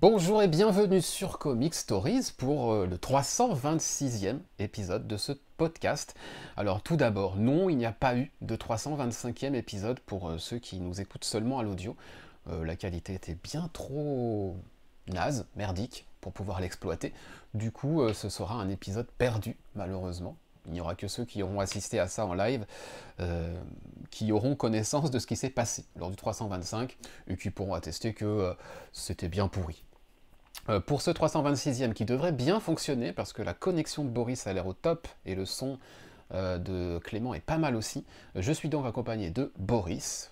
Bonjour et bienvenue sur Comic Stories pour le 326e épisode de ce podcast. Alors tout d'abord, non, il n'y a pas eu de 325e épisode pour ceux qui nous écoutent seulement à l'audio. La qualité était bien trop naze, merdique, pour pouvoir l'exploiter. Du coup, ce sera un épisode perdu, malheureusement. Il n'y aura que ceux qui auront assisté à ça en live, qui auront connaissance de ce qui s'est passé lors du 325 et qui pourront attester que c'était bien pourri. Pour ce 326e qui devrait bien fonctionner, parce que la connexion de Boris a l'air au top et le son de Clément est pas mal aussi, je suis donc accompagné de Boris.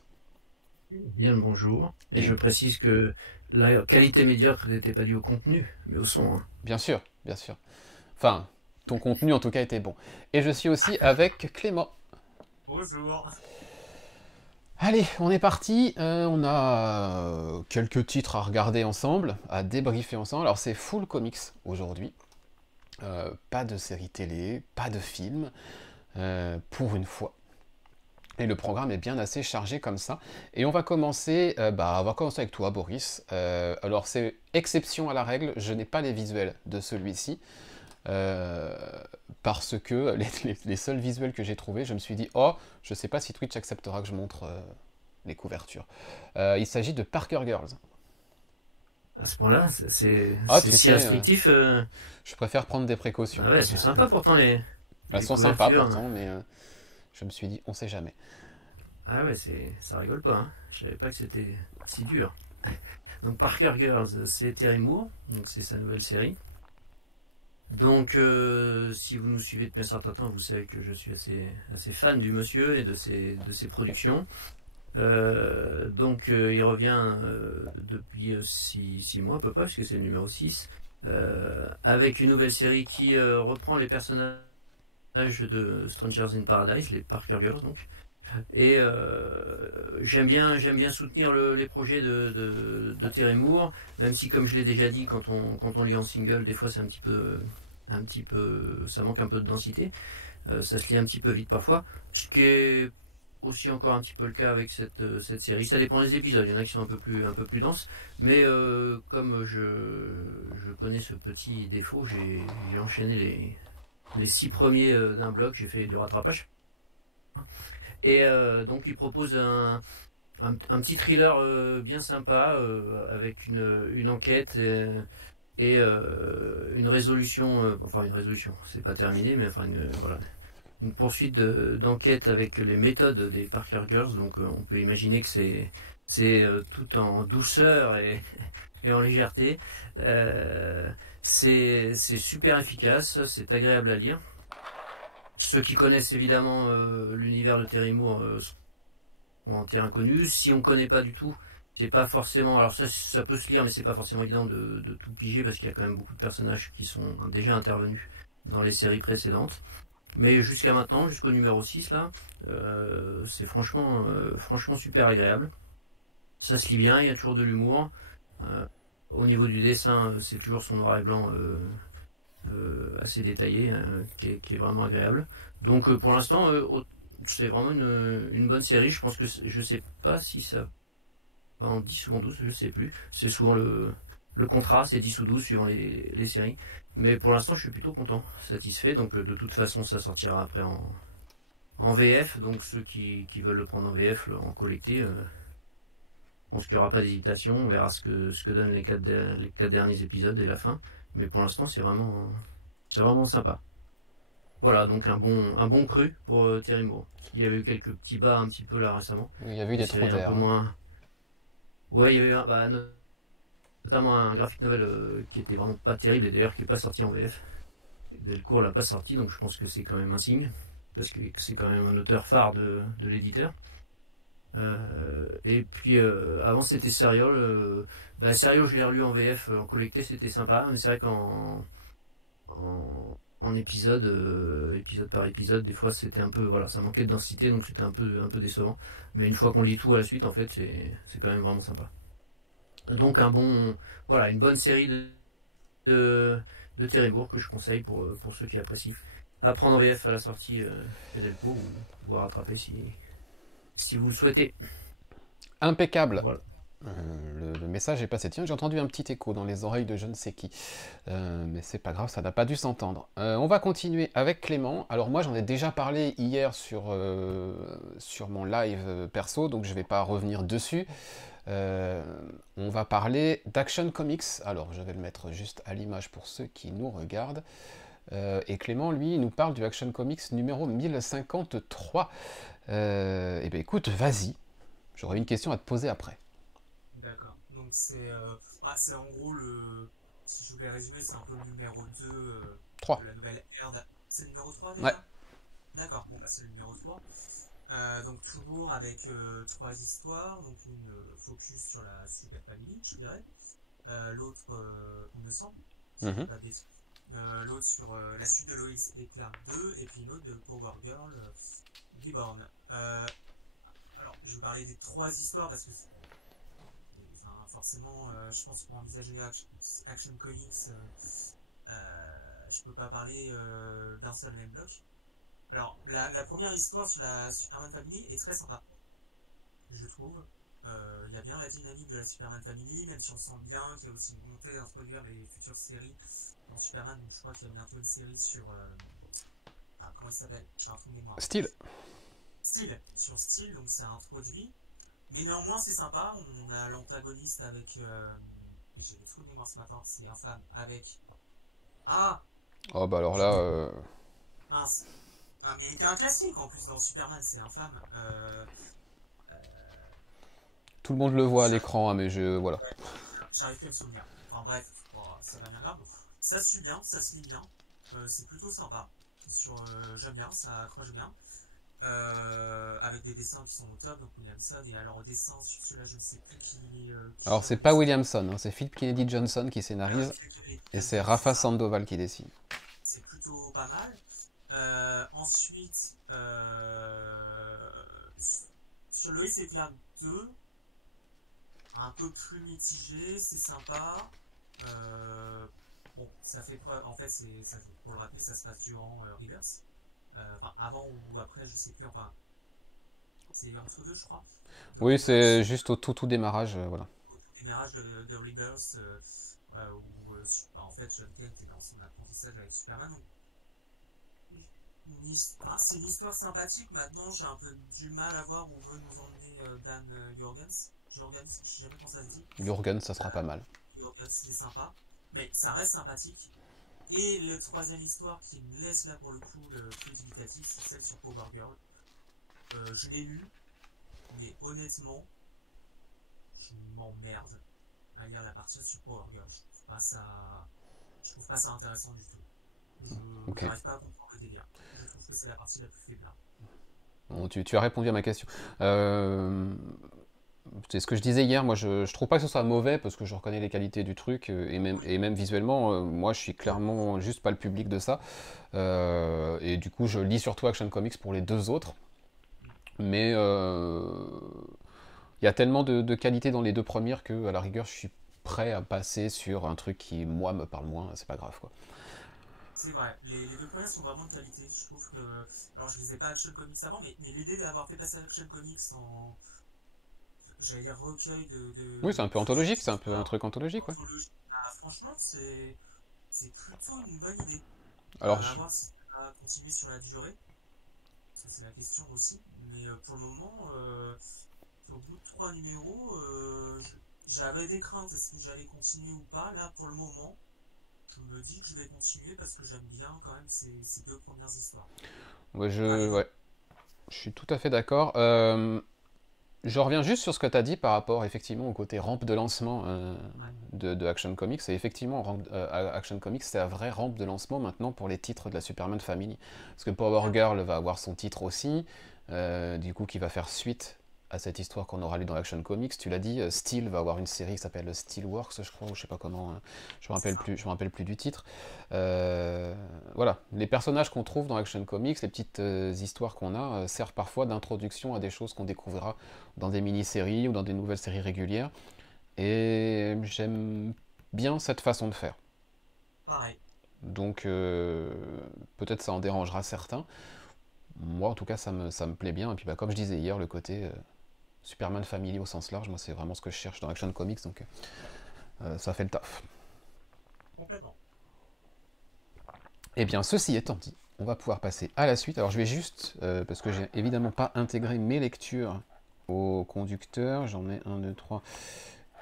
Bien le bonjour. Et Et je précise que la qualité médiocre n'était pas due au contenu, mais au son, hein. bien sûr, bien sûr. Enfin, ton contenu en tout cas était bon. Et je suis aussi avec Clément. Bonjour. Allez, on est parti. On a quelques titres à regarder ensemble, à débriefer ensemble. Alors c'est full comics aujourd'hui. Pas de série télé, pas de film, pour une fois. Et le programme est bien assez chargé comme ça. Et on va commencer avec toi, Boris. Alors c'est exception à la règle, je n'ai pas les visuels de celui-ci. euh, Parce que les seuls visuels que j'ai trouvés, je me suis dit, oh, je sais pas si Twitch acceptera que je montre les couvertures. Il s'agit de Parker Girls. À ce point-là, c'est Ah, c'est tu si sais, restrictif. je préfère prendre des précautions. Ah ouais, c'est sympa pourtant Elles les sont sympas couvertures. pourtant, mais je me suis dit, on sait jamais. Ah ouais, ça rigole pas, hein. Je savais pas que c'était si dur. Donc Parker Girls, c'est Terry Moore, donc c'est sa nouvelle série. Donc si vous nous suivez depuis un certain temps, vous savez que je suis assez fan du monsieur et de ses productions. Il revient depuis 6 mois à peu près, puisque c'est le numéro 6, avec une nouvelle série qui reprend les personnages de Strangers in Paradise, les Parker Girls donc. Et j'aime bien soutenir les projets de Terry Moore, même si comme je l'ai déjà dit, quand on lit en single, des fois c'est ça manque un peu de densité. Ça se lit un petit peu vite parfois, ce qui est aussi encore un petit peu le cas avec cette série. Ça dépend des épisodes, il y en a qui sont un peu plus denses, mais comme je connais ce petit défaut, j'ai enchaîné les 6 premiers d'un bloc, j'ai fait du rattrapage. Et donc il propose un petit thriller bien sympa, avec une enquête et une résolution, enfin une résolution, c'est pas terminé, mais enfin voilà, une poursuite d'enquête avec les méthodes des Parker Girls. Donc on peut imaginer que c'est tout en douceur et en légèreté. C'est super efficace, c'est agréable à lire. Ceux qui connaissent évidemment l'univers de Terry Moore sont en terrain connu. Si on connaît pas du tout, c'est pas forcément. Alors ça peut se lire, mais c'est pas forcément évident de tout piger parce qu'il y a quand même beaucoup de personnages qui sont déjà intervenus dans les séries précédentes. Mais jusqu'à maintenant, jusqu'au numéro 6 là, c'est franchement super agréable. Ça se lit bien, il y a toujours de l'humour. Euh, Au niveau du dessin, c'est toujours son noir et blanc assez détaillé, qui est vraiment agréable. Donc pour l'instant, c'est vraiment une bonne série. Je pense que je sais pas si ça va en 10 ou en 12, je sais plus. C'est souvent le contrat, c'est 10 ou 12 suivant les séries. Mais pour l'instant, je suis plutôt content, satisfait. Donc de toute façon, ça sortira après en VF. Donc ceux qui veulent le prendre en VF, en collecté, je pense qu'il n'y aura pas d'hésitation. On verra ce que donnent les quatre derniers épisodes et la fin. Mais pour l'instant, c'est vraiment sympa. Voilà, donc un bon cru pour Terry Moore. Il y avait eu quelques petits bas un petit peu là récemment. Il y a eu Des des trous séries un d'air, peu hein. moins. Ouais, il y avait eu notamment un graphic novel qui était vraiment pas terrible et d'ailleurs qui est pas sorti en VF. Delcourt l'a pas sorti, donc je pense que c'est quand même un signe, parce que c'est quand même un auteur phare de l'éditeur. Et puis avant c'était Serial. Serial, je l'ai relu en VF, en collecté, c'était sympa, mais c'est vrai qu'en épisode par épisode, des fois c'était un peu, voilà, ça manquait de densité, donc c'était un peu décevant. Mais une fois qu'on lit tout à la suite, en fait, c'est quand même vraiment sympa. Donc voilà, une bonne série de, de Terry Moore que je conseille pour ceux qui apprécient. À prendre en VF à la sortie chez Delco ou à rattraper si vous le souhaitez. Impeccable. Voilà. Le message est passé. Tiens, j'ai entendu un petit écho dans les oreilles de je ne sais qui. Mais c'est pas grave, ça n'a pas dû s'entendre. On va continuer avec Clément. Alors moi, j'en ai déjà parlé hier sur mon live perso, donc je vais pas revenir dessus. On va parler d'Action Comics. Alors, je vais le mettre juste à l'image pour ceux qui nous regardent. Et Clément, lui, il nous parle du Action Comics numéro 1053. Eh bien, écoute, vas-y. J'aurai une question à te poser après. D'accord. Donc c'est en gros si je voulais résumer, c'est un peu le numéro 2 3. de la nouvelle ère. C'est le numéro 3 Ouais. déjà? D'accord, bon bah c'est le numéro 3. Donc toujours avec trois histoires, donc une focus sur la Super Family, je dirais. L'autre, il me semble, si je dis Mhm. pas de bêtises. L'autre sur la suite de Lois et Clark 2, et puis une autre de Power Girl Reborn. Alors, je vais parler des trois histoires parce que enfin, forcément, je pense pour envisager Action Comics, je peux pas parler d'un seul même bloc. Alors, la première histoire sur la Superman Family est très sympa, je trouve. Il y a bien la dynamique de la Superman Family, même si on sent bien qu'il y a aussi une volonté d'introduire les futures séries dans Superman. Donc je crois qu'il y a bientôt une série sur. Comment il s'appelle? J'ai un trou de mémoire. Style. Style, sur Style, donc c'est introduit. Mais néanmoins, c'est sympa. On a l'antagoniste avec. J'ai des trous de mémoire ce matin, c'est infâme. Avec. Ah! Oh bah alors là, Mince! Ah, mais il y a un classique en plus dans Superman, c'est infâme. tout le monde le voit à l'écran, hein, mais voilà. Ouais, j'arrive plus à me souvenir. Enfin bref, bon, c'est pas bien grave. Ça se suit bien, ça se lit bien. C'est plutôt sympa. J'aime bien, ça accroche bien. Avec des dessins qui sont au top, donc Williamson. Et alors au dessin, sur celui-là, je ne sais plus qui Alors c'est pas Williamson, hein, c'est Philip Kennedy Johnson qui scénarise, et c'est Rafa Sandoval qui dessine. C'est plutôt pas mal. Ensuite, sur Lois et Clark 2, un peu plus mitigé, c'est sympa. Bon, ça fait preuve. En fait, pour le rappeler, ça se passe durant Reverse. Enfin, avant ou après, je sais plus. Enfin, c'est entre deux, je crois. De Oui, Reverse, c'est juste au tout démarrage, voilà. au démarrage de Rebirth, où en fait, John Kent est dans son apprentissage avec Superman. Donc, c'est une histoire sympathique. Maintenant, j'ai un peu du mal à voir où veut nous emmener Dan Jurgens. Jurgens, je sais jamais comment ça se dit. Jurgen, ça sera pas mal. Jurgens, c'est sympa. Mais ça reste sympathique. Et le troisième histoire qui me laisse là pour le coup le plus dubitatif, c'est celle sur Power Girl. Je l'ai lu, mais honnêtement, je m'emmerde à lire la partie sur Power Girl. Je trouve pas ça intéressant du tout. Ok. J'arrive pas à comprendre le délire. Je trouve que c'est la partie la plus faible. Bon, tu as répondu à ma question. C'est ce que je disais hier, moi je trouve pas que ce soit mauvais parce que je reconnais les qualités du truc et même visuellement, moi je suis clairement juste pas le public de ça. Et du coup je lis surtout Action Comics pour les deux autres. Mais il y a tellement de qualités dans les deux premières que à la rigueur je suis prêt à passer sur un truc qui moi me parle moins, c'est pas grave quoi. C'est vrai, les deux premières sont vraiment de qualité. Je trouve que. Alors, je lisais pas Action Comics avant, mais l'idée d'avoir fait passer Action Comics en. J'allais dire recueil Oui, c'est un peu futures anthologique, c'est un peu un histoires, truc anthologique, ouais. anthologie. Franchement, c'est plutôt une bonne idée. Alors, À voir si ça va continuer sur la durée. Ça, c'est la question aussi. Mais pour le moment, au bout de trois numéros, j'avais des craintes. Est-ce que j'allais continuer ou pas? Là, pour le moment, je me dis que je vais continuer parce que j'aime bien quand même ces deux premières histoires. ouais, Allez, ouais, je suis tout à fait d'accord. Je reviens juste sur ce que tu as dit par rapport effectivement au côté rampe de lancement ouais, de Action Comics. Et effectivement, Action Comics, c'est la vraie rampe de lancement maintenant pour les titres de la Superman Family. Parce que Power Girl va avoir son titre aussi, du coup qui va faire suite à cette histoire qu'on aura lu dans Action Comics. Tu l'as dit, Steel va avoir une série qui s'appelle Steelworks, je crois, ou je sais pas comment, c'est ça. je me rappelle plus du titre. Voilà, les personnages qu'on trouve dans Action Comics, les petites histoires qu'on a, servent parfois d'introduction à des choses qu'on découvrira dans des mini-séries ou dans des nouvelles séries régulières. Et j'aime bien cette façon de faire. Pareil. Donc peut-être ça en dérangera certains. Moi en tout cas ça me plaît bien. Et puis bah, comme je disais hier, le côté Superman Family au sens large, moi c'est vraiment ce que je cherche dans Action Comics, donc ça fait le taf. Complètement. Eh bien, ceci étant dit, on va pouvoir passer à la suite. Alors je vais juste, parce que j'ai évidemment pas intégré mes lectures au conducteur, j'en ai 1, 2, 3...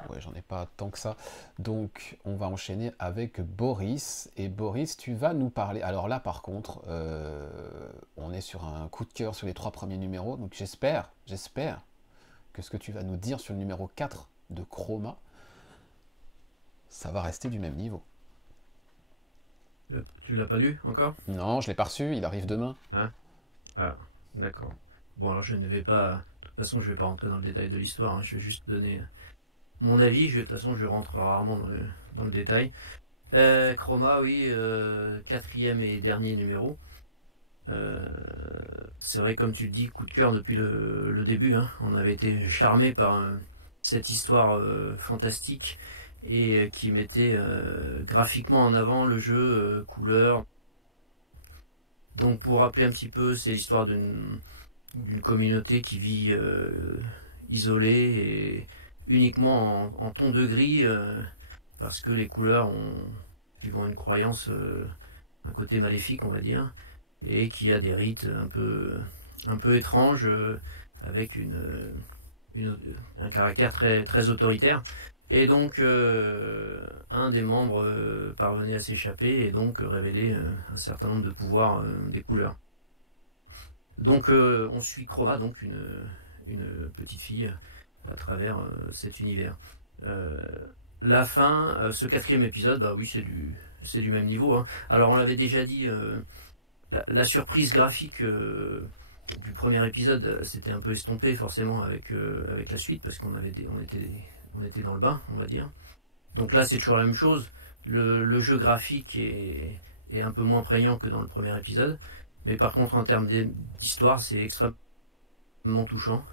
Ouais, j'en ai pas tant que ça. Donc, on va enchaîner avec Boris. Et Boris, tu vas nous parler. Alors là, par contre, on est sur un coup de cœur sur les 3 premiers numéros. Donc, j'espère que ce que tu vas nous dire sur le numéro 4 de Chroma, ça va rester du même niveau. Tu l'as pas lu encore? Non, je l'ai pas reçu. Il arrive demain. Hein? Ah, d'accord. Bon, alors je ne vais pas. De toute façon, je vais pas rentrer dans le détail de l'histoire. Hein. Je vais juste donner mon avis. De toute façon, je rentre rarement dans le détail. Chroma, oui, 4e et dernier numéro. C'est vrai, comme tu le dis, coup de cœur depuis le début. Hein. On avait été charmé par cette histoire fantastique et qui mettait graphiquement en avant le jeu, couleur. Donc, pour rappeler un petit peu, c'est l'histoire d'une communauté qui vit isolée et uniquement en ton de gris parce que les couleurs ont une croyance, un côté maléfique, on va dire, et qui a des rites un peu étranges avec un caractère très, très autoritaire. Et donc un des membres parvenait à s'échapper et donc révélait un certain nombre de pouvoirs des couleurs. Donc on suit Chroma, donc une petite fille à travers cet univers. La fin, ce 4e épisode, bah oui, c'est du même niveau. Hein. Alors on l'avait déjà dit, la surprise graphique du premier épisode s'était un peu estompée forcément avec la suite parce on était dans le bain, on va dire. Donc là, c'est toujours la même chose. Le jeu graphique est un peu moins prégnant que dans le premier épisode. Mais par contre, en termes d'histoire, c'est extrêmement touchant.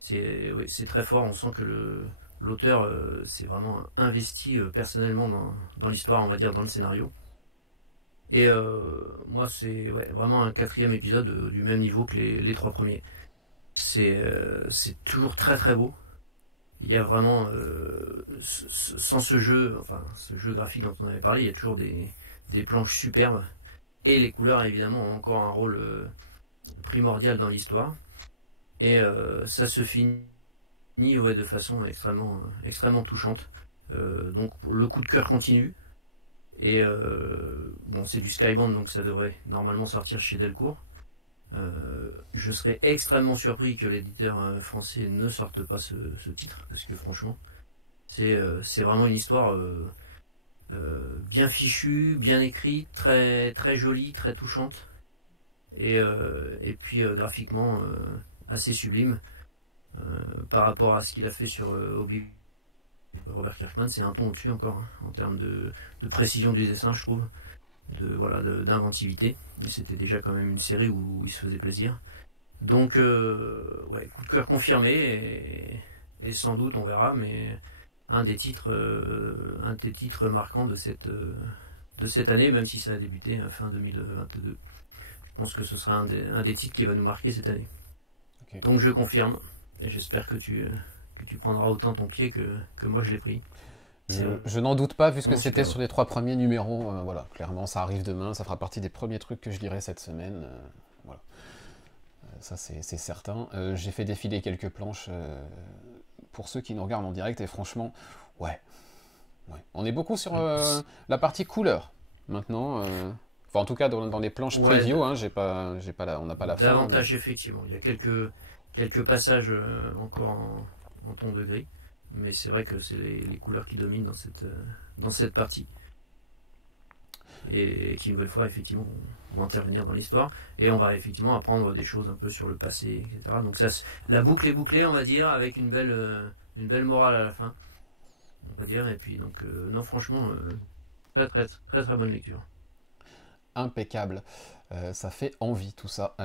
C'est très fort. On sent que l'auteur s'est vraiment investi personnellement dans l'histoire, on va dire, dans le scénario. Et moi, c'est vraiment un 4e épisode du même niveau que les 3 premiers. C'est toujours très très beau. Il y a vraiment, sans ce jeu graphique dont on avait parlé, il y a toujours des planches superbes. Et les couleurs, évidemment, ont encore un rôle primordial dans l'histoire. Et ça se finit de façon extrêmement touchante. Donc le coup de cœur continue. Et bon, c'est du Skybound, donc ça devrait normalement sortir chez Delcourt. Je serais extrêmement surpris que l'éditeur français ne sorte pas ce titre, parce que franchement, c'est vraiment une histoire bien fichue, bien écrite, très, très jolie, très touchante, et puis graphiquement assez sublime par rapport à ce qu'il a fait sur Oblivion. Robert Kirkman, c'est un ton au-dessus encore, hein, en termes de précision du dessin, je trouve, d'inventivité. Mais c'était déjà quand même une série où il se faisait plaisir. Donc, coup de cœur confirmé, et sans doute, on verra, mais un des titres marquants de cette année, même si ça a débuté fin 2022. Je pense que ce sera un des titres qui va nous marquer cette année. Okay. Donc, je confirme, et j'espère que tu prendras autant ton pied que moi je l'ai pris. Je n'en doute pas, vu ce que c'était sur les 3 premiers numéros. Voilà, clairement, ça arrive demain, ça fera partie des premiers trucs que je lirai cette semaine. Voilà. Ça, c'est certain. J'ai fait défiler quelques planches pour ceux qui nous regardent en direct, et franchement, ouais. On est beaucoup sur la partie couleur, maintenant. Enfin, en tout cas, dans les planches preview, hein, on n'a pas la fin. Davantage, effectivement. Il y a quelques passages encore en ton de gris, mais c'est vrai que c'est les couleurs qui dominent dans cette partie et qui, une nouvelle fois, effectivement, vont intervenir dans l'histoire, et on va effectivement apprendre des choses un peu sur le passé, etc. Donc ça, la boucle est bouclée, on va dire, avec une belle morale à la fin, on va dire. Et puis donc non, franchement, très très très très bonne lecture. Impeccable. Ça fait envie tout ça.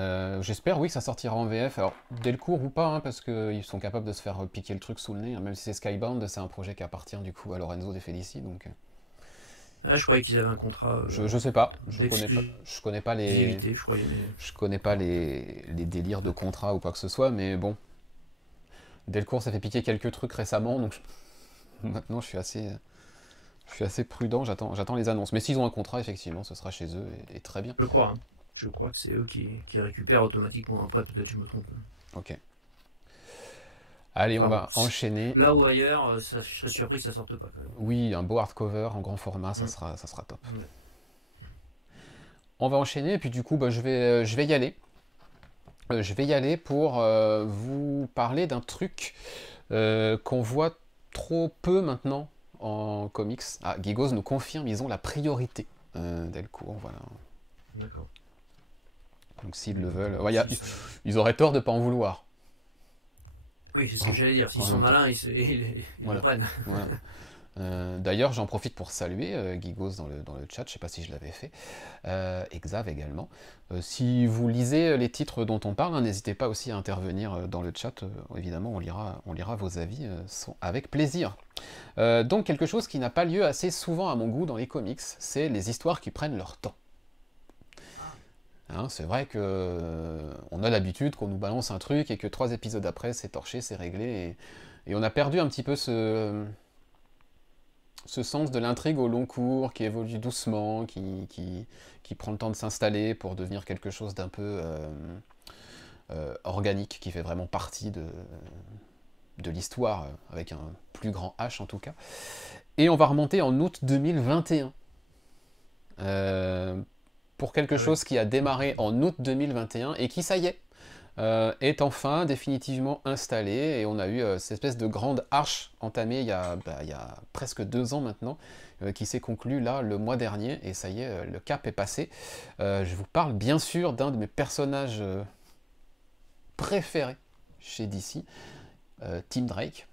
J'espère, oui, que ça sortira en VF. Alors, Delcourt ou pas, hein, parce qu'ils sont capables de se faire piquer le truc sous le nez. Hein, même si c'est Skybound, c'est un projet qui appartient du coup à Lorenzo De Felici. Donc... Ah, je croyais qu'ils avaient un contrat. Je sais pas. Je connais pas les. Je connais pas les délires de contrat ou quoi que ce soit, mais bon. Delcourt s'est fait piquer quelques trucs récemment, donc maintenant je suis assez prudent, j'attends les annonces. Mais s'ils ont un contrat, effectivement, ce sera chez eux et très bien. Je crois. Hein. Je crois que c'est eux qui récupèrent automatiquement. Après, peut-être je me trompe. Ok. Allez, on va enchaîner. Là ou ailleurs, je serais surpris que ça sorte pas. Quand même. Oui, un beau hardcover en grand format, ça sera top. On va enchaîner, et puis du coup, je vais y aller. Je vais y aller pour vous parler d'un truc qu'on voit trop peu maintenant en comics. Ah, Gigos nous confirme, ils ont la priorité Delcourt, voilà. D'accord. Donc s'ils le veulent, ils auraient tort de ne pas en vouloir. Oui, c'est ce que j'allais dire. S'ils sont malins, ils le prennent. Voilà. D'ailleurs, j'en profite pour saluer Gigos dans le chat, je ne sais pas si je l'avais fait, et Xav également. Si vous lisez les titres dont on parle, n'hésitez pas aussi à intervenir dans le chat, évidemment on lira vos avis avec plaisir. Donc quelque chose qui n'a pas lieu assez souvent à mon goût dans les comics, c'est les histoires qui prennent leur temps. Hein, c'est vrai que on a l'habitude qu'on nous balance un truc et que 3 épisodes après c'est torché, c'est réglé, et on a perdu un petit peu ce sens de l'intrigue au long cours, qui évolue doucement, qui prend le temps de s'installer pour devenir quelque chose d'un peu organique, qui fait vraiment partie de l'histoire, avec un plus grand H en tout cas. Et on va remonter en août 2021. Pour quelque chose qui a démarré en août 2021 et qui, ça y est enfin définitivement installé, et on a eu cette espèce de grande arche entamée il y a presque 2 ans maintenant, qui s'est conclue là le mois dernier, et ça y est, le cap est passé. Je vous parle bien sûr d'un de mes personnages préférés chez DC, Tim Drake.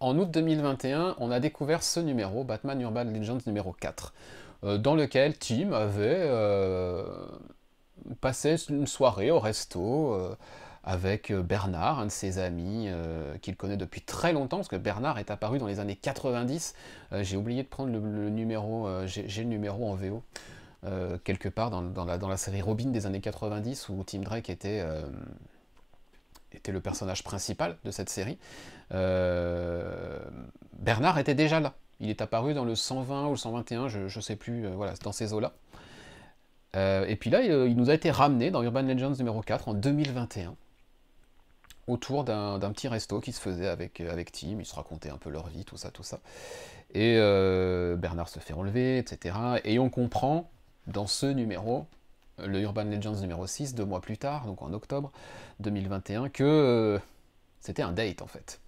En août 2021, on a découvert ce numéro, Batman Urban Legends numéro 4, dans lequel Tim avait passé une soirée au resto avec Bernard, un de ses amis qu'il connaît depuis très longtemps, parce que Bernard est apparu dans les années 90. J'ai oublié de prendre le numéro, j'ai le numéro en VO, quelque part dans la série Robin des années 90, où Tim Drake était le personnage principal de cette série. Bernard était déjà là. Il est apparu dans le 120 ou le 121, je ne sais plus, voilà, dans ces eaux-là. Et puis là, il nous a été ramené dans Urban Legends numéro 4 en 2021, autour d'un petit resto qui se faisait avec Tim. Ils se racontaient un peu leur vie, tout ça. Et Bernard se fait enlever, etc. Et on comprend, dans ce numéro, le Urban Legends numéro 6, 2 mois plus tard, donc en octobre 2021, que c'était un date en fait.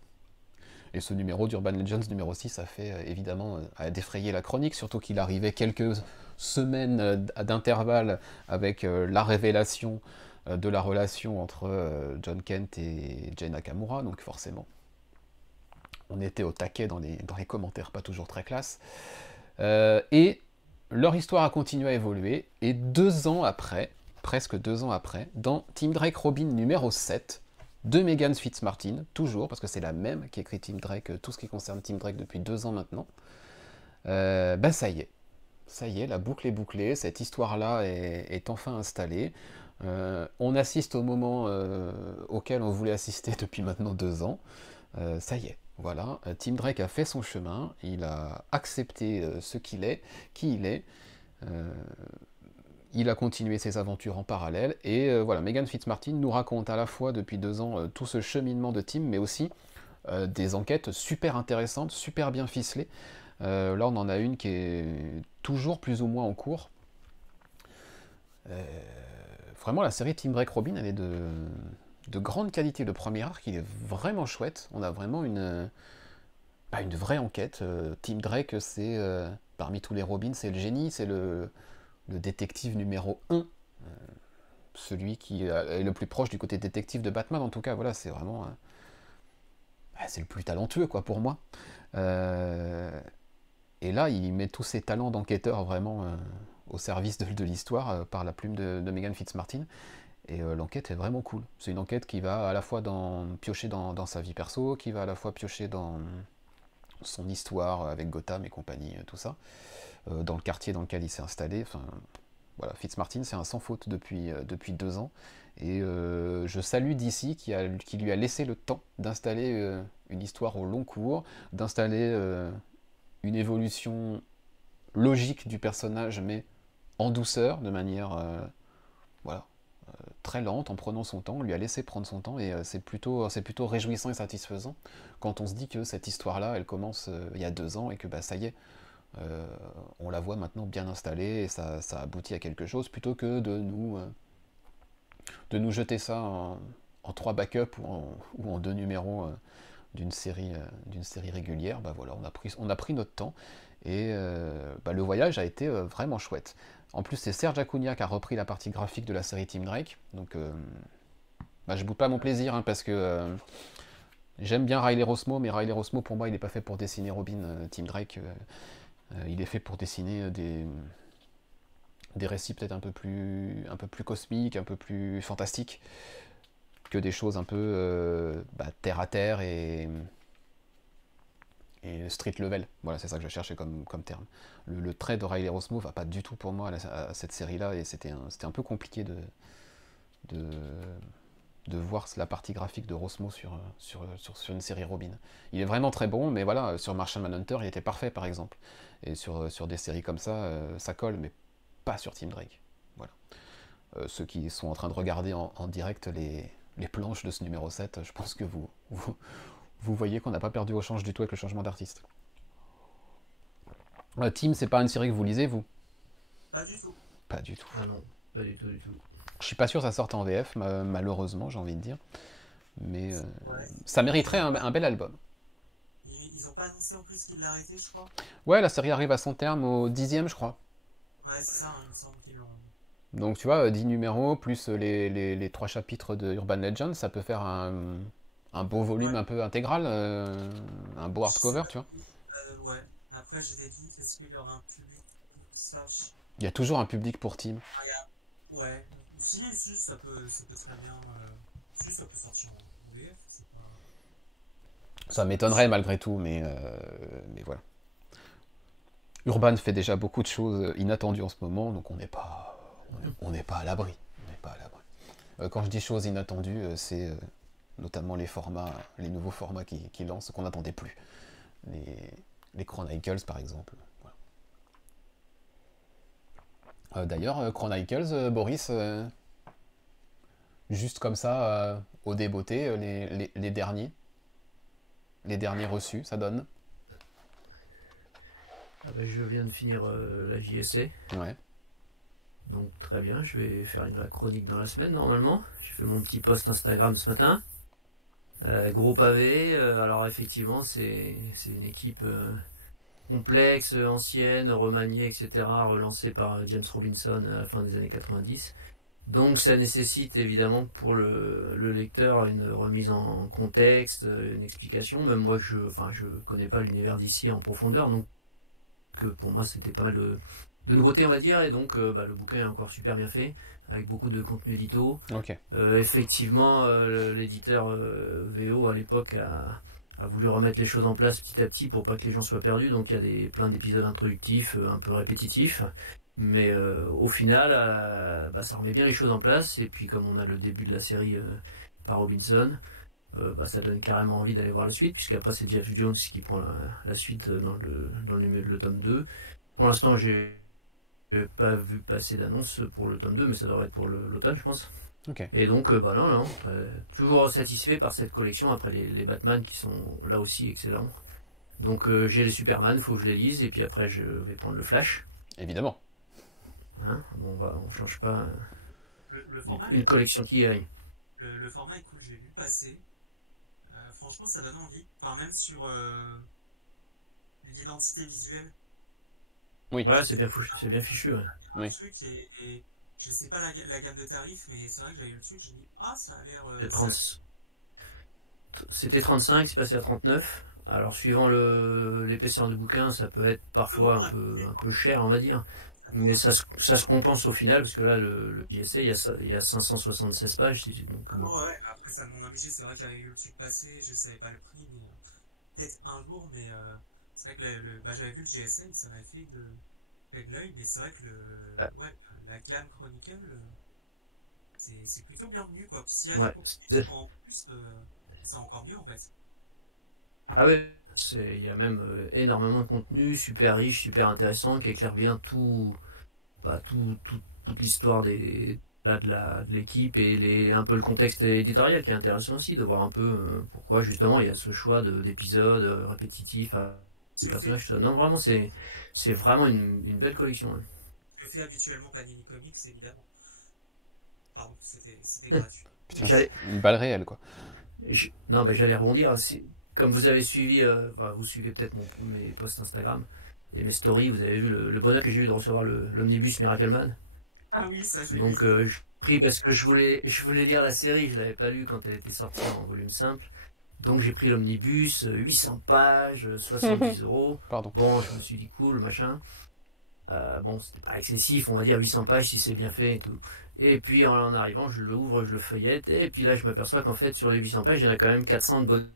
Et ce numéro d'Urban Legends numéro 6 a fait évidemment a défrayé la chronique, surtout qu'il arrivait quelques semaines d'intervalle avec la révélation de la relation entre John Kent et Jay Nakamura, donc forcément on était au taquet dans les commentaires pas toujours très classe. Et leur histoire a continué à évoluer, et 2 ans après, presque 2 ans après, dans Tim Drake Robin numéro 7, de Megan Fitzmartin, toujours, parce que c'est la même qui écrit Tim Drake, tout ce qui concerne Tim Drake depuis 2 ans maintenant, ça y est, la boucle est bouclée, cette histoire-là est enfin installée. On assiste au moment auquel on voulait assister depuis maintenant 2 ans. Ça y est, voilà, Tim Drake a fait son chemin, il a accepté ce qu'il est, qui il est. Il a continué ses aventures en parallèle, et voilà, Megan Fitzmartin nous raconte à la fois depuis 2 ans tout ce cheminement de Tim, mais aussi des enquêtes super intéressantes, super bien ficelées. Là on en a une qui est toujours plus ou moins en cours. Vraiment la série Tim Drake Robin, elle est de grande qualité. Le premier arc, il est vraiment chouette, on a vraiment une vraie enquête. Tim Drake, c'est parmi tous les Robins, c'est le génie, c'est le détective numéro 1, celui qui est le plus proche du côté détective de Batman, en tout cas, voilà, c'est vraiment... c'est le plus talentueux, quoi, pour moi. Et là, il met tous ses talents d'enquêteur vraiment au service de l'histoire par la plume de Megan Fitzmartin, et l'enquête est vraiment cool. C'est une enquête qui va à la fois piocher dans sa vie perso, qui va à la fois piocher dans son histoire avec Gotham et compagnie, tout ça, dans le quartier dans lequel il s'est installé. Enfin, Voilà, Fitzmartin, c'est un sans faute depuis 2 ans. Et je salue DC qui lui a laissé le temps d'installer une histoire au long cours, d'installer une évolution logique du personnage, mais en douceur, de manière voilà, très lente, en prenant son temps. On lui a laissé prendre son temps, et c'est plutôt réjouissant et satisfaisant quand on se dit que cette histoire-là, elle commence il y a 2 ans, et que bah, ça y est, on la voit maintenant bien installée, et ça aboutit à quelque chose, plutôt que de nous jeter ça en 3 backups ou en 2 numéros d'une série régulière. Bah voilà, on a pris notre temps, et bah, le voyage a été vraiment chouette. En plus, c'est Serge Acuna qui a repris la partie graphique de la série Tim Drake, donc bah, je boude pas mon plaisir, hein, parce que j'aime bien Riley Rossmo, mais Riley Rossmo, pour moi, il n'est pas fait pour dessiner Robin. Tim Drake, il est fait pour dessiner des récits peut-être un peu plus cosmiques, un peu plus fantastiques, que des choses un peu bah, terre à terre et street level. Voilà, c'est ça que je cherchais comme terme. Le trait de Riley Rossmo va pas du tout pour moi à cette série-là, et c'était un peu compliqué de voir la partie graphique de Rossmo sur une série Robin. Il est vraiment très bon, mais voilà, sur Martian Manhunter, il était parfait, par exemple. Et sur des séries comme ça colle, mais pas sur Tim Drake. Voilà. Ceux qui sont en train de regarder en direct les planches de ce numéro 7, je pense que vous voyez qu'on n'a pas perdu au change du tout avec le changement d'artiste. Tim, c'est pas une série que vous lisez, vous? Pas du tout. Pas du tout. Ah non, pas du tout, du tout. Je suis pas sûr que ça sorte en VF, malheureusement, j'ai envie de dire. Mais Ouais. ça mériterait un bel album. Ils ont pas annoncé en plus qu'ils l'arrêtaient, je crois. Ouais, la série arrive à son terme au 10e, je crois. Ouais, c'est ça, hein, il me semble qu'ils l'ont. Donc tu vois, 10 numéros, plus les 3 chapitres de Urban Legends, ça peut faire un beau volume Ouais. un peu intégral, un beau hardcover, tu vois. Ouais. Après, j'ai des doutes, est-ce qu'il y aura un public pour ça? Il y a toujours un public pour Tim. Ouais. Si, ça peut très bien. Si, ça peut sortir en VF, c'est pas. Ça m'étonnerait malgré tout, mais voilà. Urban fait déjà beaucoup de choses inattendues en ce moment, donc on n'est pas à l'abri. On n'est pas à l'abri. Quand je dis choses inattendues, c'est notamment les nouveaux formats qui lancent, qu'on n'attendait plus. Les Chronicles, par exemple. Voilà. D'ailleurs, Chronicles, Boris, juste comme ça, au débeauté, les derniers reçus, ça donne. Ah bah, je viens de finir la JSA, Ouais. donc très bien, je vais faire la chronique dans la semaine normalement. J'ai fait mon petit post Instagram ce matin. Gros pavé, alors effectivement c'est une équipe complexe, ancienne, remaniée, etc., relancée par James Robinson à la fin des années 90. Donc ça nécessite évidemment pour le lecteur une remise en contexte, une explication. Même moi je connais pas l'univers d'ici en profondeur, donc pour moi c'était pas mal de nouveautés on va dire, et donc le bouquin est encore super bien fait, avec beaucoup de contenu édito. Ok. Effectivement l'éditeur VO à l'époque a voulu remettre les choses en place petit à petit pour pas que les gens soient perdus, donc il y a plein d'épisodes introductifs un peu répétitifs. Mais au final, ça remet bien les choses en place. Et puis comme on a le début de la série par Robinson, ça donne carrément envie d'aller voir la suite, puisqu'après c'est Jeff Jones qui prend la suite dans le tome 2. Pour l'instant, j'ai pas vu passer d'annonce pour le tome 2, mais ça devrait être pour l'automne, je pense. Ok. Et donc, non, toujours satisfait par cette collection, après les Batman qui sont là aussi excellents. Donc j'ai les Superman, faut que je les lise, et puis après je vais prendre le Flash. Évidemment. Hein, bon, on change pas Le format une collection qui aille. le format est cool, je l'ai vu passer. Franchement, ça donne envie. Enfin, même sur l'identité visuelle. Oui. Ouais, c'est bien fichu. Ouais. Oui. Le truc et je sais pas la gamme de tarifs, mais c'est vrai que j'avais eu le truc, j'ai dit ça a l'air. C'était 35, c'est passé à 39. Alors suivant l'épaisseur du bouquin, ça peut être parfois un peu cher, on va dire. Mais ça se compense au final, parce que là, le JSA, il y a 576 pages. Donc, ouais, après ça demande un budget, c'est vrai que j'avais vu le truc passer, je savais pas le prix, mais peut-être un jour, mais c'est vrai que j'avais vu le JSA, ça m'avait fait plein l'œil, mais c'est vrai que la gamme Chronicle, c'est plutôt bienvenu, quoi. Puis s'il y a Ouais. des contenu en plus, c'est encore mieux, en fait. Ah ouais, il y a même énormément de contenu, super riche, super intéressant, qui éclaire bien toute l'histoire de l'équipe et un peu le contexte éditorial qui est intéressant aussi, de voir un peu pourquoi justement il y a ce choix d'épisodes répétitifs à des personnages. Non, vraiment, c'est vraiment une belle collection. Hein. Je fais habituellement Panini Comics, évidemment. Pardon, c'était gratuit. Putain, c'est une balle réelle, quoi. Non, ben j'allais rebondir. Comme vous avez suivi, vous suivez peut-être mes posts Instagram et mes stories, vous avez vu le bonheur que j'ai eu de recevoir l'omnibus Miracleman. Ah oui, ça je Donc je pris parce que je voulais lire la série, je l'avais pas lu quand elle était sortie en volume simple. Donc j'ai pris l'omnibus, 800 pages, 70 euros. Pardon. Bon, je me suis dit cool, machin. Bon, c'était pas excessif, on va dire 800 pages si c'est bien fait et tout. Et puis en arrivant, je l'ouvre, je le feuillette, et puis là je m'aperçois qu'en fait sur les 800 pages, il y en a quand même 400 de bonnes.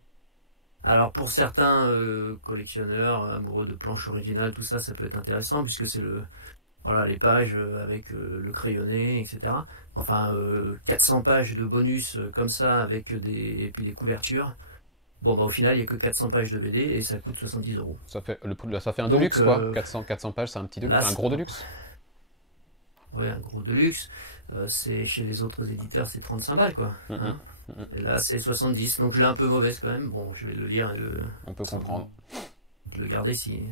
Alors pour certains collectionneurs amoureux de planches originales, tout ça, ça peut être intéressant puisque c'est les pages avec le crayonné, etc. Enfin, 400 pages de bonus comme ça avec et puis des couvertures. Bon, bah au final, il n'y a que 400 pages de BD et ça coûte 70 euros. Ça fait un Donc, deluxe, quoi. 400 pages, c'est un petit deluxe. là, Un gros deluxe. Ouais, un gros deluxe. C'est chez les autres éditeurs, c'est 35 balles, quoi. Hein. Et là, c'est 70. Donc, je l'ai un peu mauvaise quand même. Bon, je vais le lire et On peut comprendre. le garder si.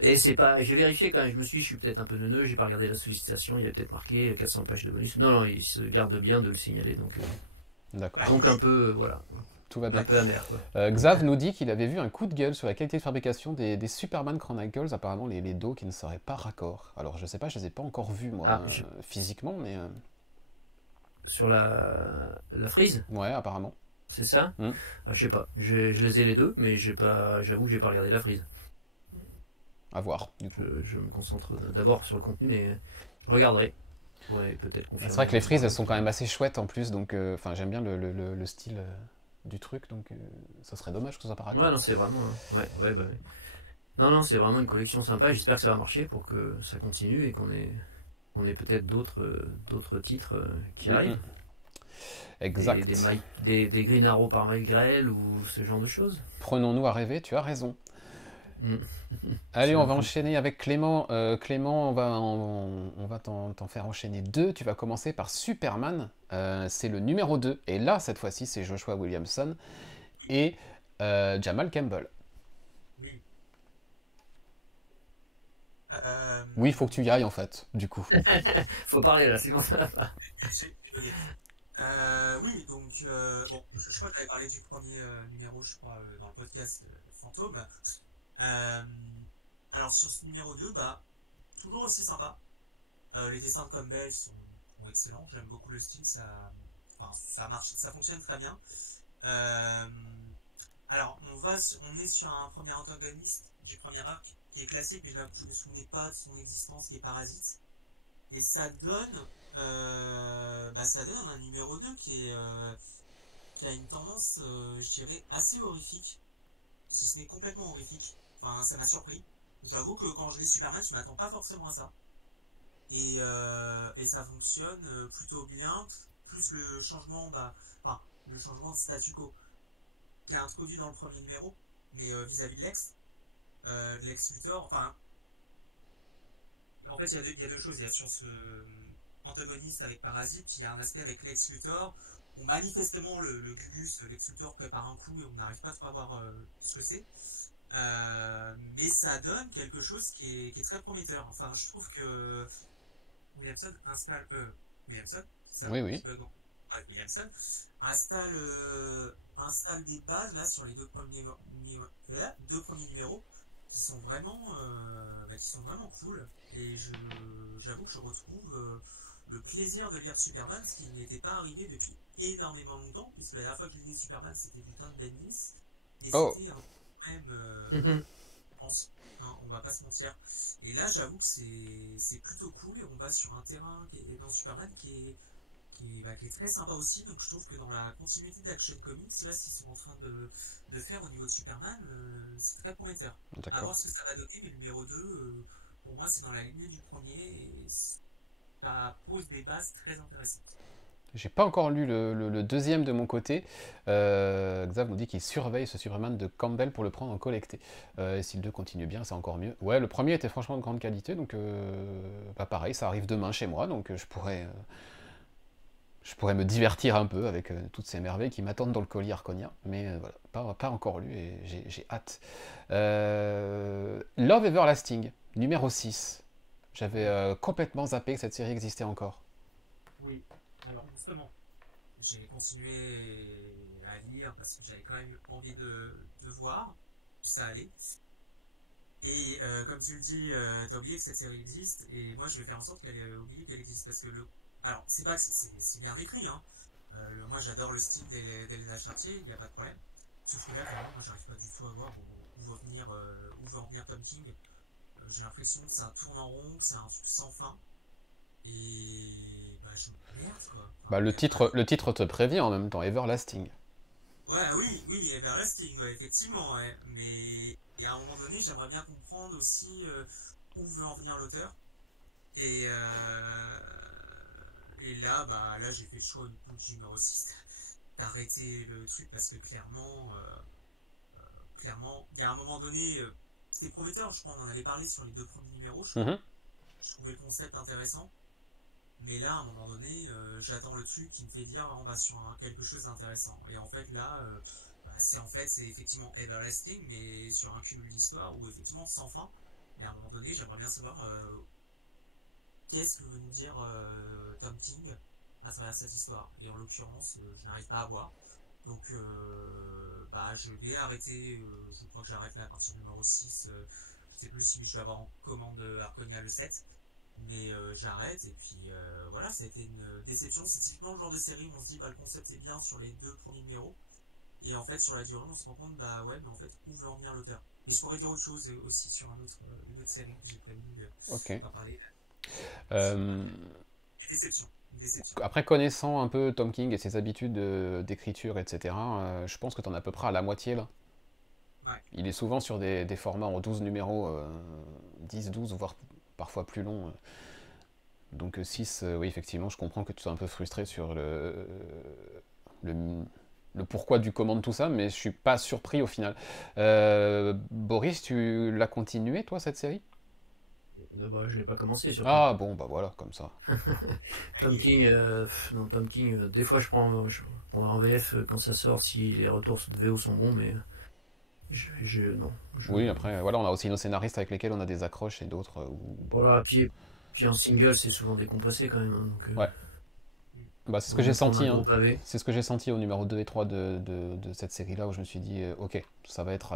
Et c'est pas. J'ai vérifié quand même. Je me suis dit, je suis peut-être un peu neuneux. J'ai pas regardé la sollicitation. Il y a peut-être marqué 400 pages de bonus. Non, il se garde bien de le signaler. D'accord. Donc un peu, voilà. Tout va bien. Un peu amer, quoi. Xav nous dit qu'il avait vu un coup de gueule sur la qualité de fabrication des Superman Chronicles, apparemment les dos qui ne seraient pas raccords. Alors je sais pas, je les ai pas encore vus moi, physiquement, mais... Sur la frise. Ouais, apparemment. C'est ça Je sais pas, je les ai les deux, mais j'avoue que j'ai pas regardé la frise. À voir, du coup. Je me concentre d'abord sur le contenu, mais je regarderai. Ouais, peut-être confirmer. C'est vrai que les frises, elles sont quand même assez chouettes en plus, donc j'aime bien le style... du truc, donc ça serait dommage que ce soit pas raccord. Ouais, non, c'est vraiment... Ouais. Non, c'est vraiment une collection sympa. J'espère que ça va marcher pour que ça continue et qu'on ait peut-être d'autres titres qui arrivent. Exact. Des Green Arrow par Mike Grell ou ce genre de choses. Prenons-nous à rêver, tu as raison. Allez, on va enchaîner avec Clément. Clément, on va t'en faire enchaîner deux. Tu vas commencer par Superman. C'est le numéro 2. Et là, cette fois-ci, c'est Joshua Williamson et Jamal Campbell. Oui. Oui, il faut que tu y ailles, en fait, du coup. Faut parler, là, sinon ça va pas. Oui, donc, bon, je crois que tu avais parlé du premier numéro, je crois, dans le podcast Fantôme. Alors sur ce numéro 2, toujours aussi sympa. Les dessins de Campbell sont excellents. J'aime beaucoup le style, ça marche, ça fonctionne très bien. Alors on est sur un premier antagoniste du premier arc qui est classique, mais je me souvenais pas de son existence, qui est Parasite. Et ça donne un numéro 2 qui a une tendance, je dirais, assez horrifique, si ce n'est complètement horrifique. Enfin, ça m'a surpris. J'avoue que quand je lis Superman, je m'attends pas forcément à ça. Et ça fonctionne plutôt bien. Plus le changement, le changement de statu quo qui est introduit dans le premier numéro, mais vis-à-vis de Lex Luthor. Enfin, en fait, il y a deux choses. Il y a sur ce antagoniste avec Parasite, il y a un aspect avec Lex Luthor où manifestement le Gugus, Lex Luthor prépare un coup et on n'arrive pas trop à voir ce que c'est. Mais ça donne quelque chose qui est très prometteur. Enfin, je trouve que Williamson installe Oui. Williamson installe des bases là sur les deux premiers numéros qui sont vraiment cool. Et j'avoue que je retrouve le plaisir de lire Superman, ce qui n'était pas arrivé depuis énormément longtemps, puisque la dernière fois que j'ai lu Superman, c'était du temps de Bendis, et c'était même on va pas se mentir. Et là, j'avoue que c'est plutôt cool, et on va sur un terrain dans Superman qui est très sympa aussi. Donc je trouve que dans la continuité d'Action Comics, là, ce qu'ils sont en train de faire au niveau de Superman, c'est très prometteur. À voir ce que ça va donner, mais le numéro 2, pour moi, c'est dans la lignée du premier et ça pose des bases très intéressantes. J'ai pas encore lu le deuxième de mon côté. Xav nous dit qu'il surveille ce Superman de Campbell pour le prendre en collecté. Et si le 2 continue bien, c'est encore mieux. Ouais, le premier était franchement de grande qualité, donc bah pareil, ça arrive demain chez moi, donc je pourrais me divertir un peu avec toutes ces merveilles qui m'attendent dans le colis Arconia. Mais voilà, pas encore lu et j'ai hâte. Love Everlasting, numéro 6. J'avais complètement zappé que cette série existait encore. Oui, alors justement, j'ai continué à lire parce que j'avais quand même envie de voir où ça allait. Et comme tu le dis, t'as oublié que cette série existe, et moi je vais faire en sorte qu'elle ait oublié qu'elle existe parce que alors c'est pas que c'est bien écrit, hein. Moi j'adore le style d'Elena Chartier, il n'y a pas de problème. Sauf que là vraiment, moi j'arrive pas du tout à voir où veut en venir Tom King. J'ai l'impression que ça tourne en rond, que c'est un truc sans fin. Et bah je merde quoi. Bah, Enfin, le titre te prévient en même temps, Everlasting. Ouais, oui, Everlasting, ouais, effectivement, ouais. Mais et à un moment donné, j'aimerais bien comprendre aussi où veut en venir l'auteur. Et, euh, et là, là, j'ai fait le choix du numéro 6 d'arrêter le truc parce que clairement, il y a un moment donné, c'était prometteur, je crois, on en avait parlé sur les 2 premiers numéros, je crois. Mhm. Je trouvais le concept intéressant. Mais là, à un moment donné, j'attends le truc qui me fait dire on va sur quelque chose d'intéressant. Et en fait, là, c'est effectivement Everlasting, mais sur un cumul d'histoire ou effectivement sans fin. Mais à un moment donné, j'aimerais bien savoir qu'est-ce que veut nous dire Tom King à travers cette histoire. Et en l'occurrence, je n'arrive pas à voir. Donc, je vais arrêter. Je crois que j'arrête là à partir du numéro 6. Je sais plus si je vais avoir en commande Arconia le 7. Mais j'arrête et puis voilà, ça a été une déception. C'est typiquement le genre de série où on se dit le concept est bien sur les 2 premiers numéros et en fait sur la durée on se rend compte ouais mais en fait où veut en venir l'auteur. Mais je pourrais dire autre chose aussi sur une autre série que j'ai prévu Ok. d'en parler. Euh, Une déception, une déception. Après, connaissant un peu Tom King et ses habitudes d'écriture, etc., je pense que t'en as à peu près à la moitié là. Ouais. Il est souvent sur des formats en 12 numéros, 10, 12, voire parfois plus longs. Donc 6, oui, effectivement, je comprends que tu sois un peu frustré sur le, le pourquoi du comment de tout ça, mais je suis pas surpris au final. Boris, tu l'as continué, toi, cette série? Je l'ai pas commencé surtout. Ah bon, bah voilà, comme ça. Tom King, non, Tom King, des fois je prends en VF quand ça sort si les retours de VO sont bons, mais non. Oui, après, voilà, on a aussi nos scénaristes avec lesquels on a des accroches et d'autres Voilà, puis en single c'est souvent décompressé quand même. Hein, donc, ouais. Bah, c'est ce que j'ai senti. Un gros pavé. C'est ce que j'ai senti au numéro 2 et 3 de cette série-là, où je me suis dit, ok, ça va être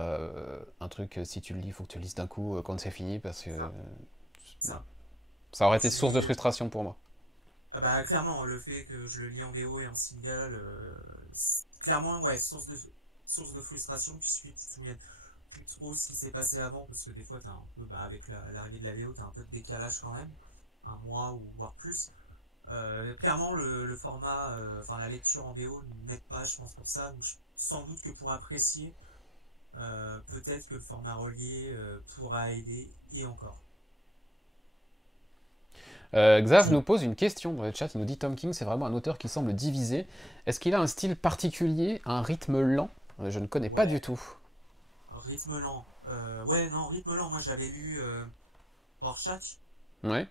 un truc, si tu le lis, il faut que tu le lises d'un coup quand c'est fini, parce que ça aurait été source de frustration pour moi. Clairement, le fait que je le lis en VO et en single, clairement, ouais, source de frustration, puisque tu te souviens plus trop ce qui s'est passé avant, parce que des fois, t'as un peu, avec l'arrivée de la VO, t'as un peu de décalage quand même, un mois ou voire plus. Clairement, le format, la lecture en VO n'aide pas, je pense, pour ça. Donc, sans doute que pour apprécier, peut-être que le format relié pourra aider, et encore. Xav nous pose une question dans le chat, il nous dit Tom King c'est vraiment un auteur qui semble divisé. Est-ce qu'il a un style particulier, un rythme lent? Je ne connais pas du tout. Rythme lent. Rythme lent, moi j'avais lu Rorschach. Ouais.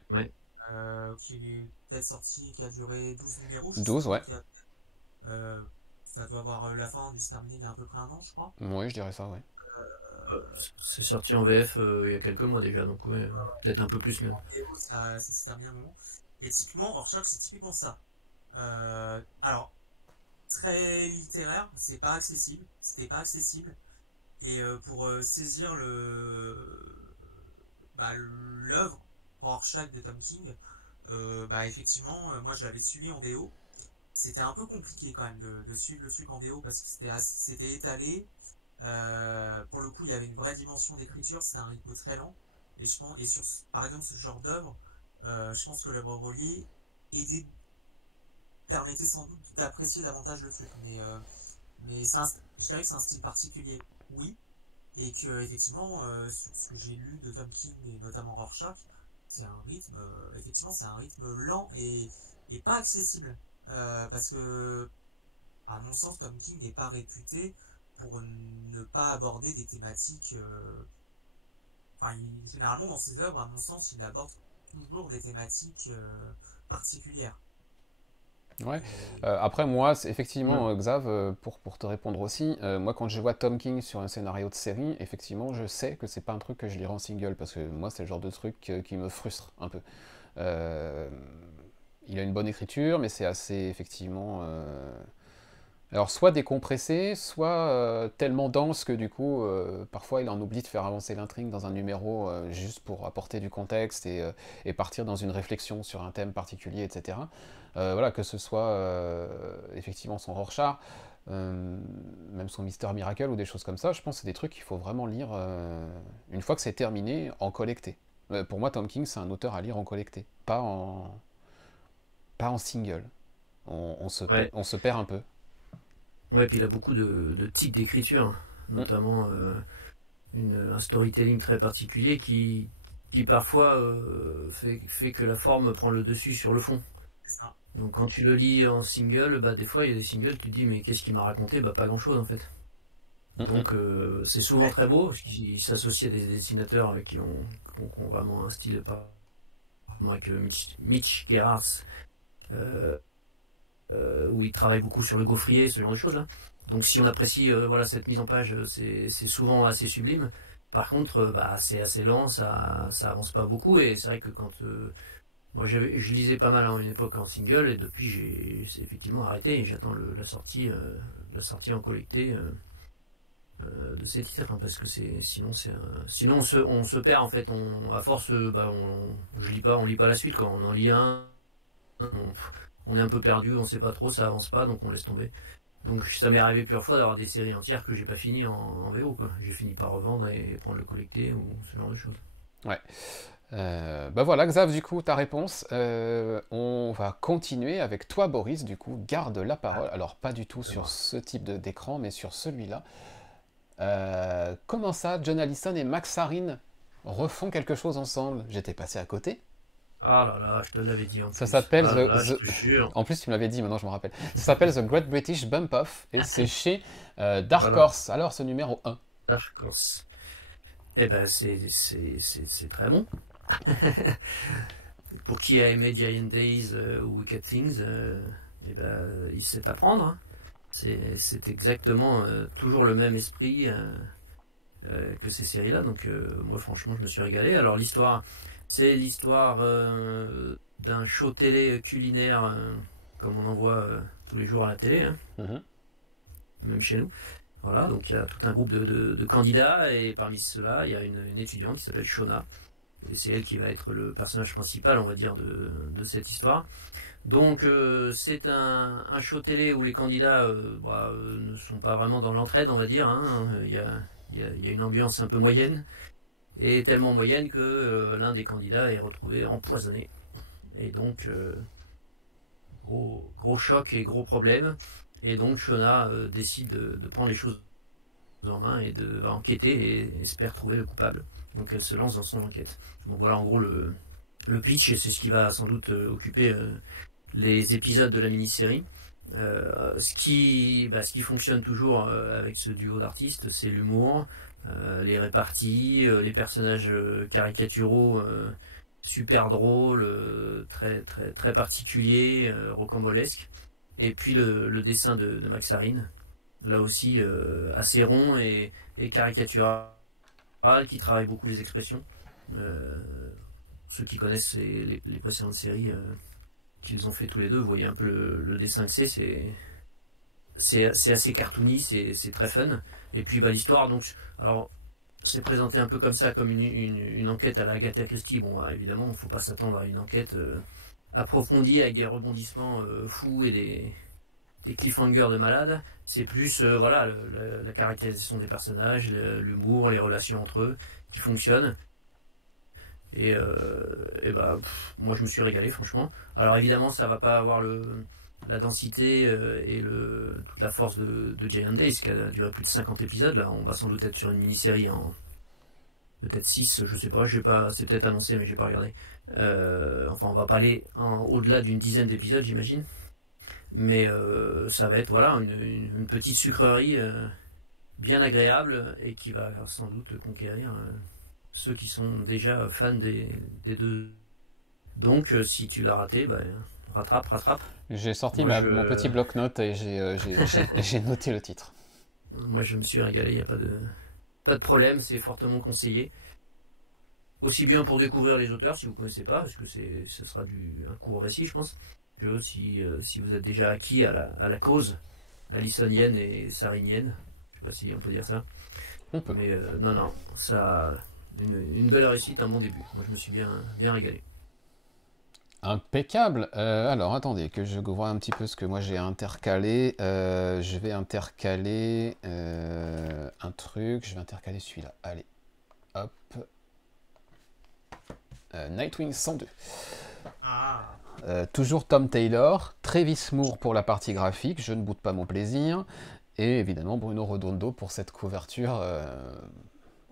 Qui est peut-être sorti, qui a duré 12 numéros. 12, ouais. Ça doit avoir la fin se terminer il y a à peu près un an, je crois. Oui, je dirais ça, ouais. C'est sorti en VF il y a quelques mois déjà, donc ouais, peut-être un peu plus même. Ça s'est terminé un moment. Et typiquement, Rorschach, c'est typiquement ça. Alors, très littéraire, c'était pas accessible. Et pour saisir l'œuvre Rorschach de Tom King, effectivement, moi je l'avais suivi en VO. C'était un peu compliqué quand même de suivre le truc en VO parce que c'était étalé. Pour le coup, il y avait une vraie dimension d'écriture, c'était un rythme très lent. Et sur, par exemple, ce genre d'œuvre, je pense que l'œuvre reliée permettait sans doute d'apprécier davantage le truc. Mais je dirais que c'est un style particulier, oui. et que effectivement, sur ce que j'ai lu de Tom King et notamment Rorschach, c'est un rythme, effectivement, c'est un rythme lent et pas accessible. Parce que, à mon sens, Tom King n'est pas réputé pour ne pas aborder des thématiques. Enfin, généralement, dans ses œuvres, à mon sens, il aborde toujours des thématiques particulières. Ouais. Et... Après, moi, Mm. effectivement, Xav, pour te répondre aussi, moi, quand je vois Tom King sur un scénario de série, effectivement, je sais que c'est pas un truc que je lirai en single, parce que moi, c'est le genre de truc qui me frustre un peu. Euh, il a une bonne écriture, mais c'est assez, effectivement... alors, soit décompressé, soit tellement dense que du coup, parfois, il en oublie de faire avancer l'intrigue dans un numéro juste pour apporter du contexte et partir dans une réflexion sur un thème particulier, etc. Voilà, que ce soit effectivement son Rorschach, même son Mister Miracle ou des choses comme ça, je pense que c'est des trucs qu'il faut vraiment lire une fois que c'est terminé, en collecté. Pour moi, Tom King, c'est un auteur à lire en collecté, pas en single. Ouais. On se perd un peu. Ouais, puis il a beaucoup de types d'écriture, hein. Mm. Notamment un storytelling très particulier qui parfois fait que la forme prend le dessus sur le fond. C'est ça. Donc quand tu le lis en single, bah des fois il y a des singles, tu te dis mais qu'est-ce qu'il m'a raconté? Bah pas grand-chose en fait. Mm, mm. Donc c'est souvent Ouais. très beau, parce qu'il s'associe à des dessinateurs avec qui ont vraiment un style pas avec Mitch Gerhardt, euh, où il travaille beaucoup sur le gaufrier, ce genre de choses là. Donc si on apprécie voilà cette mise en page, c'est souvent assez sublime. Par contre, bah c'est assez lent, ça avance pas beaucoup, et c'est vrai que quand moi je lisais pas mal à une époque en single, et depuis c'est effectivement arrêté, et j'attends la sortie en collecté de ces titres, hein, parce que sinon on se perd en fait, à force bah on lit pas la suite, quand on en lit un, on, on est un peu perdu, on sait pas trop, ça avance pas, donc on laisse tomber. Donc ça m'est arrivé plusieurs fois d'avoir des séries entières que j'ai pas fini en VO, quoi. J'ai fini par revendre et prendre le collecté ou ce genre de choses. Ouais. Bah voilà, Xav, du coup, ta réponse. On va continuer avec toi, Boris, du coup, garde la Ah, parole. Alors, pas du tout c'est sur moi. ce type d'écran, mais sur celui-là. Comment ça, John Allison et Max Sarin refont quelque chose ensemble? J'étais passé à côté. Ah là là, je te l'avais dit en Ça plus. s'appelle Ah là là, je te jure. En plus, tu me l'avais dit, maintenant je me rappelle. Ça s'appelle The Great British Bump Off et c'est chez Dark Voilà, Horse. Alors, ce numéro 1. Dark Horse. Eh ben c'est très bon. Pour qui a aimé Giant Days ou Wicked Things, eh ben il sait apprendre, hein. C'est exactement toujours le même esprit que ces séries-là. Donc moi franchement je me suis régalé. Alors l'histoire, c'est l'histoire d'un show télé culinaire comme on en voit tous les jours à la télé, hein, Mhm. même chez nous. Voilà, donc il y a tout un groupe de candidats, et parmi ceux-là il y a une étudiante qui s'appelle Shona. Et c'est elle qui va être le personnage principal, on va dire, de cette histoire. Donc c'est un show télé où les candidats ne sont pas vraiment dans l'entraide, on va dire, hein. Il y a une ambiance un peu moyenne, et tellement moyenne que l'un des candidats est retrouvé empoisonné. Et donc gros choc et gros problème. Et donc Shona décide de prendre les choses en main et va enquêter et espère trouver le coupable. Donc elle se lance dans son enquête. Donc voilà en gros le pitch, et c'est ce qui va sans doute occuper les épisodes de la mini-série. Ce qui fonctionne toujours avec ce duo d'artistes, c'est l'humour, les réparties, les personnages caricaturaux, super drôles, très particuliers, rocambolesques. Et puis le dessin de Max Sarin, là aussi assez rond et caricatural, qui travaille beaucoup les expressions. Euh, Ceux qui connaissent les précédentes séries qu'ils ont fait tous les deux, vous voyez un peu le dessin que c'est assez cartoony, c'est très fun. Et puis bah, l'histoire, donc, alors c'est présenté un peu comme ça, comme une enquête à la Agatha Christie. Bon, bah, évidemment, il ne faut pas s'attendre à une enquête approfondie avec des rebondissements fous et des cliffhangers de malade. C'est plus voilà la caractérisation des personnages, l'humour, les relations entre eux qui fonctionnent. Et bah moi je me suis régalé franchement. Alors évidemment ça va pas avoir la densité et toute la force de Giant Days, qui a duré plus de 50 épisodes. Là, on va sans doute être sur une mini-série en peut-être 6, je sais pas, c'est peut-être annoncé, mais j'ai pas regardé. Enfin, on va pas aller au-delà d'une dizaine d'épisodes, j'imagine. Mais ça va être voilà une petite sucrerie bien agréable et qui va sans doute conquérir ceux qui sont déjà fans des deux. Donc, si tu l'as raté, rattrape. J'ai sorti mon petit bloc-notes et j'ai noté le titre. Moi, je me suis régalé, il n'y a pas de problème, c'est fortement conseillé. Aussi bien pour découvrir les auteurs, si vous ne connaissez pas, parce que ce sera un court récit, je pense, que si vous êtes déjà acquis à la cause alissonienne et sarinienne. Je ne sais pas si on peut dire ça. On peut. Mais non, ça une belle réussite, un bon début. Moi, je me suis bien régalé. Impeccable. Alors, attendez, que je vois un petit peu ce que moi j'ai intercalé. Je vais intercaler un truc. Je vais intercaler celui-là. Allez, hop. Nightwing 102. Toujours Tom Taylor. Travis Moore pour la partie graphique. Je ne boude pas mon plaisir. Et évidemment Bruno Redondo pour cette couverture.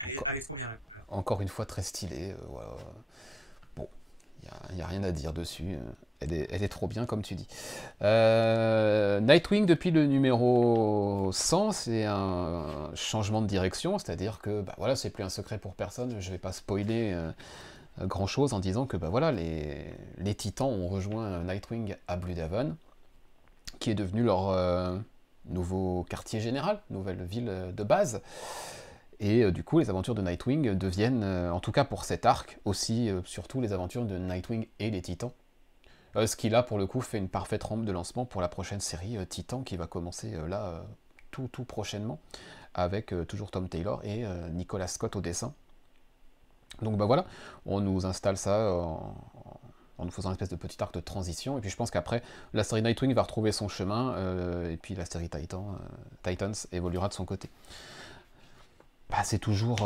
Elle est trop bien. Encore une fois très stylée. Voilà. Il n'y a rien à dire dessus. Elle est trop bien, comme tu dis. Nightwing, depuis le numéro 100, c'est un changement de direction. C'est-à-dire que voilà, c'est plus un secret pour personne. Je ne vais pas spoiler grand-chose en disant que voilà, les Titans ont rejoint Nightwing à Blüdhaven, qui est devenu leur nouveau quartier général, nouvelle ville de base. Et du coup, les aventures de Nightwing deviennent, en tout cas pour cet arc, aussi surtout les aventures de Nightwing et les Titans. Ce qui là, pour le coup, fait une parfaite rampe de lancement pour la prochaine série Titan qui va commencer là tout prochainement, avec toujours Tom Taylor et Nicolas Scott au dessin. Donc voilà, on nous installe ça en nous faisant une espèce de petit arc de transition. Et puis je pense qu'après, la série Nightwing va retrouver son chemin, et puis la série Titans évoluera de son côté. C'est toujours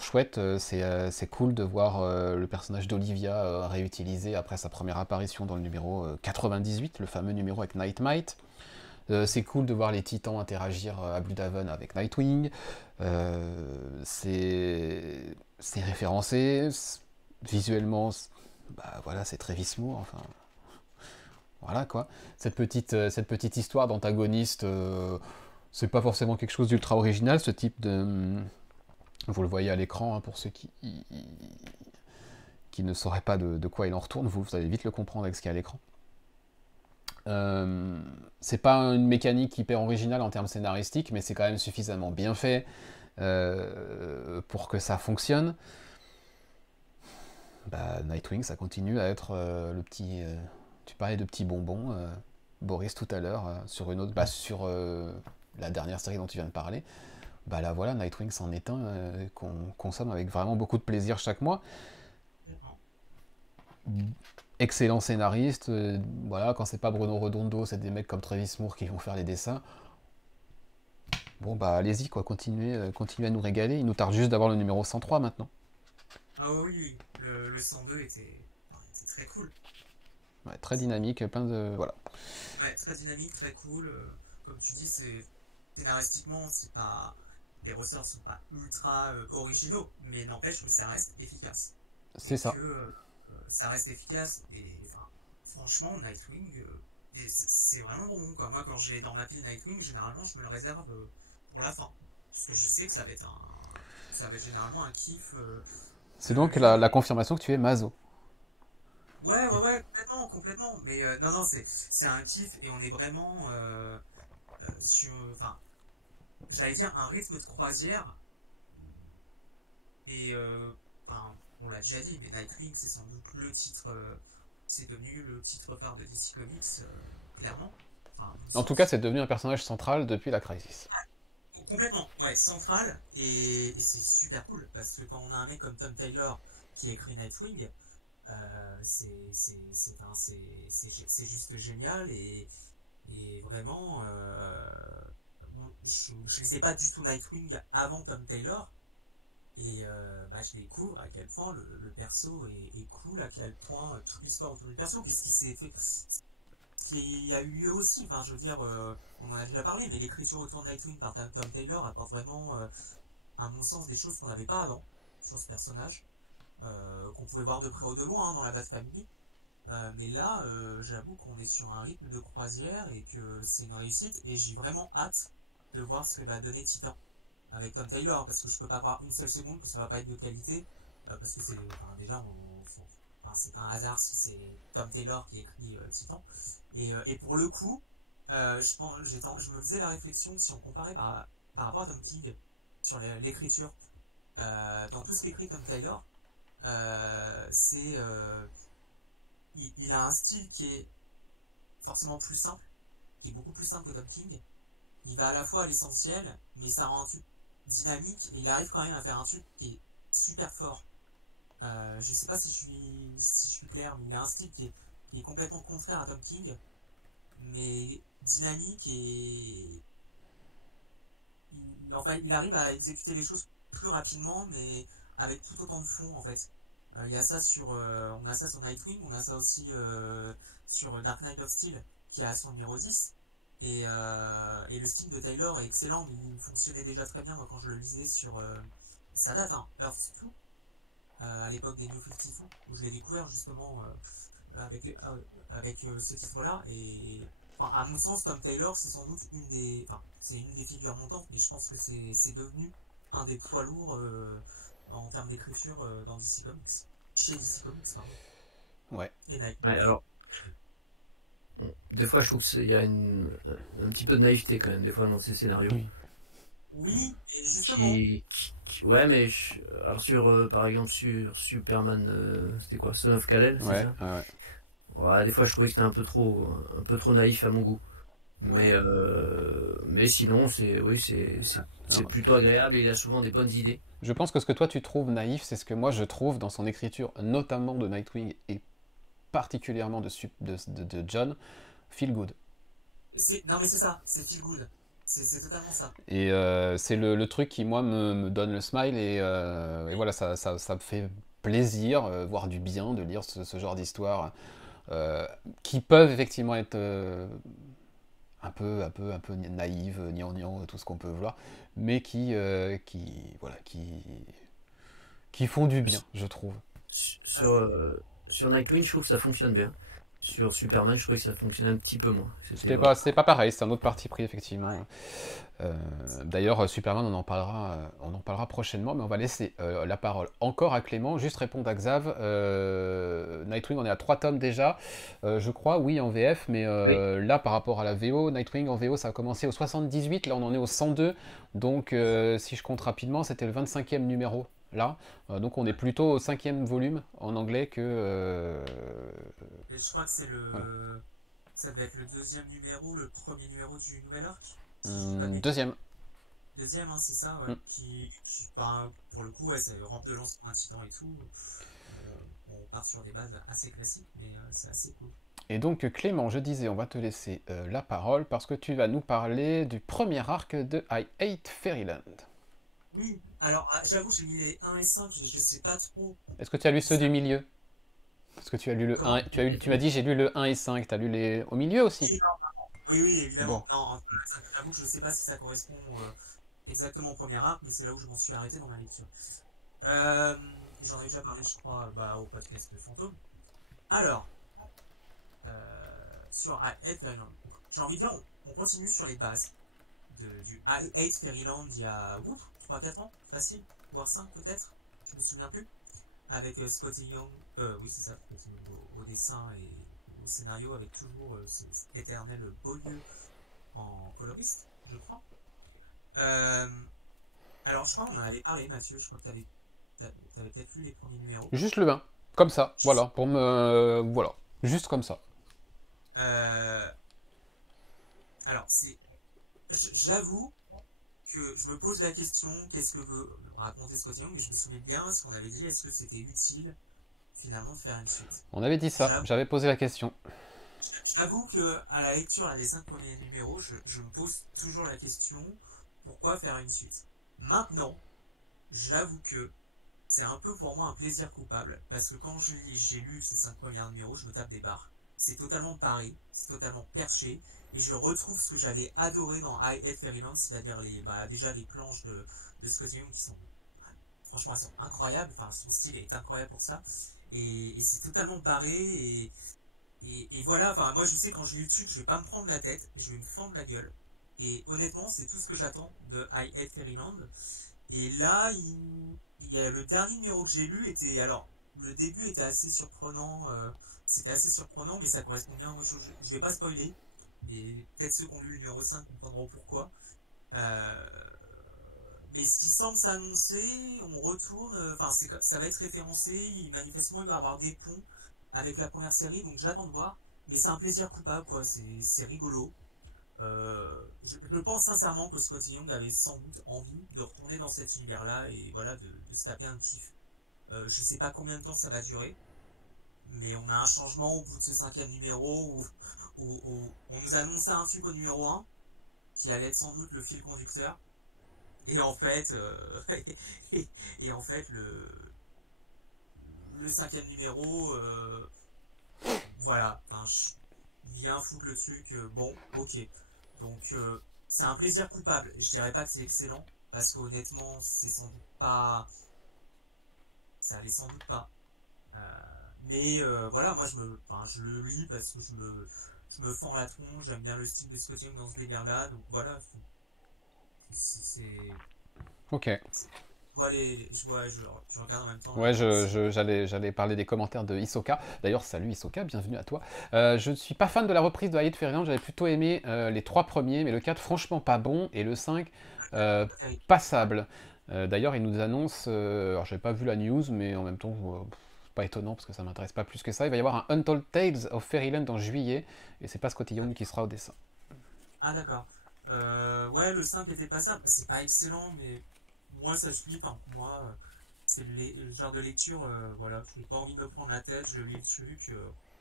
chouette, c'est cool de voir le personnage d'Olivia réutilisé après sa première apparition dans le numéro 98, le fameux numéro avec Nightmite. C'est cool de voir les Titans interagir à Blüdhaven avec Nightwing. C'est référencé, visuellement, voilà, c'est Travis Moore, enfin... Voilà quoi. Cette petite histoire d'antagoniste... c'est pas forcément quelque chose d'ultra original, ce type de... Vous le voyez à l'écran, pour ceux qui ne sauraient pas de quoi il en retourne, vous allez vite le comprendre avec ce qu'il y a à l'écran. C'est pas une mécanique hyper originale en termes scénaristiques, mais c'est quand même suffisamment bien fait pour que ça fonctionne. Nightwing, ça continue à être le petit... tu parlais de petits bonbons, Boris, tout à l'heure, sur une autre... sur... la dernière série dont tu viens de parler, là voilà, Nightwing c'en est un qu'on consomme avec vraiment beaucoup de plaisir chaque mois. Excellent scénariste, voilà, quand c'est pas Bruno Redondo, c'est des mecs comme Travis Moore qui vont faire les dessins. Allez-y quoi, continuez à nous régaler. Il nous tarde juste d'avoir le numéro 103 maintenant. Ah oui, le 102 était très cool. Ouais, très dynamique, plein de... voilà. Ouais, très dynamique, très cool. Comme tu dis, scénaristiquement, c'est pas... Les ressorts sont pas ultra originaux, mais n'empêche que ça reste efficace. C'est ça. Ça reste efficace, et franchement, Nightwing, c'est vraiment bon, quoi. Moi, quand j'ai dans ma pile Nightwing, généralement, je me le réserve pour la fin. Parce que je sais que ça va être généralement un kiff. C'est donc la confirmation que tu es Mazo. Ouais, complètement. Mais non, c'est un kiff, et on est vraiment sur... j'allais dire un rythme de croisière. Et on l'a déjà dit, mais Nightwing, c'est sans doute le titre, c'est devenu le titre phare de DC Comics, clairement. En tout cas, c'est devenu un personnage central depuis la Crisis. Complètement, ouais, central, et c'est super cool, parce que quand on a un mec comme Tom Taylor qui a écrit Nightwing, c'est juste génial, et vraiment, je ne lisais pas du tout Nightwing avant Tom Taylor, et je découvre à quel point le perso est cool, à quel point toute l'histoire autour du perso, puisqu'il s'est fait qui a eu lieu aussi. Enfin, je veux dire, on en a déjà parlé, mais l'écriture autour de Nightwing par Tom Taylor apporte vraiment, à mon sens, des choses qu'on n'avait pas avant sur ce personnage, qu'on pouvait voir de près ou de loin dans la Bat Family. Mais là, j'avoue qu'on est sur un rythme de croisière et que c'est une réussite. Et j'ai vraiment hâte de voir ce que va donner Titan avec Tom Taylor, parce que je peux pas croire une seule seconde que ça va pas être de qualité, parce que déjà, c'est pas un hasard si c'est Tom Taylor qui écrit Titan. Et pour le coup, je me faisais la réflexion si on comparait par rapport à Tom King sur l'écriture. Dans tout ce qu'écrit Tom Taylor, il a un style qui est forcément plus simple, qui est beaucoup plus simple que Tom King. Il va à la fois à l'essentiel, mais ça rend un truc dynamique, et il arrive quand même à faire un truc qui est super fort. Je sais pas si je suis clair, mais il a un style qui est complètement contraire à Tom King, mais dynamique, et il arrive à exécuter les choses plus rapidement, mais avec tout autant de fond en fait. Il y a ça on a ça sur Nightwing, on a ça aussi sur Dark Knight of Steel, qui a son numéro 10. Et le style de Taylor est excellent, mais il fonctionnait déjà très bien moi, quand je le lisais sur ça date, hein, Earth 2, à l'époque des New 52, où je l'ai découvert justement avec ce titre-là. Et enfin, à mon sens, Tom Taylor, c'est sans doute c'est une des figures montantes, mais je pense que c'est devenu un des poids lourds en termes d'écriture dans DC Comics, chez DC Comics, pardon. Ouais. Et Night. Ouais, alors, des fois, je trouve qu'il y a un petit peu de naïveté quand même, des fois, dans ces scénarios. Oui, et justement. Ouais, mais alors par exemple, sur Superman, c'était quoi, Son of Kal-El, c'est ça? Ouais. Ouais, des fois, je trouvais que c'était un peu trop naïf à mon goût. Ouais. Mais sinon, c'est plutôt agréable et il a souvent des bonnes idées. Je pense que ce que toi tu trouves naïf, c'est ce que moi je trouve dans son écriture, notamment de Nightwing et particulièrement de John, feel good. Non mais c'est ça, c'est feel good. C'est totalement ça. Et c'est le truc qui moi me donne le smile, et voilà, ça me fait plaisir, voir du bien, de lire ce genre d'histoires qui peuvent effectivement être un peu naïves, gnangnan, tout ce qu'on peut vouloir, mais qui font du bien, je trouve. Sur Nightwing, je trouve que ça fonctionne bien. Sur Superman, je trouvais que ça fonctionnait un petit peu moins. C'est pas pareil, c'est un autre parti pris, effectivement. D'ailleurs, Superman, on en parlera prochainement, mais on va laisser la parole encore à Clément. Juste répondre à Xav. Nightwing, on est à 3 tomes déjà, je crois, oui, en VF, mais oui. Là, par rapport à la VO, Nightwing en VO, ça a commencé au 78, là on en est au 102, donc si je compte rapidement, c'était le 25e numéro. Là, donc on est plutôt au 5e volume en anglais que. Mais je crois que voilà. Ça devait être le 2e numéro, le 1er numéro du nouvel arc. Deuxième. Deuxième, hein, c'est ça, ouais. Qui pour le coup, ouais, c'est rampe de lance pour incident et tout. On part sur des bases assez classiques, mais c'est assez cool. Et donc Clément, je disais, on va te laisser la parole parce que tu vas nous parler du premier arc de I Hate Fairyland. Oui, alors j'avoue, j'ai lu les 1 et 5, je sais pas trop. Est-ce que tu as lu ceux du milieu? Parce que tu as lu le 1, tu m'as dit j'ai lu le 1 et 5, tu as lu les au milieu aussi? Oui, évidemment. Bon. Non, j'avoue que je sais pas si ça correspond exactement au premier arc, mais c'est là où je m'en suis arrêté dans ma lecture. J'en ai déjà parlé, je crois, au podcast de Fantôme. Alors, sur I Hate Fairyland, j'ai envie de dire, on continue sur les bases du I Hate Fairyland il y a 3-4 ans, facile, voire 5 peut-être, je me souviens plus, avec Spotty Young, oui c'est ça, Spotty Young au dessin et au scénario, avec toujours cet éternel Beaulieu en coloriste, je crois. Alors je crois qu'on en avait parlé, Mathieu, je crois que t'avais peut-être lu les premiers numéros. Juste le 1, comme ça, voilà, voilà, juste comme ça. Alors j'avoue que je me pose la question, qu'est-ce que veut raconter Spotty Young, et je me souviens bien ce qu'on avait dit, est-ce que c'était utile finalement de faire une suite? On avait dit ça, j'avais posé la question. J'avoue que à la lecture des 5 premiers numéros, je me pose toujours la question, pourquoi faire une suite? Maintenant, j'avoue que c'est un peu pour moi un plaisir coupable, parce que quand j'ai lu ces 5 premiers numéros, je me tape des barres. c'est totalement paré, c'est totalement perché, et je retrouve ce que j'avais adoré dans I Hate Fairyland, c'est-à-dire déjà les planches de Scott Young qui sont, franchement, elles sont incroyables, enfin, son style est incroyable pour ça, et c'est totalement paré, et voilà, enfin, moi je sais quand je lis le truc, je vais pas me prendre la tête, je vais me fendre la gueule, et honnêtement, c'est tout ce que j'attends de I Hate Fairyland, et là, il y a le dernier numéro que j'ai lu était, alors, le début était assez surprenant, c'était assez surprenant, mais ça correspond bien aux choses. Je vais pas spoiler, mais peut-être ceux qui ont lu le numéro 5 comprendront pourquoi. Euh, mais ce qui semble s'annoncer, on retourne, enfin, ça va être référencé, manifestement, il va y avoir des ponts avec la première série, donc j'attends de voir. Mais c'est un plaisir coupable, quoi, c'est rigolo. Je pense sincèrement que Scott Young avait sans doute envie de retourner dans cet univers-là et voilà, de se taper un kiff. Je sais pas combien de temps ça va durer, mais on a un changement au bout de ce 5e numéro où on nous annonçait un truc au numéro 1 qui allait être sans doute le fil conducteur. Et en fait, et en fait le 5e numéro, voilà, enfin, vient foutre le truc, bon, ok. Donc c'est un plaisir coupable. Je dirais pas que c'est excellent, parce qu'honnêtement, c'est sans doute pas. Ça l'est sans doute pas. Mais voilà, moi je le lis parce que je me fends la tronche, j'aime bien le style de Scott Young dans ce délire-là, donc voilà. C'est. Ok. Je regarde en même temps. Ouais, j'allais parler des commentaires de Hisoka. D'ailleurs, salut Hisoka, bienvenue à toi. Je ne suis pas fan de la reprise de I Hate Fairyland, j'avais plutôt aimé les 3 premiers, mais le 4, franchement pas bon, et le 5, passable. D'ailleurs, il nous annonce, alors j'avais pas vu la news, mais en même temps, pas étonnant, parce que ça m'intéresse pas plus que ça, il va y avoir un Untold Tales of Fairyland en juillet, et c'est pas Scott Young qui sera au dessin. Ah d'accord. Ouais, le 5 était passable, c'est pas excellent, mais moi ça suffit, enfin, pour moi, c'est le genre de lecture, voilà, je n'ai pas envie de me prendre la tête, je lis le truc,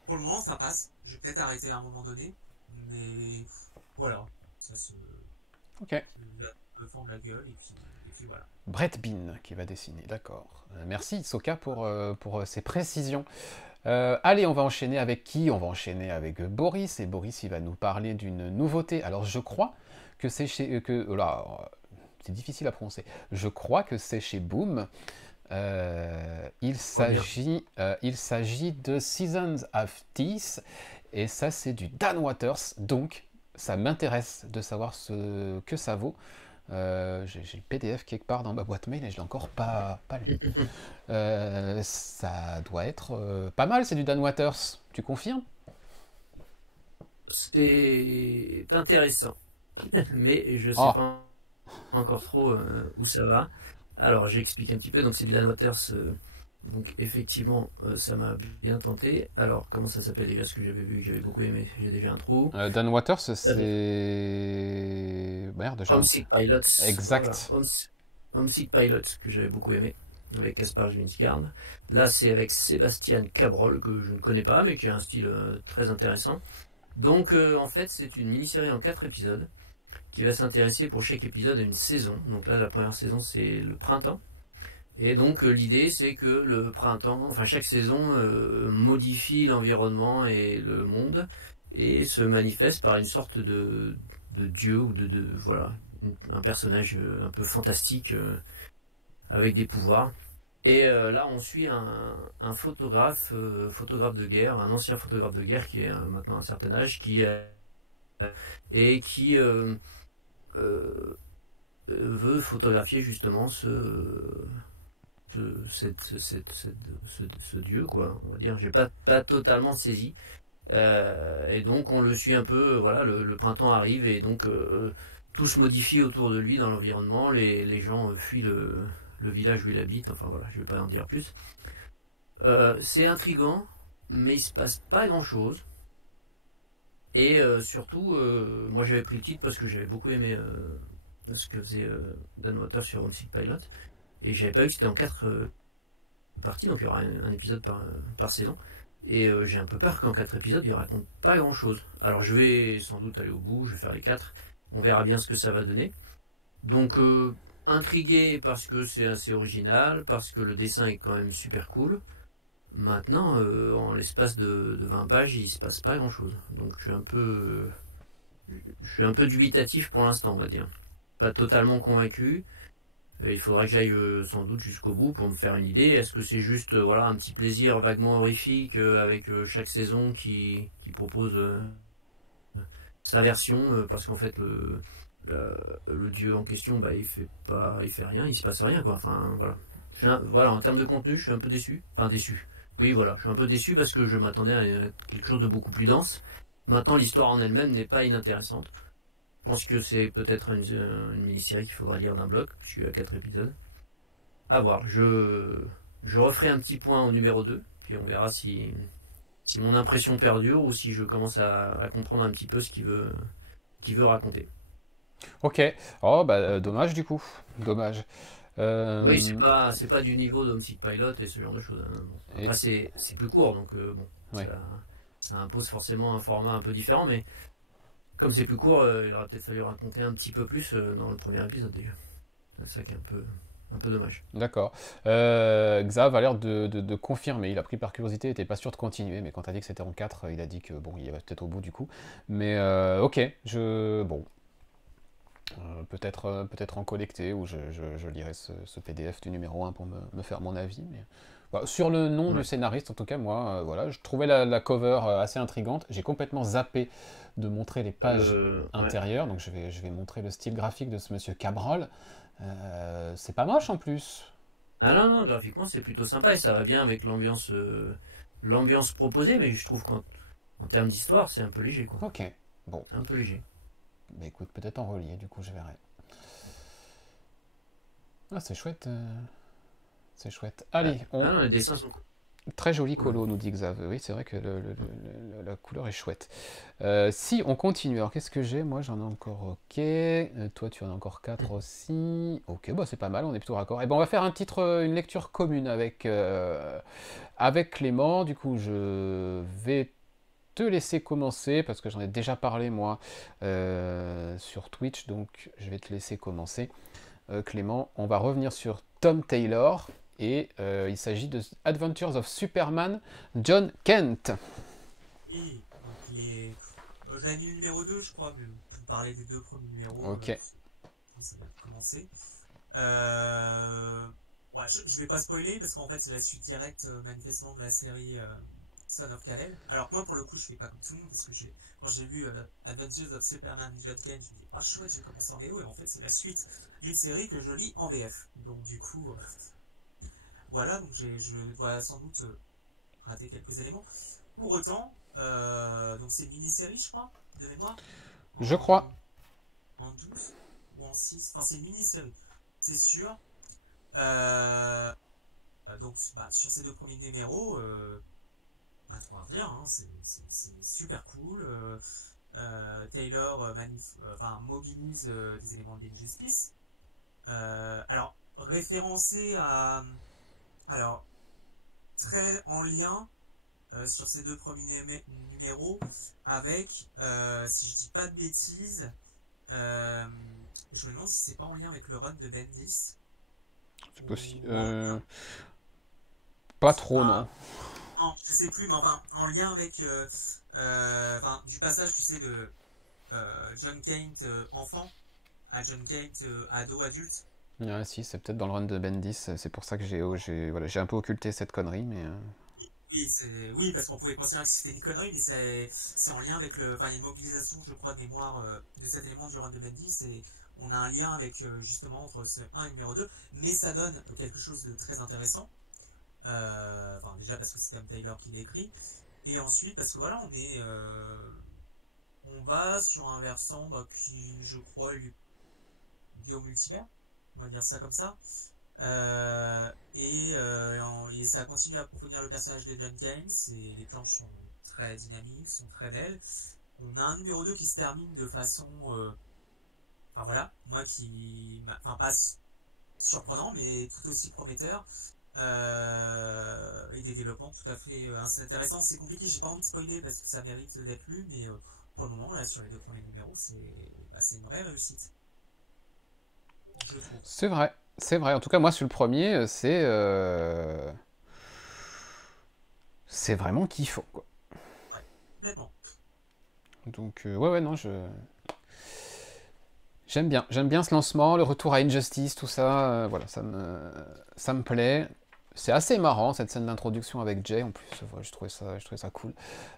pour le moment ça passe, je vais peut-être arrêter à un moment donné, mais voilà, ça se... Ok. Je me forme la gueule, et puis voilà. Brett Bean qui va dessiner, d'accord. Merci Hisoka pour ces précisions. Allez, on va enchaîner avec qui? On va enchaîner avec Boris, et Boris il va nous parler d'une nouveauté. Alors je crois que c'est chez... c'est difficile à prononcer. Je crois que c'est chez Boom. Il s'agit de Seasons of Teeth, et ça c'est du Dan Watters, donc ça m'intéresse de savoir ce que ça vaut. J'ai le PDF quelque part dans ma boîte mail et je l'ai encore pas lu. Ça doit être pas mal, c'est du Dan Watters, tu confirmes? C'est intéressant, mais je sais pas encore trop où ça va. Alors j'explique un petit peu, donc c'est du Dan Watters, donc effectivement ça m'a bien tenté. Alors comment ça s'appelle déjà, ce que j'avais vu, que j'avais beaucoup aimé, j'ai déjà un trou. Dan Watters c'est... Merde, Homesick Pilots. Exact. Voilà. Homesick Pilots, que j'avais beaucoup aimé, avec Caspar Jullinsgaard. Là c'est avec Sébastien Cabrol, que je ne connais pas, mais qui a un style très intéressant. Donc en fait c'est une mini-série en 4 épisodes, qui va s'intéresser pour chaque épisode à une saison. Donc là, la première saison, c'est le printemps. Et donc l'idée, c'est que le printemps, enfin chaque saison, modifie l'environnement et le monde, et se manifeste par une sorte de dieu, ou voilà, un personnage un peu fantastique, avec des pouvoirs. Et là, on suit un photographe de guerre, un ancien photographe de guerre qui est maintenant à un certain âge, qui veut photographier justement ce dieu, quoi, on va dire. J'ai pas totalement saisi, et donc on le suit un peu, voilà, le printemps arrive, et donc tout se modifie autour de lui dans l'environnement, les gens fuient le village où il habite, enfin voilà, je vais pas en dire plus. C'est intriguant, mais il se passe pas grand chose. Et surtout, moi j'avais pris le titre parce que j'avais beaucoup aimé ce que faisait Dan Watters sur Homesick Pilot, et j'avais pas vu que c'était en 4 parties, donc il y aura un épisode par saison, et j'ai un peu peur qu'en 4 épisodes il raconte pas grand chose. Alors je vais sans doute aller au bout, je vais faire les 4, on verra bien ce que ça va donner. Donc intrigué parce que c'est assez original, parce que le dessin est quand même super cool, Maintenant, en l'espace de 20 pages, il se passe pas grand-chose. Donc je suis un peu dubitatif pour l'instant, on va dire. Pas totalement convaincu. Il faudrait que j'aille sans doute jusqu'au bout pour me faire une idée. Est-ce que c'est juste voilà un petit plaisir vaguement horrifique avec chaque saison qui propose sa version parce qu'en fait le dieu en question bah il fait rien, il se passe rien quoi. Enfin voilà. Voilà, en termes de contenu, je suis un peu déçu. Enfin déçu. Oui voilà, je suis un peu déçu parce que je m'attendais à quelque chose de beaucoup plus dense. Maintenant l'histoire en elle-même n'est pas inintéressante. Je pense que c'est peut-être une mini-série qu'il faudra lire d'un bloc, puisqu'il y a 4 épisodes. À voir. Je referai un petit point au numéro 2, puis on verra si mon impression perdure ou si je commence à comprendre un petit peu ce qu'il veut raconter. Ok. Oh, bah, dommage du coup. Dommage. Oui, c'est pas du niveau d'Homesick Pilot et ce genre de choses. Hein. Bon. Après, c'est plus court, donc bon, ouais. ça impose forcément un format un peu différent, mais comme c'est plus court, il aurait peut-être fallu raconter un petit peu plus dans le premier épisode déjà. C'est ça qui est un peu dommage. D'accord. Xav a l'air de confirmer. Il a pris par curiosité, il n'était pas sûr de continuer, mais quand tu as dit que c'était en 4, il a dit que bon, il va peut-être au bout du coup. Mais ok, bon. Peut-être en collecté, ou je lirai ce PDF du numéro 1 pour me faire mon avis. Mais... Bah, sur le nom du scénariste, en tout cas, moi, voilà, je trouvais la cover assez intrigante. J'ai complètement zappé de montrer les pages intérieures, donc je vais montrer le style graphique de ce monsieur Cabral. C'est pas moche en plus. Ah non, graphiquement c'est plutôt sympa et ça va bien avec l'ambiance proposée, mais je trouve qu'en termes d'histoire c'est un peu léger quoi. Ok, bon. Un peu léger. Bah écoute, peut-être en relié, du coup je verrai. Ah c'est chouette. C'est chouette. Allez, non, les dessins sont cool. Très joli colo, nous dit Xav. Oui, c'est vrai que la couleur est chouette. Si on continue, alors qu'est-ce que j'ai? Moi, j'en ai encore ok. Toi, tu en as encore 4 aussi. Ok, bah c'est pas mal, on est plutôt raccord. Et ben, on va faire une lecture commune avec Clément. Du coup, je vais te laisser commencer parce que j'en ai déjà parlé moi sur Twitch, donc je vais te laisser commencer. Clément, on va revenir sur Tom Taylor. Et il s'agit de Adventures of Superman, John Kent. Oui, donc j'avais mis le numéro 2, je crois, mais pour parler des 2 premiers numéros, ok. Ça va commencer. Ouais, je vais pas spoiler parce qu'en fait, c'est la suite directe, manifestement, de la série Son of Kal-El. Alors, moi, pour le coup, je fais pas comme tout le monde parce que quand j'ai vu Adventures of Superman, John Kent, je me dis, ah chouette, je vais commencer en VO, et en fait, c'est la suite d'une série que je lis en VF. Donc, du coup. Voilà, donc je dois sans doute rater quelques éléments. Pour autant, donc c'est une mini-série, je crois, de mémoire. Je crois. En 12 ou en 6. Enfin, c'est une mini-série, c'est sûr. Donc, sur ces 2 premiers numéros, on va dire, hein, c'est super cool. Taylor mobilise des éléments de justice. Alors, référencé à... Alors, très en lien sur ces 2 premiers numéros avec, si je dis pas de bêtises, je me demande si c'est pas en lien avec le run de Bendis. C'est possible. Pas trop, non. Non, je sais plus, mais enfin, en lien avec du passage, tu sais, de John Kent enfant à John Kent ado adulte. Ah, si, c'est peut-être dans le run de Bendis, c'est pour ça que j'ai un peu occulté cette connerie, mais... Oui, parce qu'on pouvait considérer que c'était une connerie, mais c'est en lien avec il y a une mobilisation, je crois, de mémoire de cet élément du run de Bendis, et on a un lien avec, justement, entre ce 1 et le numéro 2, mais ça donne quelque chose de très intéressant. Déjà parce que c'est Tom Taylor qui l'écrit, et ensuite parce que voilà, on va sur un versant qui, je crois, lui lié au multivers. On va dire ça comme ça. Et ça continue à approfondir le personnage de John Kent. Les planches sont très dynamiques, sont très belles. On a un numéro 2 qui se termine de façon... voilà, moi pas surprenant, mais tout aussi prometteur. Et des développements tout à fait intéressants. C'est compliqué, j'ai pas envie de spoiler parce que ça mérite d'être lu, mais pour le moment, là, sur les 2 premiers numéros, c'est une vraie réussite. C'est vrai. En tout cas, moi, sur le premier, c'est... c'est vraiment kiffant, quoi. Ouais, complètement. Donc, ouais, non, j'aime bien ce lancement, le retour à Injustice, tout ça, voilà, ça me plaît. C'est assez marrant cette scène d'introduction avec Jay, en plus, voilà, je trouvais ça cool.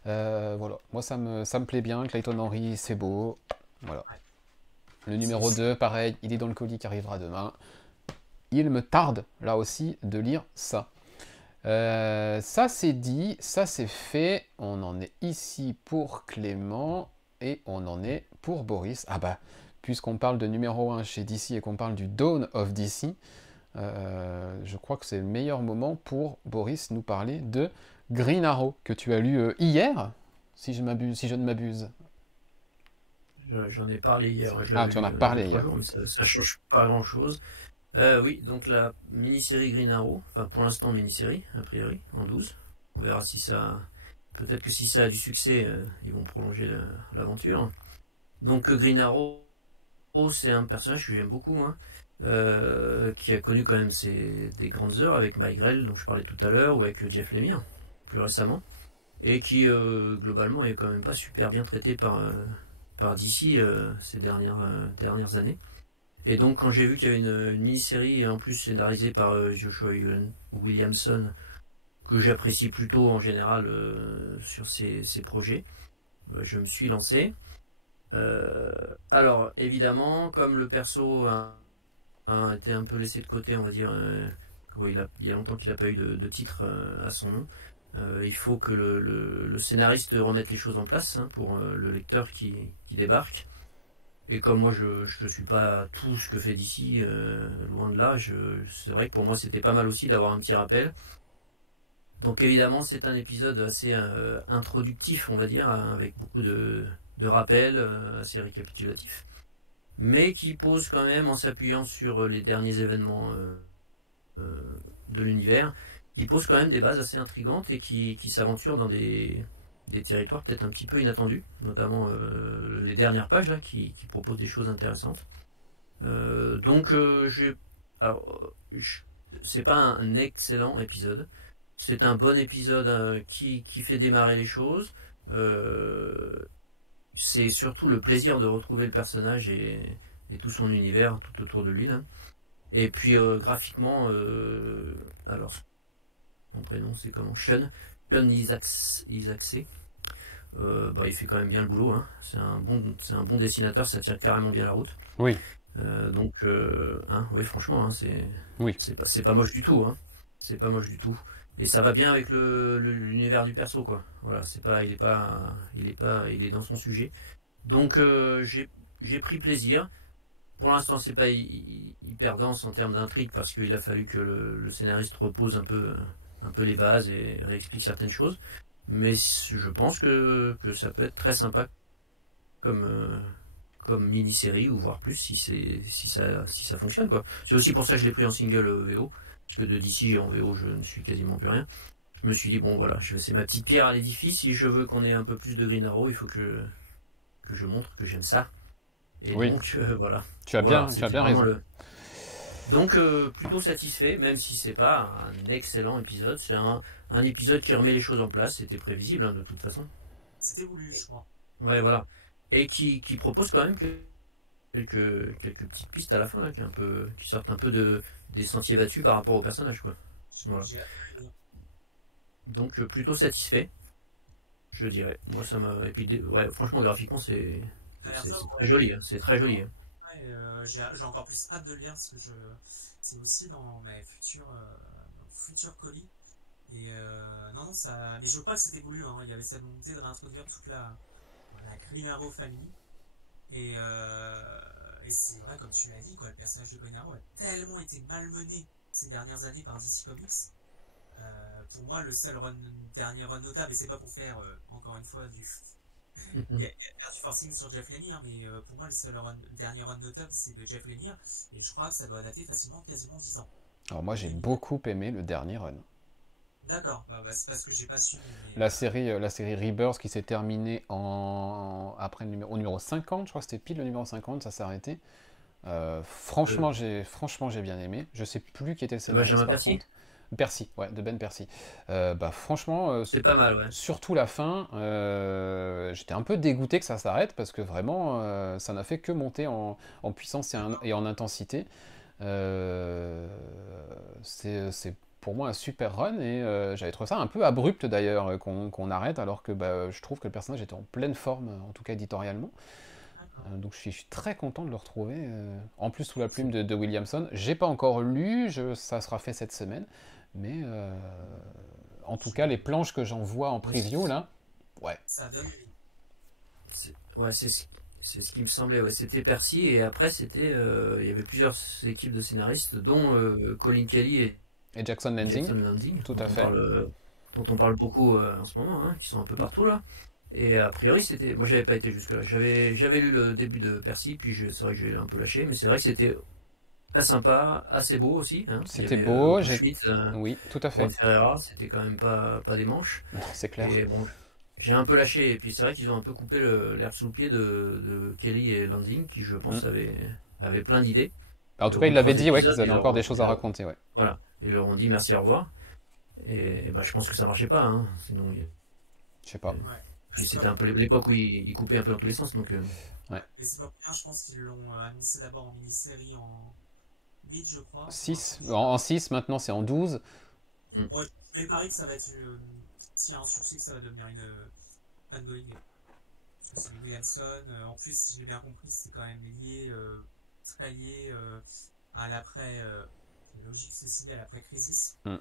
Voilà, moi ça me plaît bien, Clayton Henry, c'est beau, voilà. Ouais. Le numéro 2, pareil, il est dans le colis qui arrivera demain. Il me tarde, là aussi, de lire ça. Ça c'est dit, ça c'est fait, on en est ici pour Clément, et on en est pour Boris. Ah bah, puisqu'on parle de numéro 1 chez DC et qu'on parle du Dawn of DC, je crois que c'est le meilleur moment pour Boris nous parler de Green Arrow, que tu as lu hier, si je ne m'abuse. J'en ai parlé hier. Tu en as parlé hier. Jours, mais ça change pas grand-chose. Oui, donc la mini-série Green Arrow, enfin pour l'instant mini-série, a priori, en 12. On verra si ça... Peut-être que si ça a du succès, ils vont prolonger l'aventure. Donc Green Arrow, c'est un personnage que j'aime beaucoup, hein, qui a connu quand même des grandes heures avec Mike Grell, dont je parlais tout à l'heure, ou avec Jeff Lemire, plus récemment, et qui globalement est quand même pas super bien traité par DC ces dernières années. Et donc quand j'ai vu qu'il y avait une mini-série, en plus scénarisée par Joshua Williamson, que j'apprécie plutôt en général sur ces projets, je me suis lancé. Alors évidemment, comme le perso a été un peu laissé de côté, on va dire, il y a longtemps qu'il n'a pas eu de titre à son nom, il faut que le scénariste remette les choses en place, hein, pour le lecteur qui débarque. Et comme moi je ne suis pas tout ce que fait DC, loin de là, c'est vrai que pour moi c'était pas mal aussi d'avoir un petit rappel. Donc évidemment c'est un épisode assez introductif, on va dire, avec beaucoup de rappels, assez récapitulatifs, mais qui pose quand même, en s'appuyant sur les derniers événements de l'univers, qui pose quand même des bases assez intrigantes et qui s'aventure dans des territoires peut-être un petit peu inattendus, notamment les dernières pages là, qui proposent des choses intéressantes. C'est pas un excellent épisode, c'est un bon épisode qui fait démarrer les choses. C'est surtout le plaisir de retrouver le personnage et tout son univers tout autour de lui là. Et puis graphiquement, alors mon prénom c'est comment, Sean Izaakse. Il fait quand même bien le boulot, hein. C'est un bon dessinateur, ça tire carrément bien la route. Oui. Oui, franchement, hein, oui. c'est pas moche du tout, hein. C'est pas moche du tout. Et ça va bien avec l'univers du perso, quoi. Voilà, il est dans son sujet. Donc j'ai pris plaisir. Pour l'instant, c'est pas hyper dense en termes d'intrigue parce qu'il a fallu que le scénariste repose un peu les bases et réexplique certaines choses. Mais je pense que ça peut être très sympa comme mini-série, ou voire plus si ça fonctionne, quoi. C'est aussi pour ça que je l'ai pris en single VO, parce que de DC en VO je ne suis quasiment plus rien. Je me suis dit bon voilà, c'est ma petite pierre à l'édifice. Si je veux qu'on ait un peu plus de Green Arrow, il faut que je montre que j'aime ça. Et oui. Donc voilà. Tu as bien raison. Donc plutôt satisfait, même si c'est pas un excellent épisode. C'est un épisode qui remet les choses en place. C'était prévisible, hein, de toute façon. C'était voulu, je crois. Ouais, voilà. Et qui propose quand même quelques petites pistes à la fin là, qui sortent un peu des sentiers battus par rapport au personnage, quoi. Voilà. Donc plutôt satisfait, je dirais. Moi ça m'a. Et puis franchement graphiquement c'est très joli, hein. C'est très joli, hein. J'ai encore plus hâte de le lire parce que c'est aussi dans mes futurs colis. Et non, ça. Mais je crois que c'était voulu, hein. Il y avait cette volonté de réintroduire toute la Green Arrow famille. Et c'est vrai, comme tu l'as dit, quoi, le personnage de Green Arrow a tellement été malmené ces dernières années par DC Comics. Pour moi, le seul dernier run notable, et c'est pas pour faire encore une fois il y a du forcing sur Jeff Lemire, mais pour moi, le dernier run notable, c'est de Jeff Lemire, et je crois que ça doit dater facilement quasiment 10 ans. Alors moi, j'ai beaucoup aimé le dernier run. D'accord, c'est parce que j'ai pas suivi. Mais... La série Rebirth qui s'est terminée après au numéro 50, je crois que c'était pile le numéro 50, ça s'est arrêté. Franchement, j'ai bien aimé. Je sais plus qui était le scénariste par contre. Percy, ouais, de Ben Percy. Bah franchement, C'est pas mal, ouais. surtout la fin, j'étais un peu dégoûté que ça s'arrête parce que vraiment, ça n'a fait que monter en puissance et en intensité. Euh, c'est pour moi un super run et j'avais trouvé ça un peu abrupt d'ailleurs qu'on arrête alors que bah, je trouve que le personnage était en pleine forme, en tout cas éditorialement. D'accord. Donc je suis très content de le retrouver, en plus sous la plume de Williamson. J'ai pas encore lu, ça sera fait cette semaine, mais en tout cas les planches que j'en vois en preview là, ouais, Ça donne envie. Ouais, c'est ce qui me semblait. Ouais, c'était Percy et après c'était, il y avait plusieurs équipes de scénaristes, dont Colin Kelly et et Jackson Lanzing, Jackson Lanzing, tout à fait. dont on parle beaucoup en ce moment, hein, qui sont un peu partout là. Et a priori, c'était. Moi, j'avais pas été jusque-là. J'avais lu le début de Percy, puis c'est vrai que j'ai un peu lâché, mais c'est vrai que c'était très sympa, assez beau aussi. Hein. Il y C'était avait beau, Schmidt, oui, tout à fait. Juan Ferreira, c'était quand même pas des manches. C'est clair. Et bon, j'ai un peu lâché. Et puis c'est vrai qu'ils ont un peu coupé l'herbe sous le pied de Kelly et Lansing, qui je pense avaient plein d'idées. En tout Au cas, bout il de l'avait 3 dit, ouais, épisodes, qu'ils avaient ils encore leur- des choses ils à leur- raconter, ouais. Voilà. Ils leur ont dit merci, au revoir. Et bah, je pense que ça marchait pas. Hein. Sinon, Je sais pas. Ouais. puis c'était un peu l'époque où ils coupaient un peu dans tous les sens. Donc, Ouais. Mais c'est pas pour rien, je pense qu'ils l'ont annoncé d'abord en mini-série en 8, je crois. 6, en 6, maintenant c'est en 12. Ouais, mais il paraît que ça va être. S'il y a un succès, que ça va devenir une ongoing. Parce que c'est du Williamson. En plus, si j'ai bien compris, c'est quand même lié, très lié à l'après. Logique, c'est lié à l'après-crisis. Mm.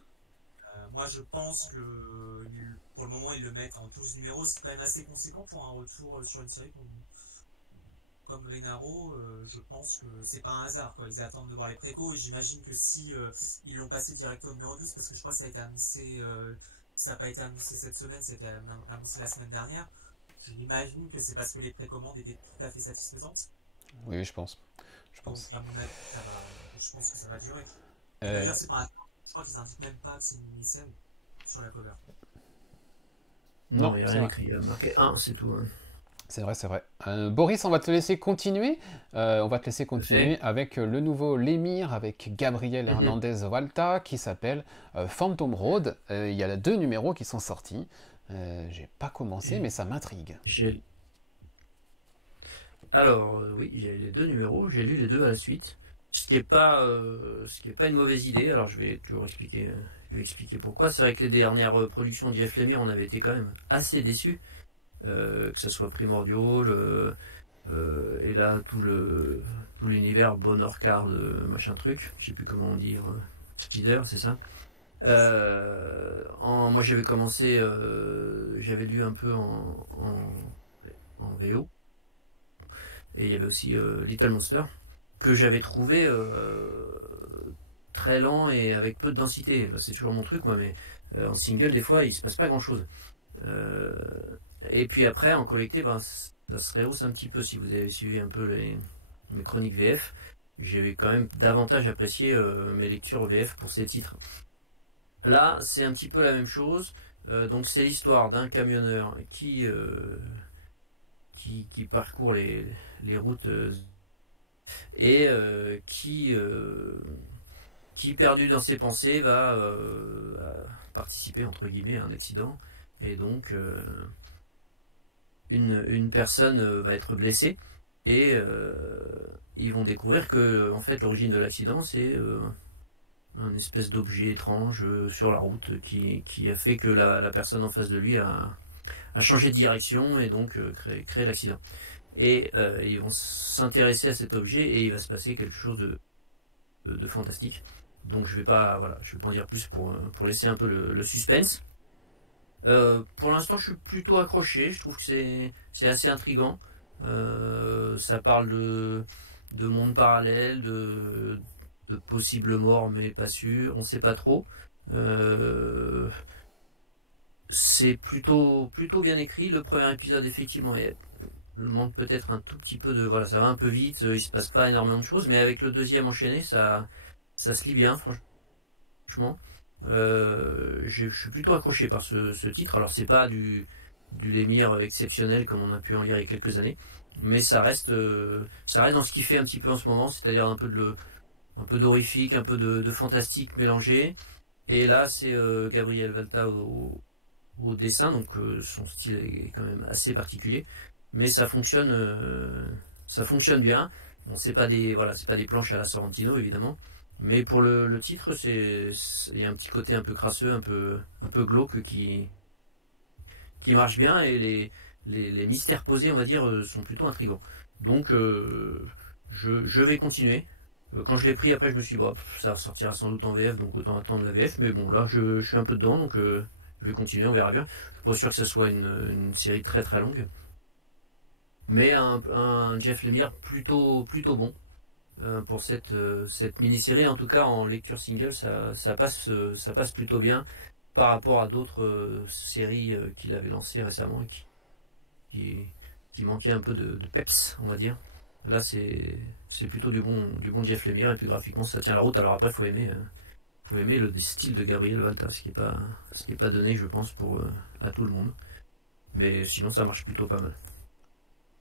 Moi, je pense que pour le moment, ils le mettent en 12 numéros. C'est quand même assez conséquent pour un retour sur une série comme Green Arrow. Je pense que c'est pas un hasard, quoi. Ils attendent de voir les précos et j'imagine que si ils l'ont passé direct au numéro 12, parce que je crois que ça a été annoncé, ça n'a pas été annoncé cette semaine, c'était annoncé la semaine dernière. J'imagine que c'est parce que les précommandes étaient tout à fait satisfaisantes. Oui, je pense. Donc, à mon avis, je pense que ça va durer. D'ailleurs, c'est pas un hasard. Je crois qu'ils indiquent même pas que c'est une mini-série sur la cover. Non, non, il n'y a c'est rien vrai. écrit. Il y a marqué 1, c'est tout. Hein. C'est vrai, c'est vrai. Boris, on va te laisser continuer. On va te laisser continuer avec le nouveau L'émir avec Gabriel Hernandez Valta qui s'appelle Phantom Road. Il y a 2 numéros qui sont sortis. J'ai pas commencé, mais ça m'intrigue. Alors, oui, il y a les 2 numéros, j'ai lu les 2 à la suite. Ce qui est pas une mauvaise idée. Alors, je vais expliquer pourquoi. C'est vrai que les dernières productions de Jeff Lemire, on avait été quand même assez déçus. Que ce soit Primordial, et là tout l'univers Bonheur Card, machin truc, je sais plus comment on dit, Spider, c'est ça. Moi j'avais commencé, j'avais lu un peu en VO, et il y avait aussi Little Monster que j'avais trouvé très lent et avec peu de densité. C'est toujours mon truc, moi, mais en single des fois il se passe pas grand chose. Et puis après, en collecté, ça se rehausse un petit peu. Si vous avez suivi un peu mes chroniques VF, j'avais quand même davantage apprécié mes lectures VF pour ces titres. Là, c'est un petit peu la même chose. Donc c'est l'histoire d'un camionneur qui parcourt les routes et qui perdu dans ses pensées va participer entre guillemets à un accident. Et donc une personne va être blessée et ils vont découvrir que en fait l'origine de l'accident c'est un espèce d'objet étrange sur la route qui a fait que la personne en face de lui a changé de direction et donc créé l'accident. Et ils vont s'intéresser à cet objet et il va se passer quelque chose de fantastique. Donc je vais pas en dire plus pour laisser un peu le suspense. Pour l'instant, je suis plutôt accroché. Je trouve que c'est assez intriguant. Ça parle de monde parallèle, de possibles morts, mais pas sûr. On sait pas trop. C'est plutôt bien écrit. Le premier épisode, effectivement, manque peut-être un tout petit peu de. Voilà, ça va un peu vite. Il se passe pas énormément de choses, mais avec le deuxième enchaîné, ça se lit bien, franchement. Je suis plutôt accroché par ce titre. Alors c'est pas du Lemire exceptionnel comme on a pu en lire il y a quelques années, mais ça reste dans ce qu'il fait un petit peu en ce moment, c'est-à-dire un peu d'horrifique, un peu de fantastique mélangé, Et là, c'est Gabriel Valta au dessin, donc son style est quand même assez particulier. Mais ça fonctionne bien. Bon, c'est pas des planches à la Sorrentino évidemment, mais pour le titre, il y a un petit côté un peu crasseux, un peu glauque qui marche bien, et les mystères posés, on va dire, sont plutôt intrigants. Donc je vais continuer. Quand je l'ai pris, après je me suis dit, bon, ça ressortira sans doute en VF, donc autant attendre la VF. Mais bon, là je suis un peu dedans, donc je vais continuer, on verra bien. Je suis pas sûr que ce soit une série très très longue. Mais un Jeff Lemire plutôt bon pour cette mini-série. En tout cas, en lecture single, ça passe plutôt bien par rapport à d'autres séries qu'il avait lancées récemment et qui manquaient un peu de peps, on va dire. Là, c'est plutôt du bon Jeff Lemire, et puis graphiquement, ça tient la route. Alors après, faut aimer le style de Gabriel Valta, ce qui est pas donné, je pense, à tout le monde. Mais sinon, ça marche plutôt pas mal.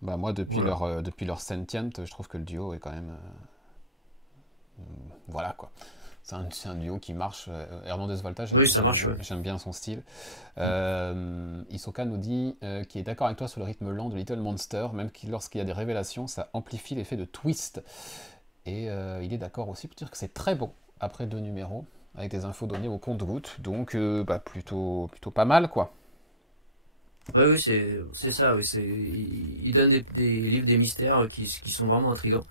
Bah moi, Voilà. depuis leur Sentient, je trouve que le duo est quand même... voilà, quoi. C'est un duo qui marche. Hernandez Valta, Oui, ça marche, ouais. j'aime bien son style. Isoka nous dit qu'il est d'accord avec toi sur le rythme lent de Little Monster, même lorsqu'il y a des révélations, ça amplifie l'effet de twist. Et il est d'accord aussi pour dire que c'est très bon après 2 numéros, avec des infos données au compte-gouttes. Donc, plutôt pas mal, quoi. Oui, oui, c'est ça. Oui, il donne des livres, des mystères qui sont vraiment intrigants.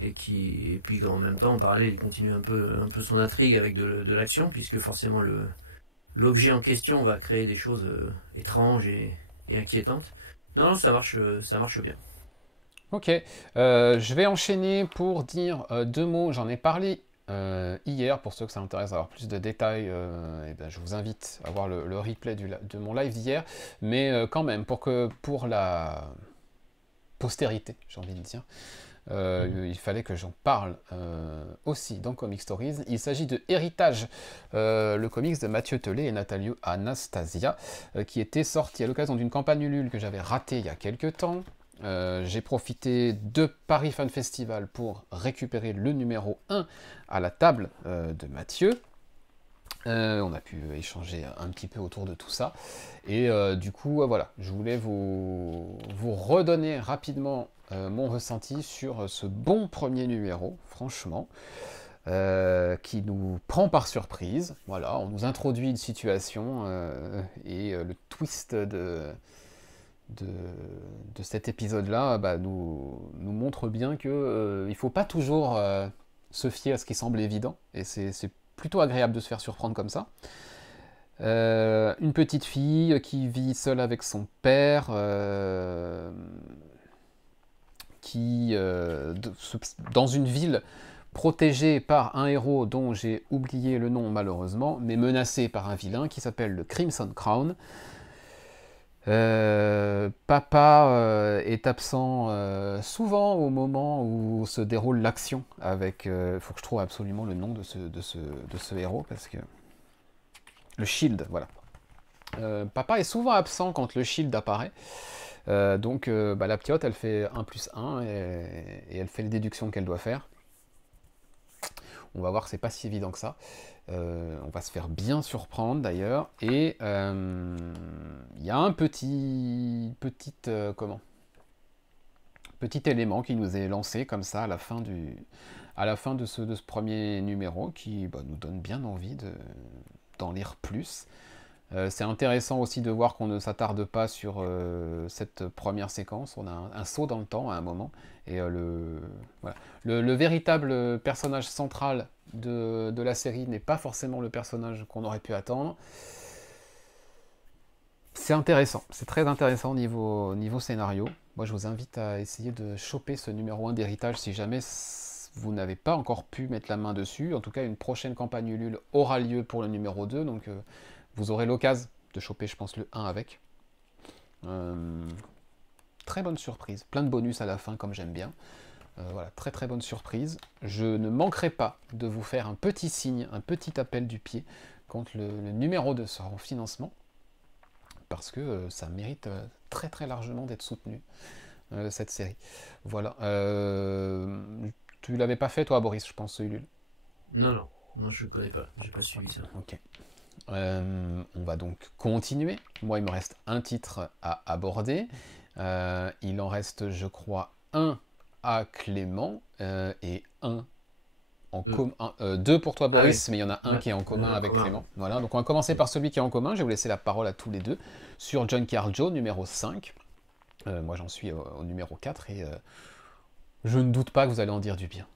Et puis en même temps, en parallèle, il continue un peu son intrigue avec de l'action, puisque forcément l'objet en question va créer des choses étranges et inquiétantes. Non, non, ça marche bien. Ok, je vais enchaîner pour dire 2 mots. J'en ai parlé hier, pour ceux que ça intéresse d'avoir plus de détails. Eh ben, je vous invite à voir le replay de mon live d'hier. Mais quand même, pour la postérité, j'ai envie de dire, Mhm. il fallait que j'en parle aussi dans Comic Stories. Il s'agit de Héritage, le comics de Mathieu Tellet et Nathalie Anastasia, qui était sorti à l'occasion d'une campagne Ulule que j'avais ratée il y a quelques temps. J'ai profité de Paris Fan Festival pour récupérer le numéro 1 à la table de Mathieu. On a pu échanger un petit peu autour de tout ça. Et du coup, voilà, je voulais vous redonner rapidement mon ressenti sur ce bon premier numéro, franchement, qui nous prend par surprise. Voilà, on nous introduit une situation et le twist de, de cet épisode-là bah, nous montre bien que il ne faut pas toujours se fier à ce qui semble évident. Et c'est plutôt agréable de se faire surprendre comme ça. Une petite fille qui vit seule avec son père, dans une ville protégée par un héros dont j'ai oublié le nom malheureusement, mais menacée par un vilain qui s'appelle le Crimson Crown. Papa est absent souvent au moment où se déroule l'action. Il faut que je trouve absolument le nom de ce héros parce que le Shield, voilà. Papa est souvent absent quand le Shield apparaît. Donc la petite, elle fait 1 plus 1 et elle fait les déductions qu'elle doit faire. On va voir que c'est pas si évident que ça. On va se faire bien surprendre d'ailleurs. Et il y a un petit élément qui nous est lancé comme ça à la fin de ce premier numéro qui nous donne bien envie d'en lire plus. C'est intéressant aussi de voir qu'on ne s'attarde pas sur cette première séquence. On a un saut dans le temps à un moment. Et voilà. Le véritable personnage central de la série n'est pas forcément le personnage qu'on aurait pu attendre. C'est intéressant, c'est très intéressant niveau scénario. Moi je vous invite à essayer de choper ce numéro 1 d'Héritage si jamais vous n'avez pas encore pu mettre la main dessus. En tout cas, une prochaine campagne Ulule aura lieu pour le numéro 2, donc vous aurez l'occasion de choper, je pense, le 1 avec. Très bonne surprise, plein de bonus à la fin comme j'aime bien. Voilà, très très bonne surprise. Je ne manquerai pas de vous faire un petit signe, un petit appel du pied quand le numéro 2 sera en financement, parce que ça mérite très très largement d'être soutenu, cette série. Voilà. Tu l'avais pas fait toi, Boris, je pense, Ulule. Non, non. Non, je connais pas, j'ai pas suivi ça. Ok. On va donc continuer. Moi, il me reste un titre à aborder. Il en reste, je crois, un à Clément et un en Deux. commun. Deux pour toi, Ah oui, Boris, mais il y en a un ouais, qui est en commun avec commun. Clément. Voilà, donc on va commencer par celui qui est en commun. Je vais vous laisser la parole à tous les deux sur John Carjo, numéro 5. Moi, j'en suis au numéro 4 et je ne doute pas que vous allez en dire du bien.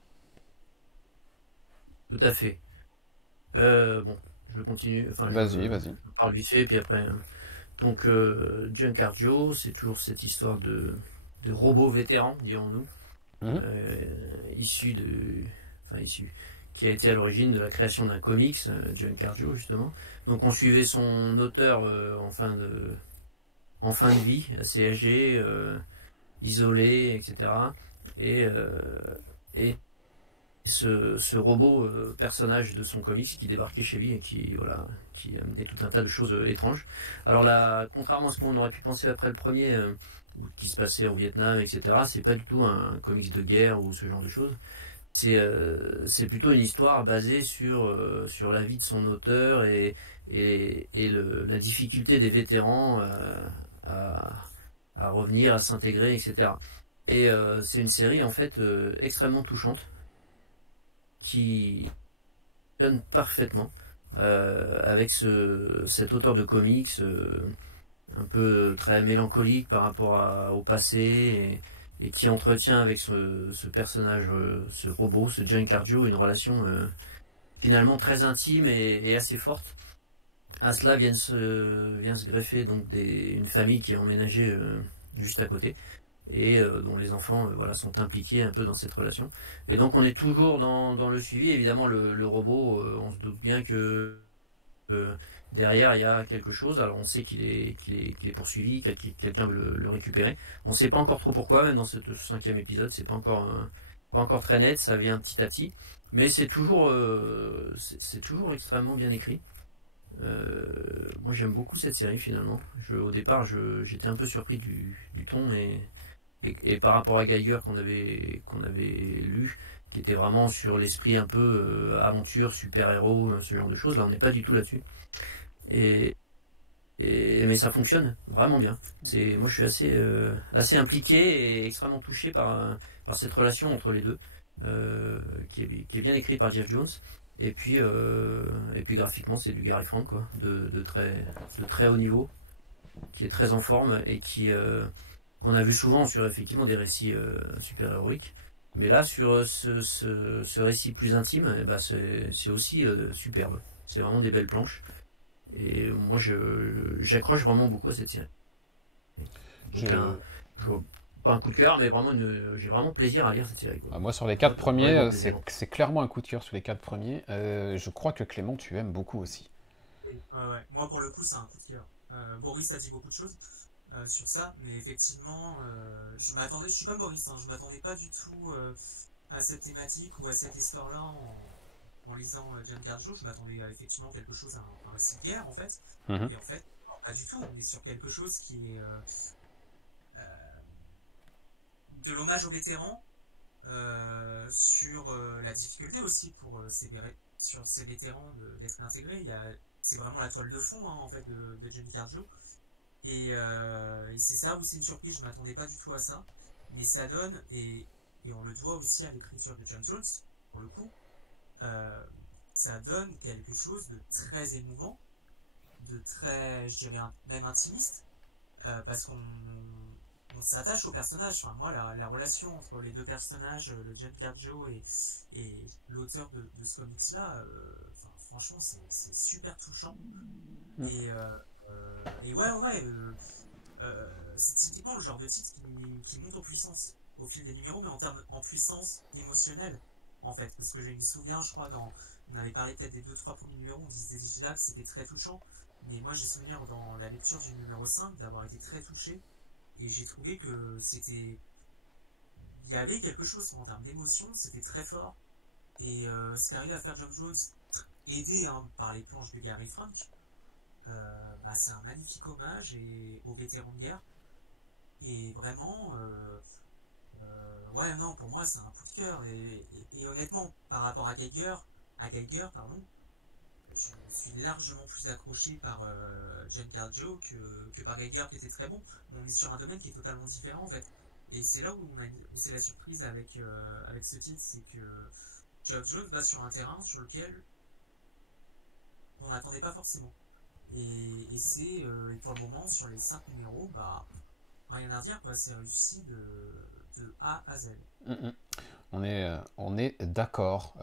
Tout à fait. Bon, je continue, enfin Vas-y, vas-y. je parle vite fait, puis après. Donc, Giancarlo, c'est toujours cette histoire de robot vétéran, dirons-nous, Mhm. issu de, enfin issu, qui a été à l'origine de la création d'un comics, Giancarlo justement. Donc, on suivait son auteur en fin de vie, assez âgé, isolé, etc. Et, euh, et ce robot personnage de son comics qui débarquait chez lui et qui amenait tout un tas de choses étranges. Alors là, contrairement à ce qu'on aurait pu penser après le premier, qui se passait au Vietnam, etc., c'est pas du tout un comics de guerre ou ce genre de choses. C'est plutôt une histoire basée sur la vie de son auteur et la difficulté des vétérans à, à revenir, à s'intégrer, etc. Et c'est une série en fait extrêmement touchante qui donne parfaitement avec cet auteur de comics un peu très mélancolique par rapport au passé et qui entretient avec ce personnage, ce robot, ce Giancarlo, une relation finalement très intime et assez forte. À cela vient se greffer donc une famille qui est emménagée juste à côté et dont les enfants voilà, sont impliqués un peu dans cette relation. Et donc on est toujours dans le suivi. Évidemment, le robot, on se doute bien que derrière il y a quelque chose. Alors on sait qu'il est poursuivi, quelqu'un veut le récupérer. On ne sait pas encore trop pourquoi, même dans ce 5e épisode, c'est pas encore très net, ça vient petit à petit. Mais c'est toujours extrêmement bien écrit. Moi j'aime beaucoup cette série finalement. Au départ j'étais un peu surpris du ton et par rapport à Geiger qu'on avait lu, qui était vraiment sur l'esprit un peu aventure, super-héros, ce genre de choses, là on n'est pas du tout là-dessus. Et, mais ça fonctionne vraiment bien. Moi je suis assez impliqué et extrêmement touché par cette relation entre les deux, qui est bien écrite par Jeff Jones. Et puis graphiquement c'est du Gary Frank quoi, de très haut niveau, qui est très en forme et qu'on a vu souvent sur effectivement des récits super-héroïques. Mais là, sur ce récit plus intime, eh ben, c'est aussi superbe. C'est vraiment des belles planches. Et moi, j'accroche vraiment beaucoup à cette série. Je... Donc, pas un coup de cœur, mais vraiment j'ai vraiment plaisir à lire cette série. Quoi. Moi, sur les 4 premiers, Vraiment plaisir. c'est clairement un coup de cœur sur les 4 premiers. Je crois que Clément, tu aimes beaucoup aussi. Oui, ouais. Moi, pour le coup, c'est un coup de cœur. Boris a dit beaucoup de choses sur ça, mais effectivement, je suis comme Boris, hein, je m'attendais pas du tout à cette thématique ou à cette histoire-là en lisant John Carjo. Je m'attendais à effectivement quelque chose, un récit de guerre en fait, Mhm. et en fait, non, pas du tout. On est sur quelque chose qui est de l'hommage aux vétérans, sur la difficulté aussi pour sur ces vétérans d'être intégrés. C'est vraiment la toile de fond hein, en fait de Johnny Carjo. Et c'est ça où c'est une surprise, je m'attendais pas du tout à ça. Mais ça donne, et on le doit aussi à l'écriture de John Jones, pour le coup, euh, ça donne quelque chose de très émouvant, de très, je dirais, même intimiste, parce qu'on on s'attache au personnage. Enfin, moi, la relation entre les deux personnages, le John Carjo et l'auteur de ce comics-là, enfin, franchement, c'est super touchant. Mm. Et ouais, c'est typiquement le genre de titre qui monte en puissance au fil des numéros, mais en puissance émotionnelle, en fait. Parce que je me souviens, je crois, on avait parlé peut-être des deux trois premiers numéros, on disait déjà que c'était très touchant. Mais moi, j'ai souvenir dans la lecture du numéro 5 d'avoir été très touché. Et j'ai trouvé que il y avait quelque chose en termes d'émotion, c'était très fort. Et ce qu'arrive à faire John Jones, aidé hein, par les planches de Gary Frank, c'est un magnifique hommage aux vétérans de guerre. Et vraiment, ouais, non, pour moi, c'est un coup de cœur. Et honnêtement, par rapport à Geiger, à Geiger, pardon, je suis largement plus accroché par Giancarlo que par Geiger qui était très bon. Mais on est sur un domaine qui est totalement différent en fait. Et c'est là où, où c'est la surprise avec ce titre, c'est que Geoff Jones va sur un terrain sur lequel on n'attendait pas forcément. Et c'est pour le moment sur les 5 numéros, bah rien à dire quoi, c'est réussi de A à Z. On est d'accord.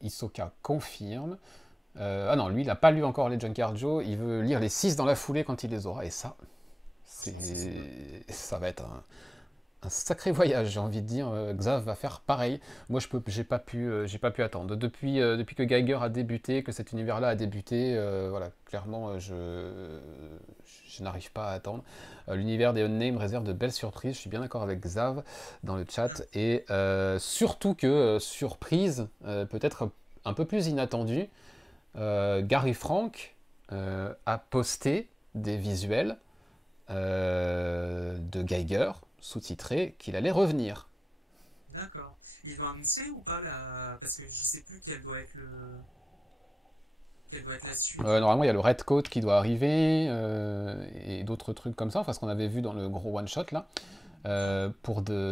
Hisoka confirme. Ah non, lui, il n'a pas lu encore les Giancarlo. Il veut lire les 6 dans la foulée quand il les aura. Et ça, ça va être un sacré voyage, j'ai envie de dire. Xav va faire pareil. Moi, j'ai pas pu attendre. Depuis que Geiger a débuté, que cet univers-là a débuté, voilà, clairement, je n'arrive pas à attendre. L'univers des Unnamed réserve de belles surprises. Je suis bien d'accord avec Xav dans le chat. Et surtout que, surprise, peut-être un peu plus inattendue, Gary Frank a posté des visuels de Geiger sous-titré qu'il allait revenir. D'accord. Ils ont annoncé ou pas la... Parce que je sais plus quelle doit être la suite. Normalement, il y a le Red Coat qui doit arriver et d'autres trucs comme ça. Enfin, ce qu'on avait vu dans le gros one-shot là,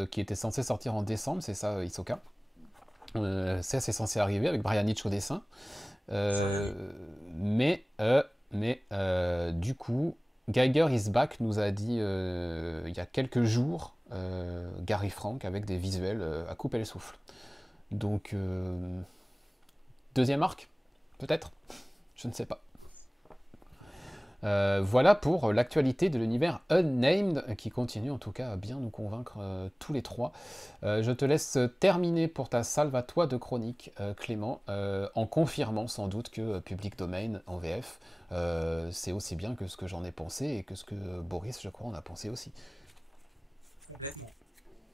qui était censé sortir en décembre, c'est ça, Hisoka. C'est censé arriver avec Brian Hitch au dessin. Mais du coup, Geiger is back nous a dit il y a quelques jours, Gary Frank avec des visuels à couper le souffle. Donc, deuxième arc, peut-être, je ne sais pas. Voilà pour l'actualité de l'univers Unnamed qui continue en tout cas à bien nous convaincre tous les trois. Je te laisse terminer pour ta salve à toi de chronique, Clément, en confirmant sans doute que Public Domain en VF, c'est aussi bien que ce que j'en ai pensé et que ce que Boris, je crois, en a pensé aussi.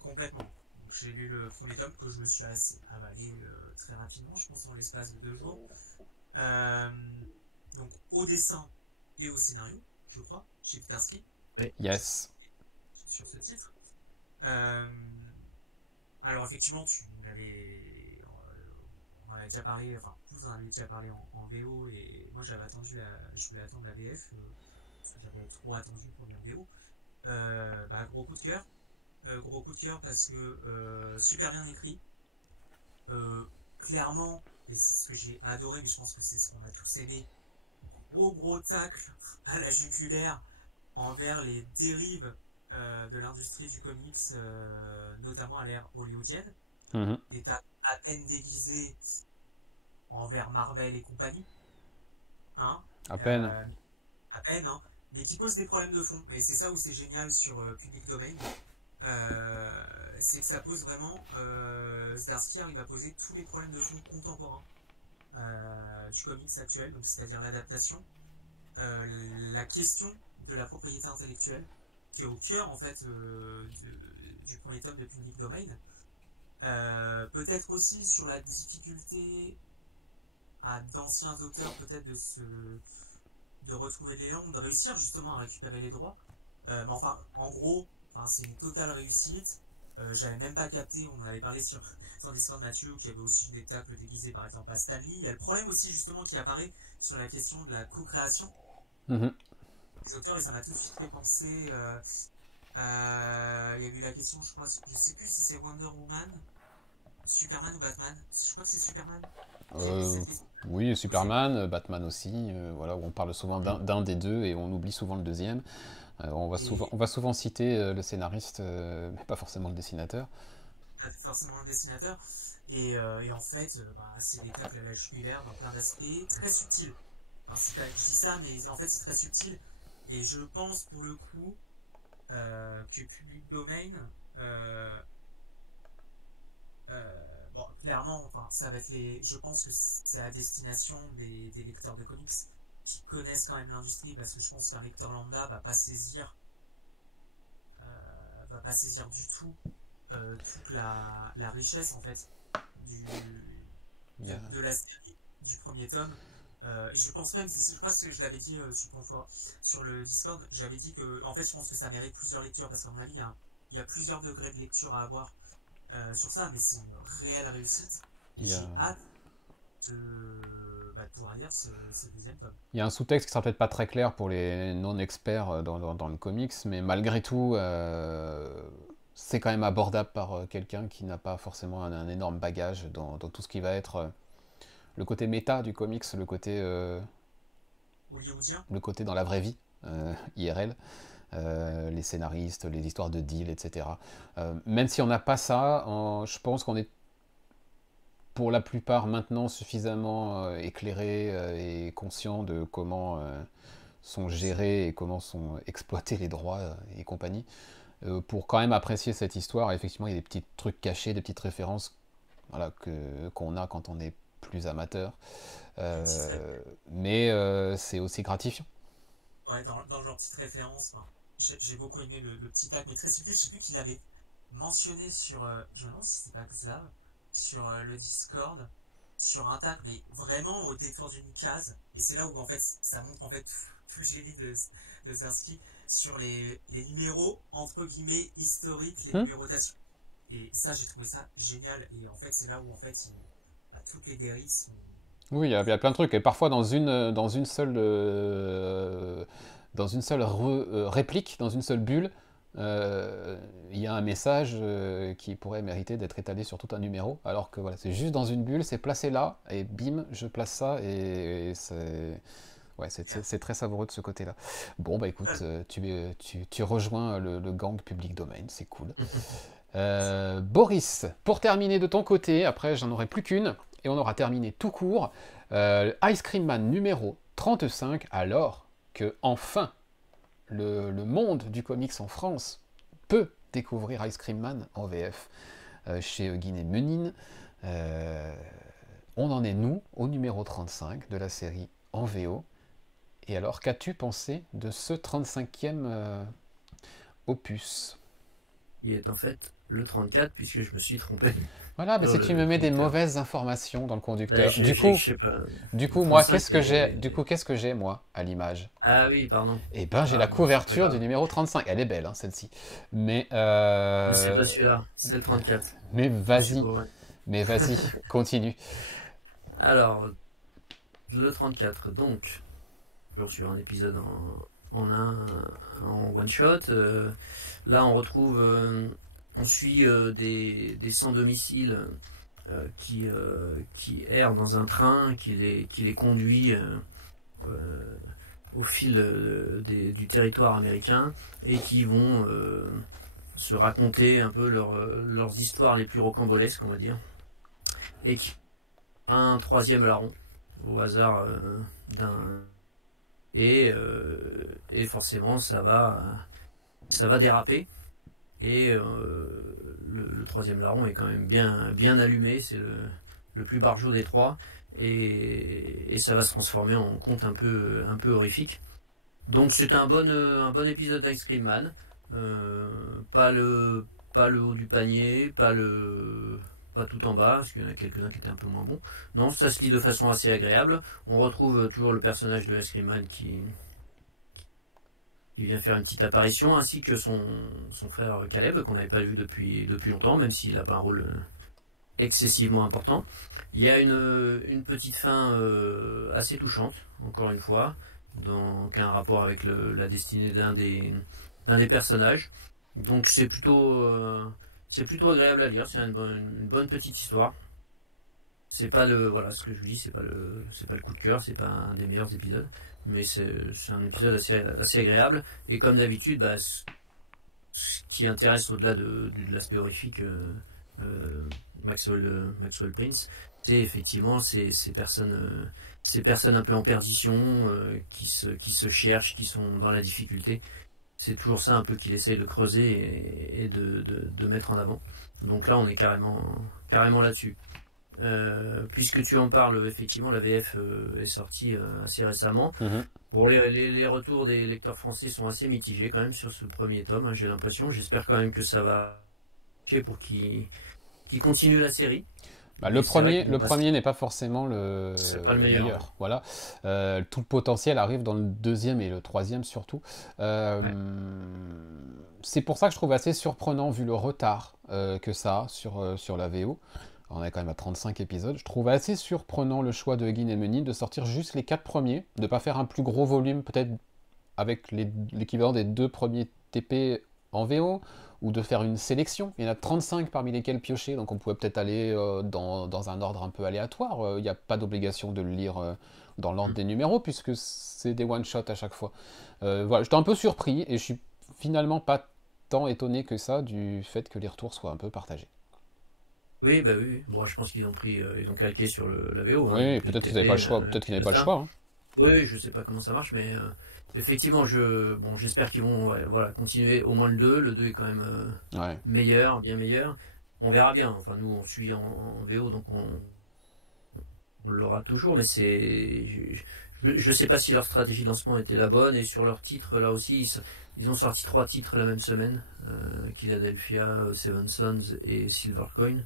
Complètement. J'ai lu le premier tome que je me suis avalé très rapidement, je pense en l'espace de 2 jours. Donc au dessin et au scénario, je crois, chez Ptersky. Oui. Yes. Sur ce titre. Alors effectivement, on en avait déjà parlé, enfin vous en avez déjà parlé en VO et moi je voulais attendre la VF parce que j'avais trop attendu pour lire VO. Gros coup de cœur. Gros coup de cœur parce que super bien écrit. Clairement, mais c'est ce que j'ai adoré, mais je pense que c'est ce qu'on a tous aimé. Gros tacle à la jugulaire envers les dérives de l'industrie du comics, notamment à l'ère hollywoodienne. Des tacles à peine déguisés envers Marvel et compagnie. Hein, à peine, hein, mais qui posent des problèmes de fond. Et c'est ça où c'est génial sur Public Domain. C'est que ça pose vraiment Zdarsky arrive à poser tous les problèmes de fond contemporains du comics actuel, donc c'est-à-dire l'adaptation, la question de la propriété intellectuelle qui est au cœur en fait du premier tome de Public Domain, peut-être aussi sur la difficulté à d'anciens auteurs peut-être de retrouver de l'élan, de réussir justement à récupérer les droits, mais enfin en gros c'est une totale réussite. J'avais même pas capté, on en avait parlé sur Discord de Mathieu, qu'il y avait aussi des tacles déguisés par exemple à Stanley. Il y a le problème aussi justement qui apparaît sur la question de la co-création des auteurs, et ça m'a tout de suite fait penser. Il y a eu la question, je crois, je sais plus si c'est Wonder Woman, Superman ou Batman. Je crois que c'est Superman. Oui, Superman, Batman aussi, voilà, où on parle souvent d'un des deux et on oublie souvent le deuxième. On va souvent citer le scénariste, mais pas forcément le dessinateur. Pas forcément le dessinateur. Et en fait, c'est des tacles à la jugulaire dans plein d'aspects, très subtils. Je dis ça, mais en fait c'est très subtil. Et je pense pour le coup que Public Domain, clairement, ça va être je pense que c'est à destination des lecteurs de comics qui connaissent quand même l'industrie, parce que je pense qu'un lecteur lambda va pas saisir du tout toute la richesse en fait de la série du premier tome. Et je pense même, je crois que je l'avais dit sur le Discord, j'avais dit que en fait je pense que ça mérite plusieurs lectures, parce qu'à mon avis il y a plusieurs degrés de lecture à avoir sur ça, mais c'est une réelle réussite. J'ai hâte de pouvoir lire ce deuxième tome. Il y a un sous-texte qui sera peut-être pas très clair pour les non-experts dans le comics, mais malgré tout, c'est quand même abordable par quelqu'un qui n'a pas forcément un énorme bagage dans tout ce qui va être le côté méta du comics, Hollywoodien. le côté dans la vraie vie, IRL, les scénaristes, les histoires de deal, etc. Même si on n'a pas ça, je pense qu'on est pour la plupart maintenant suffisamment éclairé et conscient de comment sont gérés et comment sont exploités les droits et compagnie, pour quand même apprécier cette histoire. Et effectivement, il y a des petits trucs cachés, des petites références voilà, qu'on a quand on est plus amateur. Mais c'est aussi gratifiant. Ouais, dans genre petite référence, ben, j'ai beaucoup aimé le petit tag, mais très subtil. Je sais plus qui l'avait mentionné sur, je me demande si c'est pas Xav, sur le Discord, sur un tag, mais vraiment au détour d'une case. Et c'est là où en fait ça montre en fait tout le génie de Zersky sur les numéros entre guillemets historiques, les numérotations. Et ça, j'ai trouvé ça génial. Et en fait, c'est là où en fait toutes les dérives sont. Oui, il y a plein de trucs. Et parfois, dans une seule réplique, dans une seule bulle, il y a un message qui pourrait mériter d'être étalé sur tout un numéro. Alors que voilà, c'est juste dans une bulle, c'est placé là, et bim, je place ça, et c'est. Ouais, c'est très savoureux de ce côté-là. Bon, bah écoute, tu rejoins le gang public domain, c'est cool. Boris, pour terminer de ton côté, après j'en aurai plus qu'une, et on aura terminé tout court. Ice Cream Man numéro 35, alors que enfin le monde du comics en France peut découvrir Ice Cream Man en VF chez Guiné Menin. On en est nous au numéro 35 de la série en VO. Et alors, qu'as-tu pensé de ce 35e opus? Il est en fait le 34 puisque je me suis trompé. Voilà, mais si tu me mets des mauvaises informations dans le conducteur. Ouais, du coup, moi, qu'est-ce que j'ai qu'est-ce que j'ai, moi, à l'image? Ah oui, pardon. Eh ben, j'ai la couverture du numéro 35. Elle est belle, hein, celle-ci. Mais c'est pas celui-là, c'est le 34. Mais vas-y. Mais vas-y, continue. Alors, le 34, donc, toujours sur un épisode en one shot. Là, on retrouve, on suit des sans-domicile qui errent dans un train qui les conduit au fil du territoire américain et qui vont se raconter un peu leurs histoires les plus rocambolesques, on va dire. Et qui un troisième larron au hasard d'un. Et forcément ça va déraper et le troisième larron est quand même bien allumé, c'est le plus barjot des trois et ça va se transformer en conte un peu horrifique. Donc c'est un bon épisode d'Ice Cream Man, pas le haut du panier, pas tout en bas, parce qu'il y en a quelques-uns qui étaient un peu moins bons. Non, ça se lit de façon assez agréable. On retrouve toujours le personnage de Ice Cream Man qui vient faire une petite apparition, ainsi que son frère Caleb, qu'on n'avait pas vu depuis longtemps, même s'il n'a pas un rôle excessivement important. Il y a une petite fin assez touchante, encore une fois, qui a un rapport avec la destinée d'un des personnages. Donc c'est plutôt agréable à lire, c'est une bonne petite histoire. C'est pas ce que je vous dis, c'est pas le coup de cœur, c'est pas un des meilleurs épisodes, mais c'est un épisode assez agréable. Et comme d'habitude, ce qui intéresse au-delà de l'aspect horrifique Maxwell Prince, c'est effectivement ces personnes un peu en perdition, qui se cherchent, qui sont dans la difficulté. C'est toujours ça un peu qu'il essaye de creuser et de mettre en avant. Donc là, on est carrément là-dessus. Puisque tu en parles, effectivement, la VF est sortie assez récemment. Bon, les retours des lecteurs français sont assez mitigés quand même sur ce premier tome, hein, j'ai l'impression. J'espère quand même que ça va pour qu'ils continuent la série. Le premier n'est pas forcément le meilleur. Voilà. Tout le potentiel arrive dans le deuxième et le troisième surtout. C'est pour ça que je trouve assez surprenant vu le retard que ça a sur la VO. On est quand même à 35 épisodes. Je trouve assez surprenant le choix de Egin et Menin de sortir juste les 4 premiers, de pas faire un plus gros volume, peut-être avec l'équivalent des 2 premiers TP en VO, ou de faire une sélection. Il y en a 35 parmi lesquels piocher, donc on pouvait peut-être aller dans un ordre un peu aléatoire. Il n'y a pas d'obligation de le lire dans l'ordre des numéros, puisque c'est des one-shots à chaque fois. Voilà, j'étais un peu surpris, et je suis finalement pas tant étonné que ça du fait que les retours soient un peu partagés. Oui, bah oui. Bon, je pense qu'ils ont pris, ils ont calqué sur la VO. Hein, Oui, donc le peut-être qu'ils TP, n'avaient pas le choix, peut-être qu'ils n'avaient pas le choix. Hein. Oui, je sais pas comment ça marche, mais effectivement, j'espère qu'ils vont voilà, continuer au moins le 2 est quand même meilleur, bien meilleur. On verra bien. Enfin, nous, on suit en VO, donc on l'aura toujours, mais je sais pas si leur stratégie de lancement était la bonne, et sur leur titre, là aussi, ils ont sorti 3 titres la même semaine, Philadelphia, Seven Sons et Silvercoin.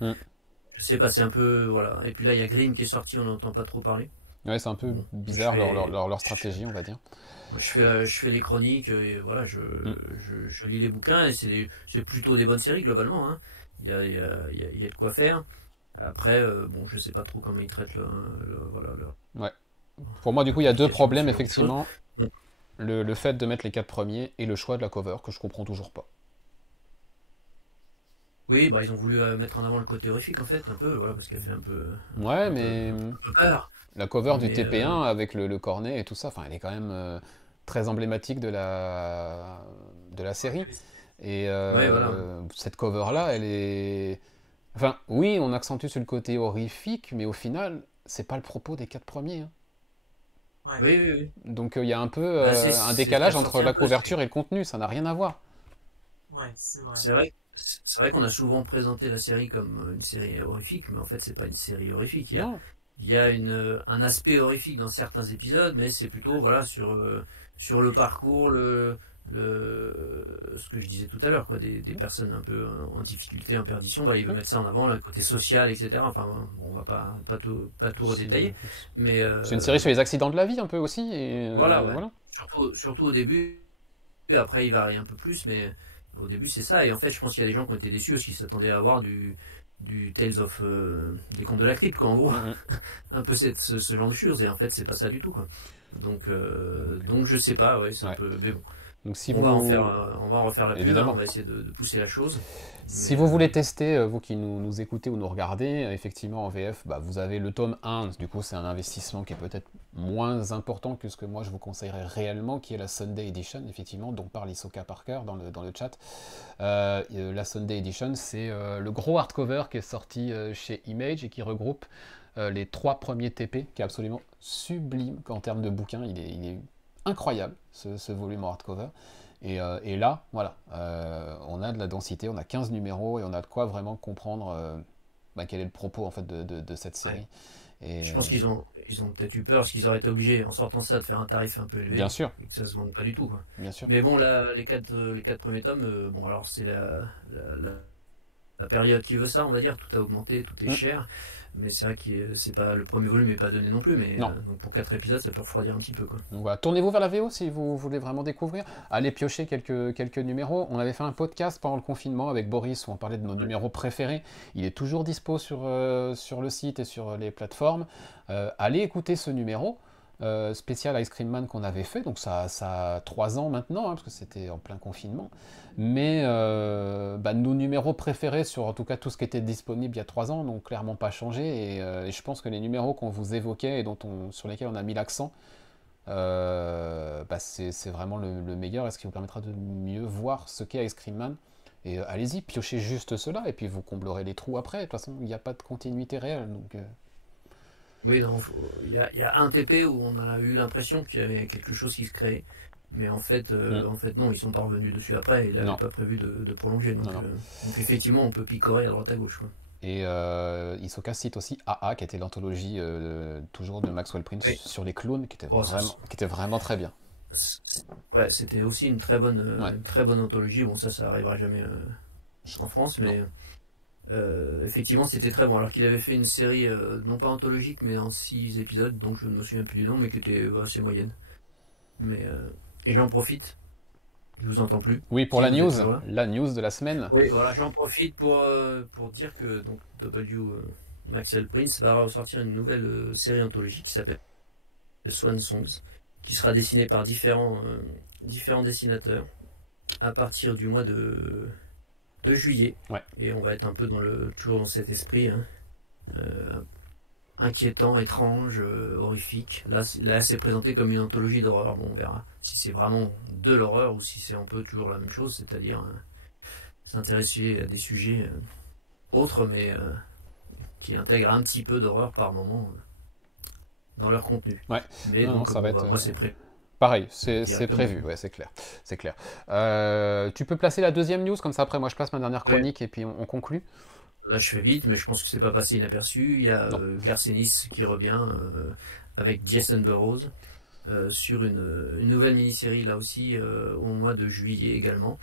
Je sais pas, c'est un peu, voilà. Et puis là, il y a Green qui est sorti, on n'entend pas trop parler. Ouais, c'est un peu bizarre leur stratégie, on va dire. Je fais les chroniques, et voilà, je lis les bouquins, et c'est plutôt des bonnes séries globalement. Hein. Il y a de quoi faire. Après, bon, je sais pas trop comment ils traitent voilà. Ouais. Pour moi, du coup, il y a 2 problèmes, effectivement. Le fait de mettre les 4 premiers et le choix de la cover, que je comprends toujours pas. Oui, bah ils ont voulu mettre en avant le côté horrifique en fait, un peu, voilà, parce qu'elle fait un peu. Ouais, mais. Un peu peur. La cover du TP1 avec le cornet et tout ça, enfin, elle est quand même très emblématique de la série. Et ouais, voilà. cette cover-là, elle est. Enfin, oui, on accentue sur le côté horrifique, mais au final, c'est pas le propos des 4 premiers. Hein. Ouais. Oui. Donc il y a un peu un décalage entre la couverture et le contenu, ça n'a rien à voir. Ouais, c'est vrai. C'est vrai qu'on a souvent présenté la série comme une série horrifique, mais en fait c'est pas une série horrifique. Il y a un aspect horrifique dans certains épisodes, mais c'est plutôt voilà sur le parcours, ce que je disais tout à l'heure, quoi, des personnes un peu en difficulté, en perdition. Bah, il veut mettre ça en avant, le côté social, etc. Enfin, bon, on va pas tout redétailler, mais c'est une série sur les accidents de la vie un peu aussi. Et, voilà. Surtout au début. Puis après, il varie un peu plus, mais au début c'est ça. Et en fait, je pense qu'il y a des gens qui ont été déçus parce qu'ils s'attendaient à avoir du Tales of des Contes de la Crypte, quoi, en gros. Un peu ce genre de choses. Et en fait, c'est pas ça du tout, quoi. Donc je sais pas, ouais, c'est un peu. Mais bon. Donc si on va en refaire la pub, hein, on va essayer de pousser la chose. Si vous voulez tester, vous qui nous écoutez ou nous regardez, effectivement en VF, bah, vous avez le tome 1, du coup c'est un investissement qui est peut-être moins important que ce que moi je vous conseillerais réellement, qui est la Sunday Edition, effectivement, dont parle Hisoka Parker dans le chat. La Sunday Edition, c'est le gros hardcover qui est sorti chez Image et qui regroupe les 3 premiers TP, qui est absolument sublime en termes de bouquin, il est incroyable ce volume en hardcover. Et là, voilà, on a de la densité, on a 15 numéros et on a de quoi vraiment comprendre quel est le propos en fait de cette série. Ouais. Et je pense qu'ils ont peut-être eu peur parce qu'ils auraient été obligés en sortant ça de faire un tarif un peu élevé. Bien sûr. Et que ça se vende pas du tout, quoi. Bien sûr. Mais bon, là, les quatre premiers tomes, bon alors c'est la période qui veut ça, on va dire, tout a augmenté, tout est cher. Mais c'est vrai que c'est pas le premier volume n'est pas donné non plus, mais donc pour 4 épisodes ça peut refroidir un petit peu, quoi. Donc voilà, tournez-vous vers la VO si vous voulez vraiment découvrir. Allez piocher quelques numéros. On avait fait un podcast pendant le confinement avec Boris où on parlait de nos numéros préférés. Il est toujours dispo sur le site et sur les plateformes. Allez écouter ce numéro spécial Ice Cream Man qu'on avait fait. Donc ça a 3 ans maintenant, parce que c'était en plein confinement. Mais nos numéros préférés sur en tout cas tout ce qui était disponible il y a 3 ans n'ont clairement pas changé. Et je pense que les numéros qu'on vous évoquait et sur lesquels on a mis l'accent, c'est vraiment le meilleur et ce qui vous permettra de mieux voir ce qu'est Ice Cream Man. Et allez-y, piochez juste cela et puis vous comblerez les trous après. De toute façon, il n'y a pas de continuité réelle. Donc, oui, il y a un TP où on a eu l'impression qu'il y avait quelque chose qui se créait. Mais en fait, non, ils sont pas revenus dessus après. Il n'avait pas prévu de prolonger. Donc effectivement, on peut picorer à droite à gauche, quoi. Et Hisoka cite aussi AA, qui était l'anthologie toujours de Maxwell Prince sur les clones, qui était vraiment très bien. Ouais, c'était aussi une très bonne anthologie. Bon, ça arrivera jamais en France, mais effectivement, c'était très bon. Alors qu'il avait fait une série, non pas anthologique, mais en 6 épisodes, donc je ne me souviens plus du nom, mais qui était assez moyenne. Mais et j'en profite. Je vous entends plus. Oui, pour la news de la semaine. Oui, voilà, j'en profite pour dire que donc Maxwell Prince va ressortir une nouvelle série anthologique qui s'appelle Swan Songs, qui sera dessinée par différents dessinateurs à partir du mois de juillet. Ouais. Et on va être un peu toujours dans cet esprit inquiétant, étrange, horrifique. Là, c'est présenté comme une anthologie d'horreur. Bon, on verra si c'est vraiment de l'horreur ou si c'est un peu toujours la même chose, c'est-à-dire s'intéresser à des sujets autres, mais qui intègrent un petit peu d'horreur par moment dans leur contenu. Ouais. Mais non, donc, ça va être... moi, c'est prévu. Pareil, c'est prévu, ouais, c'est clair. C'est clair. Tu peux placer la deuxième news, comme ça après moi je place ma dernière chronique et puis on conclut. Là je fais vite, mais je pense que c'est pas passé inaperçu. Il y a Garcenis qui revient avec Jason Burroughs sur une nouvelle mini-série là aussi au mois de juillet également,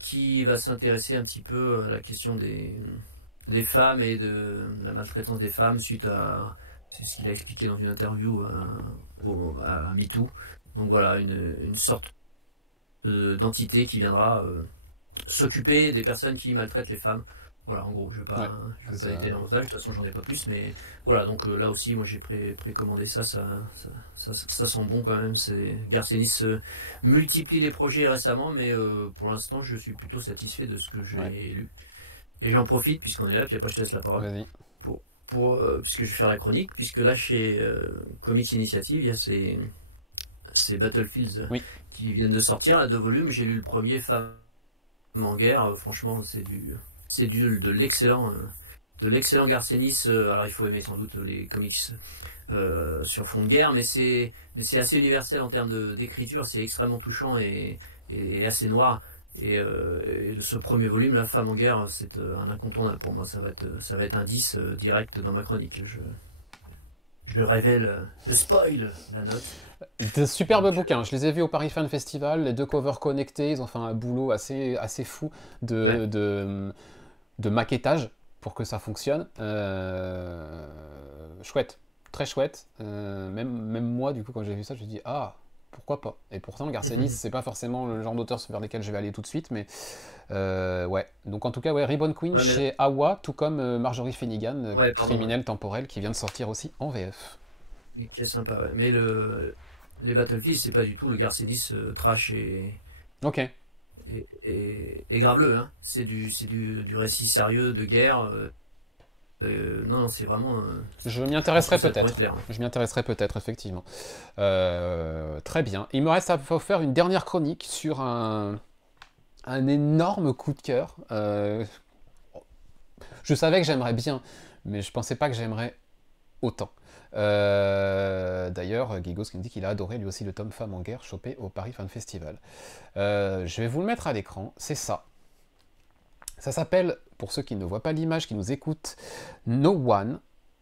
qui va s'intéresser un petit peu à la question des femmes et de la maltraitance des femmes suite à... C'est ce qu'il a expliqué dans une interview à MeToo. Donc voilà, une sorte d'entité qui viendra s'occuper des personnes qui maltraitent les femmes. Voilà, en gros, je ne vais pas étaler dans ça, de toute façon j'en ai pas plus, mais voilà, donc là aussi, moi j'ai précommandé ça sent bon quand même. Garcenis multiplie les projets récemment, mais pour l'instant je suis plutôt satisfait de ce que j'ai lu. Et j'en profite, puisqu'on est là, puis après je te laisse la parole. Vas-y. Puisque je vais faire la chronique, puisque là chez Comics Initiative, il y a ces Battlefields qui viennent de sortir, à 2 volumes. J'ai lu le premier, Femme en guerre. Franchement, c'est de l'excellent Garcenis. Alors il faut aimer sans doute les comics sur fond de guerre, mais c'est assez universel en termes d'écriture. C'est extrêmement touchant et assez noir. Et ce premier volume, La Femme en guerre, c'est un incontournable pour moi. Ça va être un 10 direct dans ma chronique. Je révèle, je spoil la note. De superbes bouquins. Je les ai vus au Paris Fan Festival. Les 2 covers connectés. Ils ont fait un boulot assez fou de maquettage pour que ça fonctionne. Chouette. Très chouette. Même moi, du coup, quand j'ai vu ça, je me suis dit, pourquoi pas. Et pourtant, Garcenis, c'est pas forcément le genre d'auteur vers lesquels je vais aller tout de suite, mais ouais. Donc en tout cas, Ribbon Queen chez Awa, tout comme Marjorie Finnegan, criminel temporel, qui vient de sortir aussi en VF. Mais qui est sympa, ouais. Mais les Battlefields, c'est pas du tout le Garcenis trash et graveleux, hein. C'est du récit sérieux de guerre. Non, c'est vraiment... je m'y intéresserai peut-être. Je m'y intéresserai peut-être, effectivement. Très bien. Il me reste à faire une dernière chronique sur un énorme coup de cœur. Je savais que j'aimerais bien, mais je pensais pas que j'aimerais autant. D'ailleurs, Guigos qui me dit qu'il a adoré lui aussi le tome Femme en guerre chopé au Paris Fan Festival. Je vais vous le mettre à l'écran, c'est ça. Ça s'appelle, pour ceux qui ne voient pas l'image, qui nous écoutent, No One,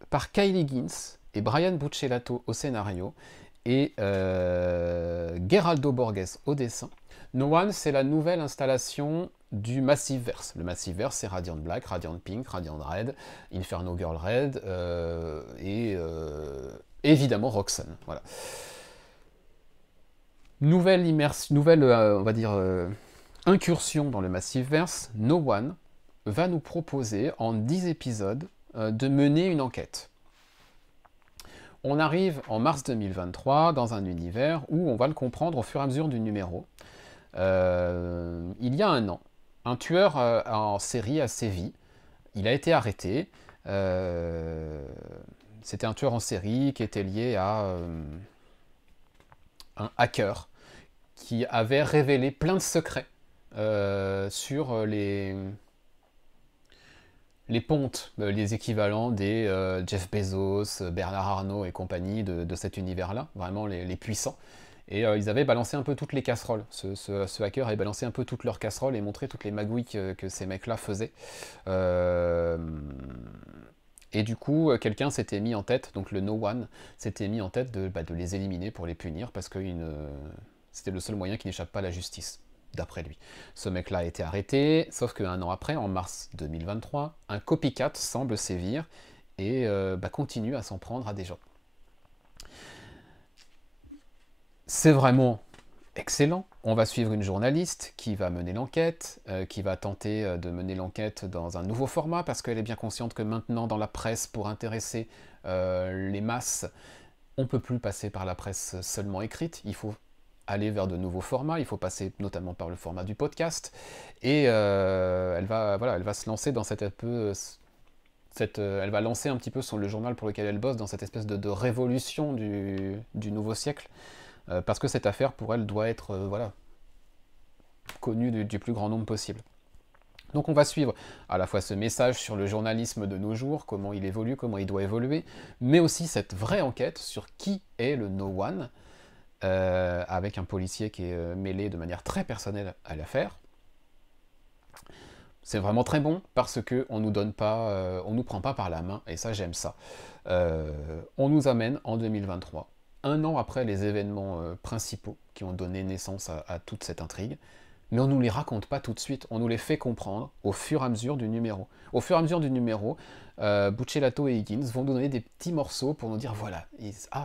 par Kylie Gins et Brian Buccellato au scénario, et Geraldo Borges au dessin. No One, c'est la nouvelle installation du Massiveverse. Le Massiveverse, c'est Radiant Black, Radiant Pink, Radiant Red, Inferno Girl Red, et évidemment Roxanne. Voilà. Nouvelle on va dire... incursion dans le Massiveverse, No One va nous proposer en 10 épisodes de mener une enquête. On arrive en mars 2023 dans un univers où on va le comprendre au fur et à mesure du numéro. Il y a un an, un tueur en série a sévi. Il a été arrêté. C'était un tueur en série qui était lié à un hacker qui avait révélé plein de secrets sur les pontes, les équivalents des Jeff Bezos, Bernard Arnault et compagnie de cet univers-là, vraiment les puissants. Et ils avaient balancé un peu toutes les casseroles. Ce hacker avait balancé un peu toutes leurs casseroles et montré toutes les magouilles que ces mecs-là faisaient. Et du coup, quelqu'un s'était mis en tête, donc le No One s'était mis en tête de les éliminer pour les punir, parce que c'était le seul moyen qui n'échappe pas à la justice, d'après lui. Ce mec-là a été arrêté, sauf qu'un an après, en mars 2023, un copycat semble sévir et continue à s'en prendre à des gens. C'est vraiment excellent. On va suivre une journaliste qui va mener l'enquête, qui va tenter de mener l'enquête dans un nouveau format, parce qu'elle est bien consciente que maintenant, dans la presse, pour intéresser les masses, on ne peut plus passer par la presse seulement écrite, il faut aller vers de nouveaux formats, il faut passer notamment par le format du podcast, et elle va se lancer dans elle va lancer un petit peu le journal pour lequel elle bosse dans cette espèce de révolution du nouveau siècle, parce que cette affaire, pour elle, doit être connue du plus grand nombre possible. Donc on va suivre à la fois ce message sur le journalisme de nos jours, comment il évolue, comment il doit évoluer, mais aussi cette vraie enquête sur qui est le No One, avec un policier qui est mêlé de manière très personnelle à l'affaire. C'est vraiment très bon parce que on nous prend pas par la main, et ça j'aime ça. On nous amène en 2023, un an après les événements principaux qui ont donné naissance à toute cette intrigue, mais on ne nous les raconte pas tout de suite, on nous les fait comprendre au fur et à mesure du numéro. Au fur et à mesure du numéro, Buccellato et Higgins vont nous donner des petits morceaux pour nous dire voilà,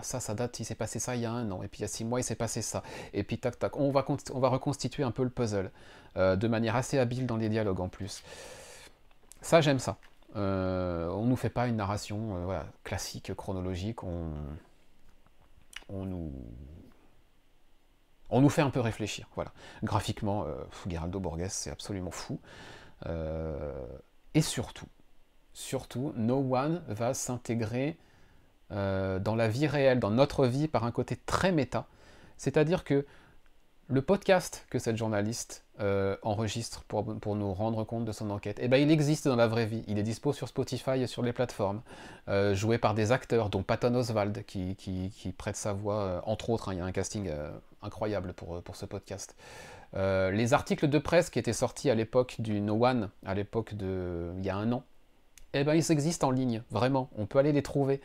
ça date, il s'est passé ça il y a un an, et puis il y a 6 mois il s'est passé ça, et puis tac tac, on va reconstituer un peu le puzzle, de manière assez habile dans les dialogues en plus. Ça j'aime ça. On nous fait pas une narration classique, chronologique, on nous fait un peu réfléchir, voilà. Graphiquement, Geraldo Borges, c'est absolument fou. Et surtout, No One va s'intégrer dans la vie réelle, dans notre vie, par un côté très méta. C'est-à-dire que le podcast que cette journaliste enregistre pour nous rendre compte de son enquête, il existe dans la vraie vie. Il est dispo sur Spotify et sur les plateformes, joué par des acteurs, dont Patton Oswalt, qui prête sa voix, entre autres. Il y a un casting incroyable pour ce podcast. Les articles de presse qui étaient sortis à l'époque du No One, il y a un an, ils existent en ligne, vraiment. On peut aller les trouver.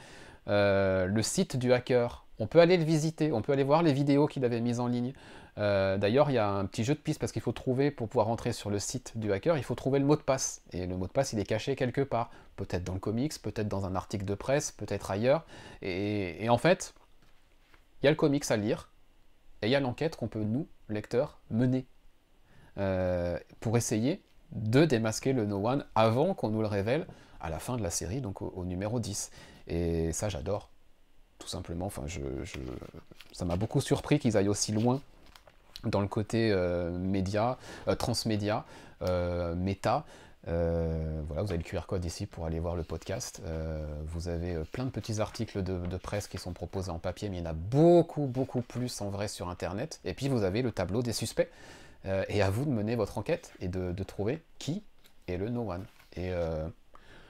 Le site du hacker, on peut aller le visiter, on peut aller voir les vidéos qu'il avait mises en ligne. D'ailleurs, il y a un petit jeu de piste parce qu'il faut trouver, pour pouvoir rentrer sur le site du hacker, il faut trouver le mot de passe. Et le mot de passe, il est caché quelque part. Peut-être dans le comics, peut-être dans un article de presse, peut-être ailleurs. Et en fait, il y a le comics à lire, et il y a l'enquête qu'on peut, nous, lecteurs, mener. Pour essayer de démasquer le No One avant qu'on nous le révèle à la fin de la série, donc au numéro 10. Et ça, j'adore. Tout simplement, ça m'a beaucoup surpris qu'ils aillent aussi loin dans le côté média, transmédia, méta. Vous avez le QR code ici pour aller voir le podcast. Vous avez plein de petits articles de presse qui sont proposés en papier, mais il y en a beaucoup, beaucoup plus en vrai sur Internet. Et puis vous avez le tableau des suspects. Et à vous de mener votre enquête et de trouver qui est le No One. Et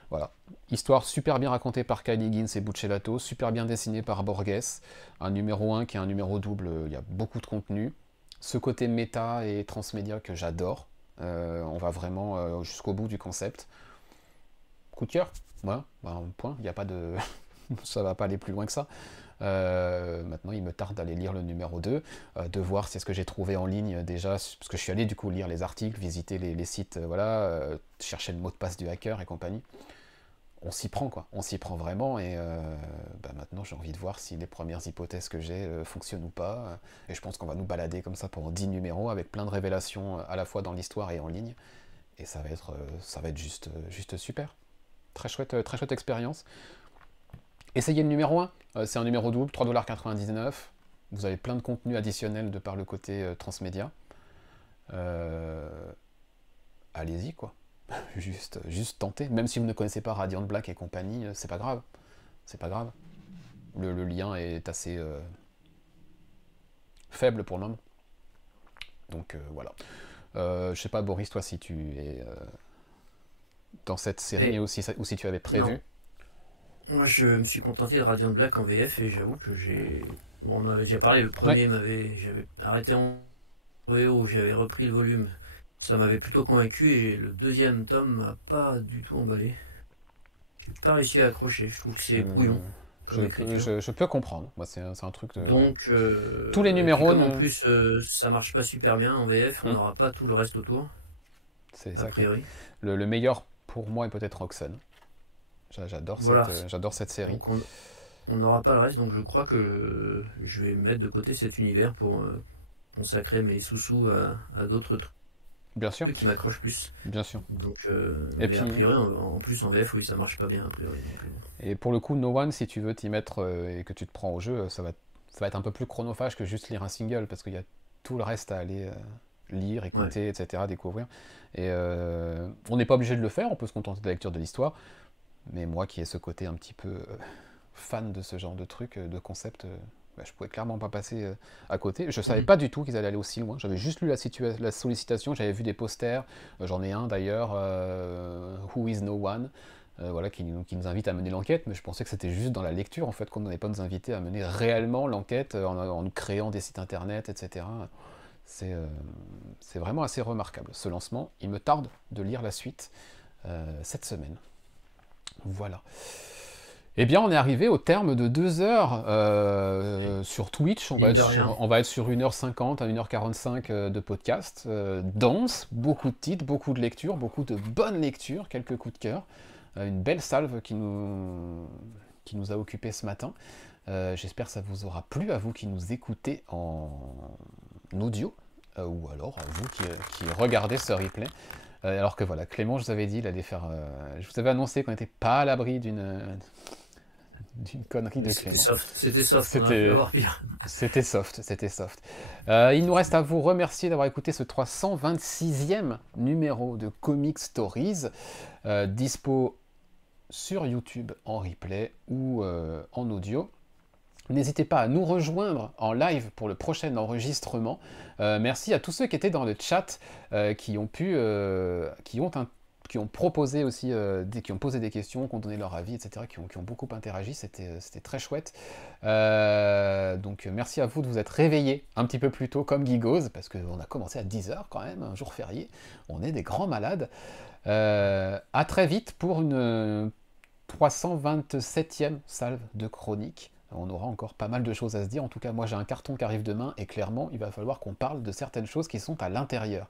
voilà. Histoire super bien racontée par Kyle Higgins et Buccellato, super bien dessinée par Borges. Un numéro 1 qui est un numéro double, il y a beaucoup de contenu. Ce côté méta et transmédia que j'adore. On va vraiment jusqu'au bout du concept. Coup de cœur, voilà, point. Il n'y a pas de... ça va pas aller plus loin que ça. Maintenant, il me tarde d'aller lire le numéro 2, de voir si ce que j'ai trouvé en ligne déjà, parce que je suis allé du coup lire les articles, visiter les sites, chercher le mot de passe du hacker et compagnie. On s'y prend, quoi. On s'y prend vraiment, et maintenant j'ai envie de voir si les premières hypothèses que j'ai fonctionnent ou pas. Et je pense qu'on va nous balader comme ça pendant 10 numéros avec plein de révélations à la fois dans l'histoire et en ligne. Et ça va être juste super. Très chouette expérience. Essayez le numéro 1, c'est un numéro double, 3,99$. Vous avez plein de contenu additionnel de par le côté transmédia. Allez-y, quoi. juste tentez. Même si vous ne connaissez pas Radiant Black et compagnie, c'est pas grave. C'est pas grave. Le lien est assez faible pour le moment. Donc voilà. Je sais pas, Boris, toi, si tu es dans cette série ou si tu avais prévu. Non. Moi, je me suis contenté de Radiant Black en VF et j'avoue que on en avait déjà parlé. Le premier j'avais arrêté en VO, j'avais repris le volume. Ça m'avait plutôt convaincu et le deuxième tome m'a pas du tout emballé. J'ai pas réussi à accrocher. Je trouve que c'est brouillon. Je peux comprendre. Moi, c'est un truc de... Donc, tous les numéros... Comme en plus, ça marche pas super bien en VF, on n'aura pas tout le reste autour. C'est ça. A priori. Le meilleur pour moi est peut-être Roxane. J'adore cette série. Donc on n'aura pas le reste, donc je crois que je vais mettre de côté cet univers pour consacrer mes sous-sous à d'autres trucs Bien sûr, qui m'accrochent plus. bien sûr. Donc, Et mais puis, a priori, en plus en VF, oui, ça marche pas bien a priori. Donc, et pour le coup, No One, si tu veux t'y mettre et que tu te prends au jeu, ça va être un peu plus chronophage que juste lire un single, parce qu'il y a tout le reste à aller lire, écouter, etc., découvrir. Et on n'est pas obligé de le faire, on peut se contenter de la lecture de l'histoire, mais moi qui ai ce côté un petit peu fan de ce genre de truc, de concept, bah, je pouvais clairement pas passer à côté. Je savais pas du tout qu'ils allaient aller aussi loin. J'avais juste lu la sollicitation, j'avais vu des posters, j'en ai un d'ailleurs, Who is No One, voilà, qui nous invite à mener l'enquête, mais je pensais que c'était juste dans la lecture en fait qu'on n'allait pas nous inviter à mener réellement l'enquête en créant des sites internet, etc. C'est vraiment assez remarquable ce lancement. Il me tarde de lire la suite cette semaine. Voilà. Eh bien, on est arrivé au terme de 2 heures sur Twitch. On va être sur 1h50 à 1h45 de podcast. Dense, beaucoup de titres, beaucoup de lectures, beaucoup de bonnes lectures, quelques coups de cœur. Une belle salve qui nous a occupés ce matin. J'espère que ça vous aura plu à vous qui nous écoutez en audio, ou alors à vous qui regardez ce replay. Alors que voilà, Clément, je vous avais dit, il allait faire... je vous avais annoncé qu'on n'était pas à l'abri d'une connerie de Clément. C'était soft, on aurait pu avoir pire. C'était soft. Il nous reste à vous remercier d'avoir écouté ce 326e numéro de Comic Stories, dispo sur YouTube en replay ou en audio. N'hésitez pas à nous rejoindre en live pour le prochain enregistrement. Merci à tous ceux qui étaient dans le chat, qui ont proposé aussi, qui ont posé des questions, qui ont donné leur avis, etc., qui ont beaucoup interagi. C'était très chouette. Donc merci à vous de vous être réveillés un petit peu plus tôt comme Gigos, parce qu'on a commencé à 10h quand même, un jour férié. On est des grands malades. À très vite pour une 327e salve de chronique. On aura encore pas mal de choses à se dire. En tout cas, moi j'ai un carton qui arrive demain et clairement, il va falloir qu'on parle de certaines choses qui sont à l'intérieur.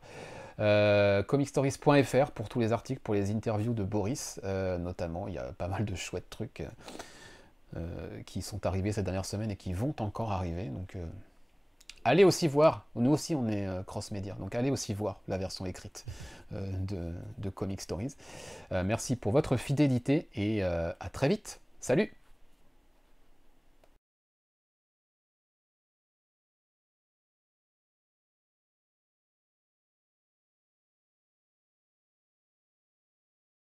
Comicstories.fr pour tous les articles, pour les interviews de Boris, notamment. Il y a pas mal de chouettes trucs qui sont arrivés cette dernière semaine et qui vont encore arriver. Donc, allez aussi voir. Nous aussi, on est cross-média. Donc, allez aussi voir la version écrite de Comic Stories. Merci pour votre fidélité et à très vite. Salut!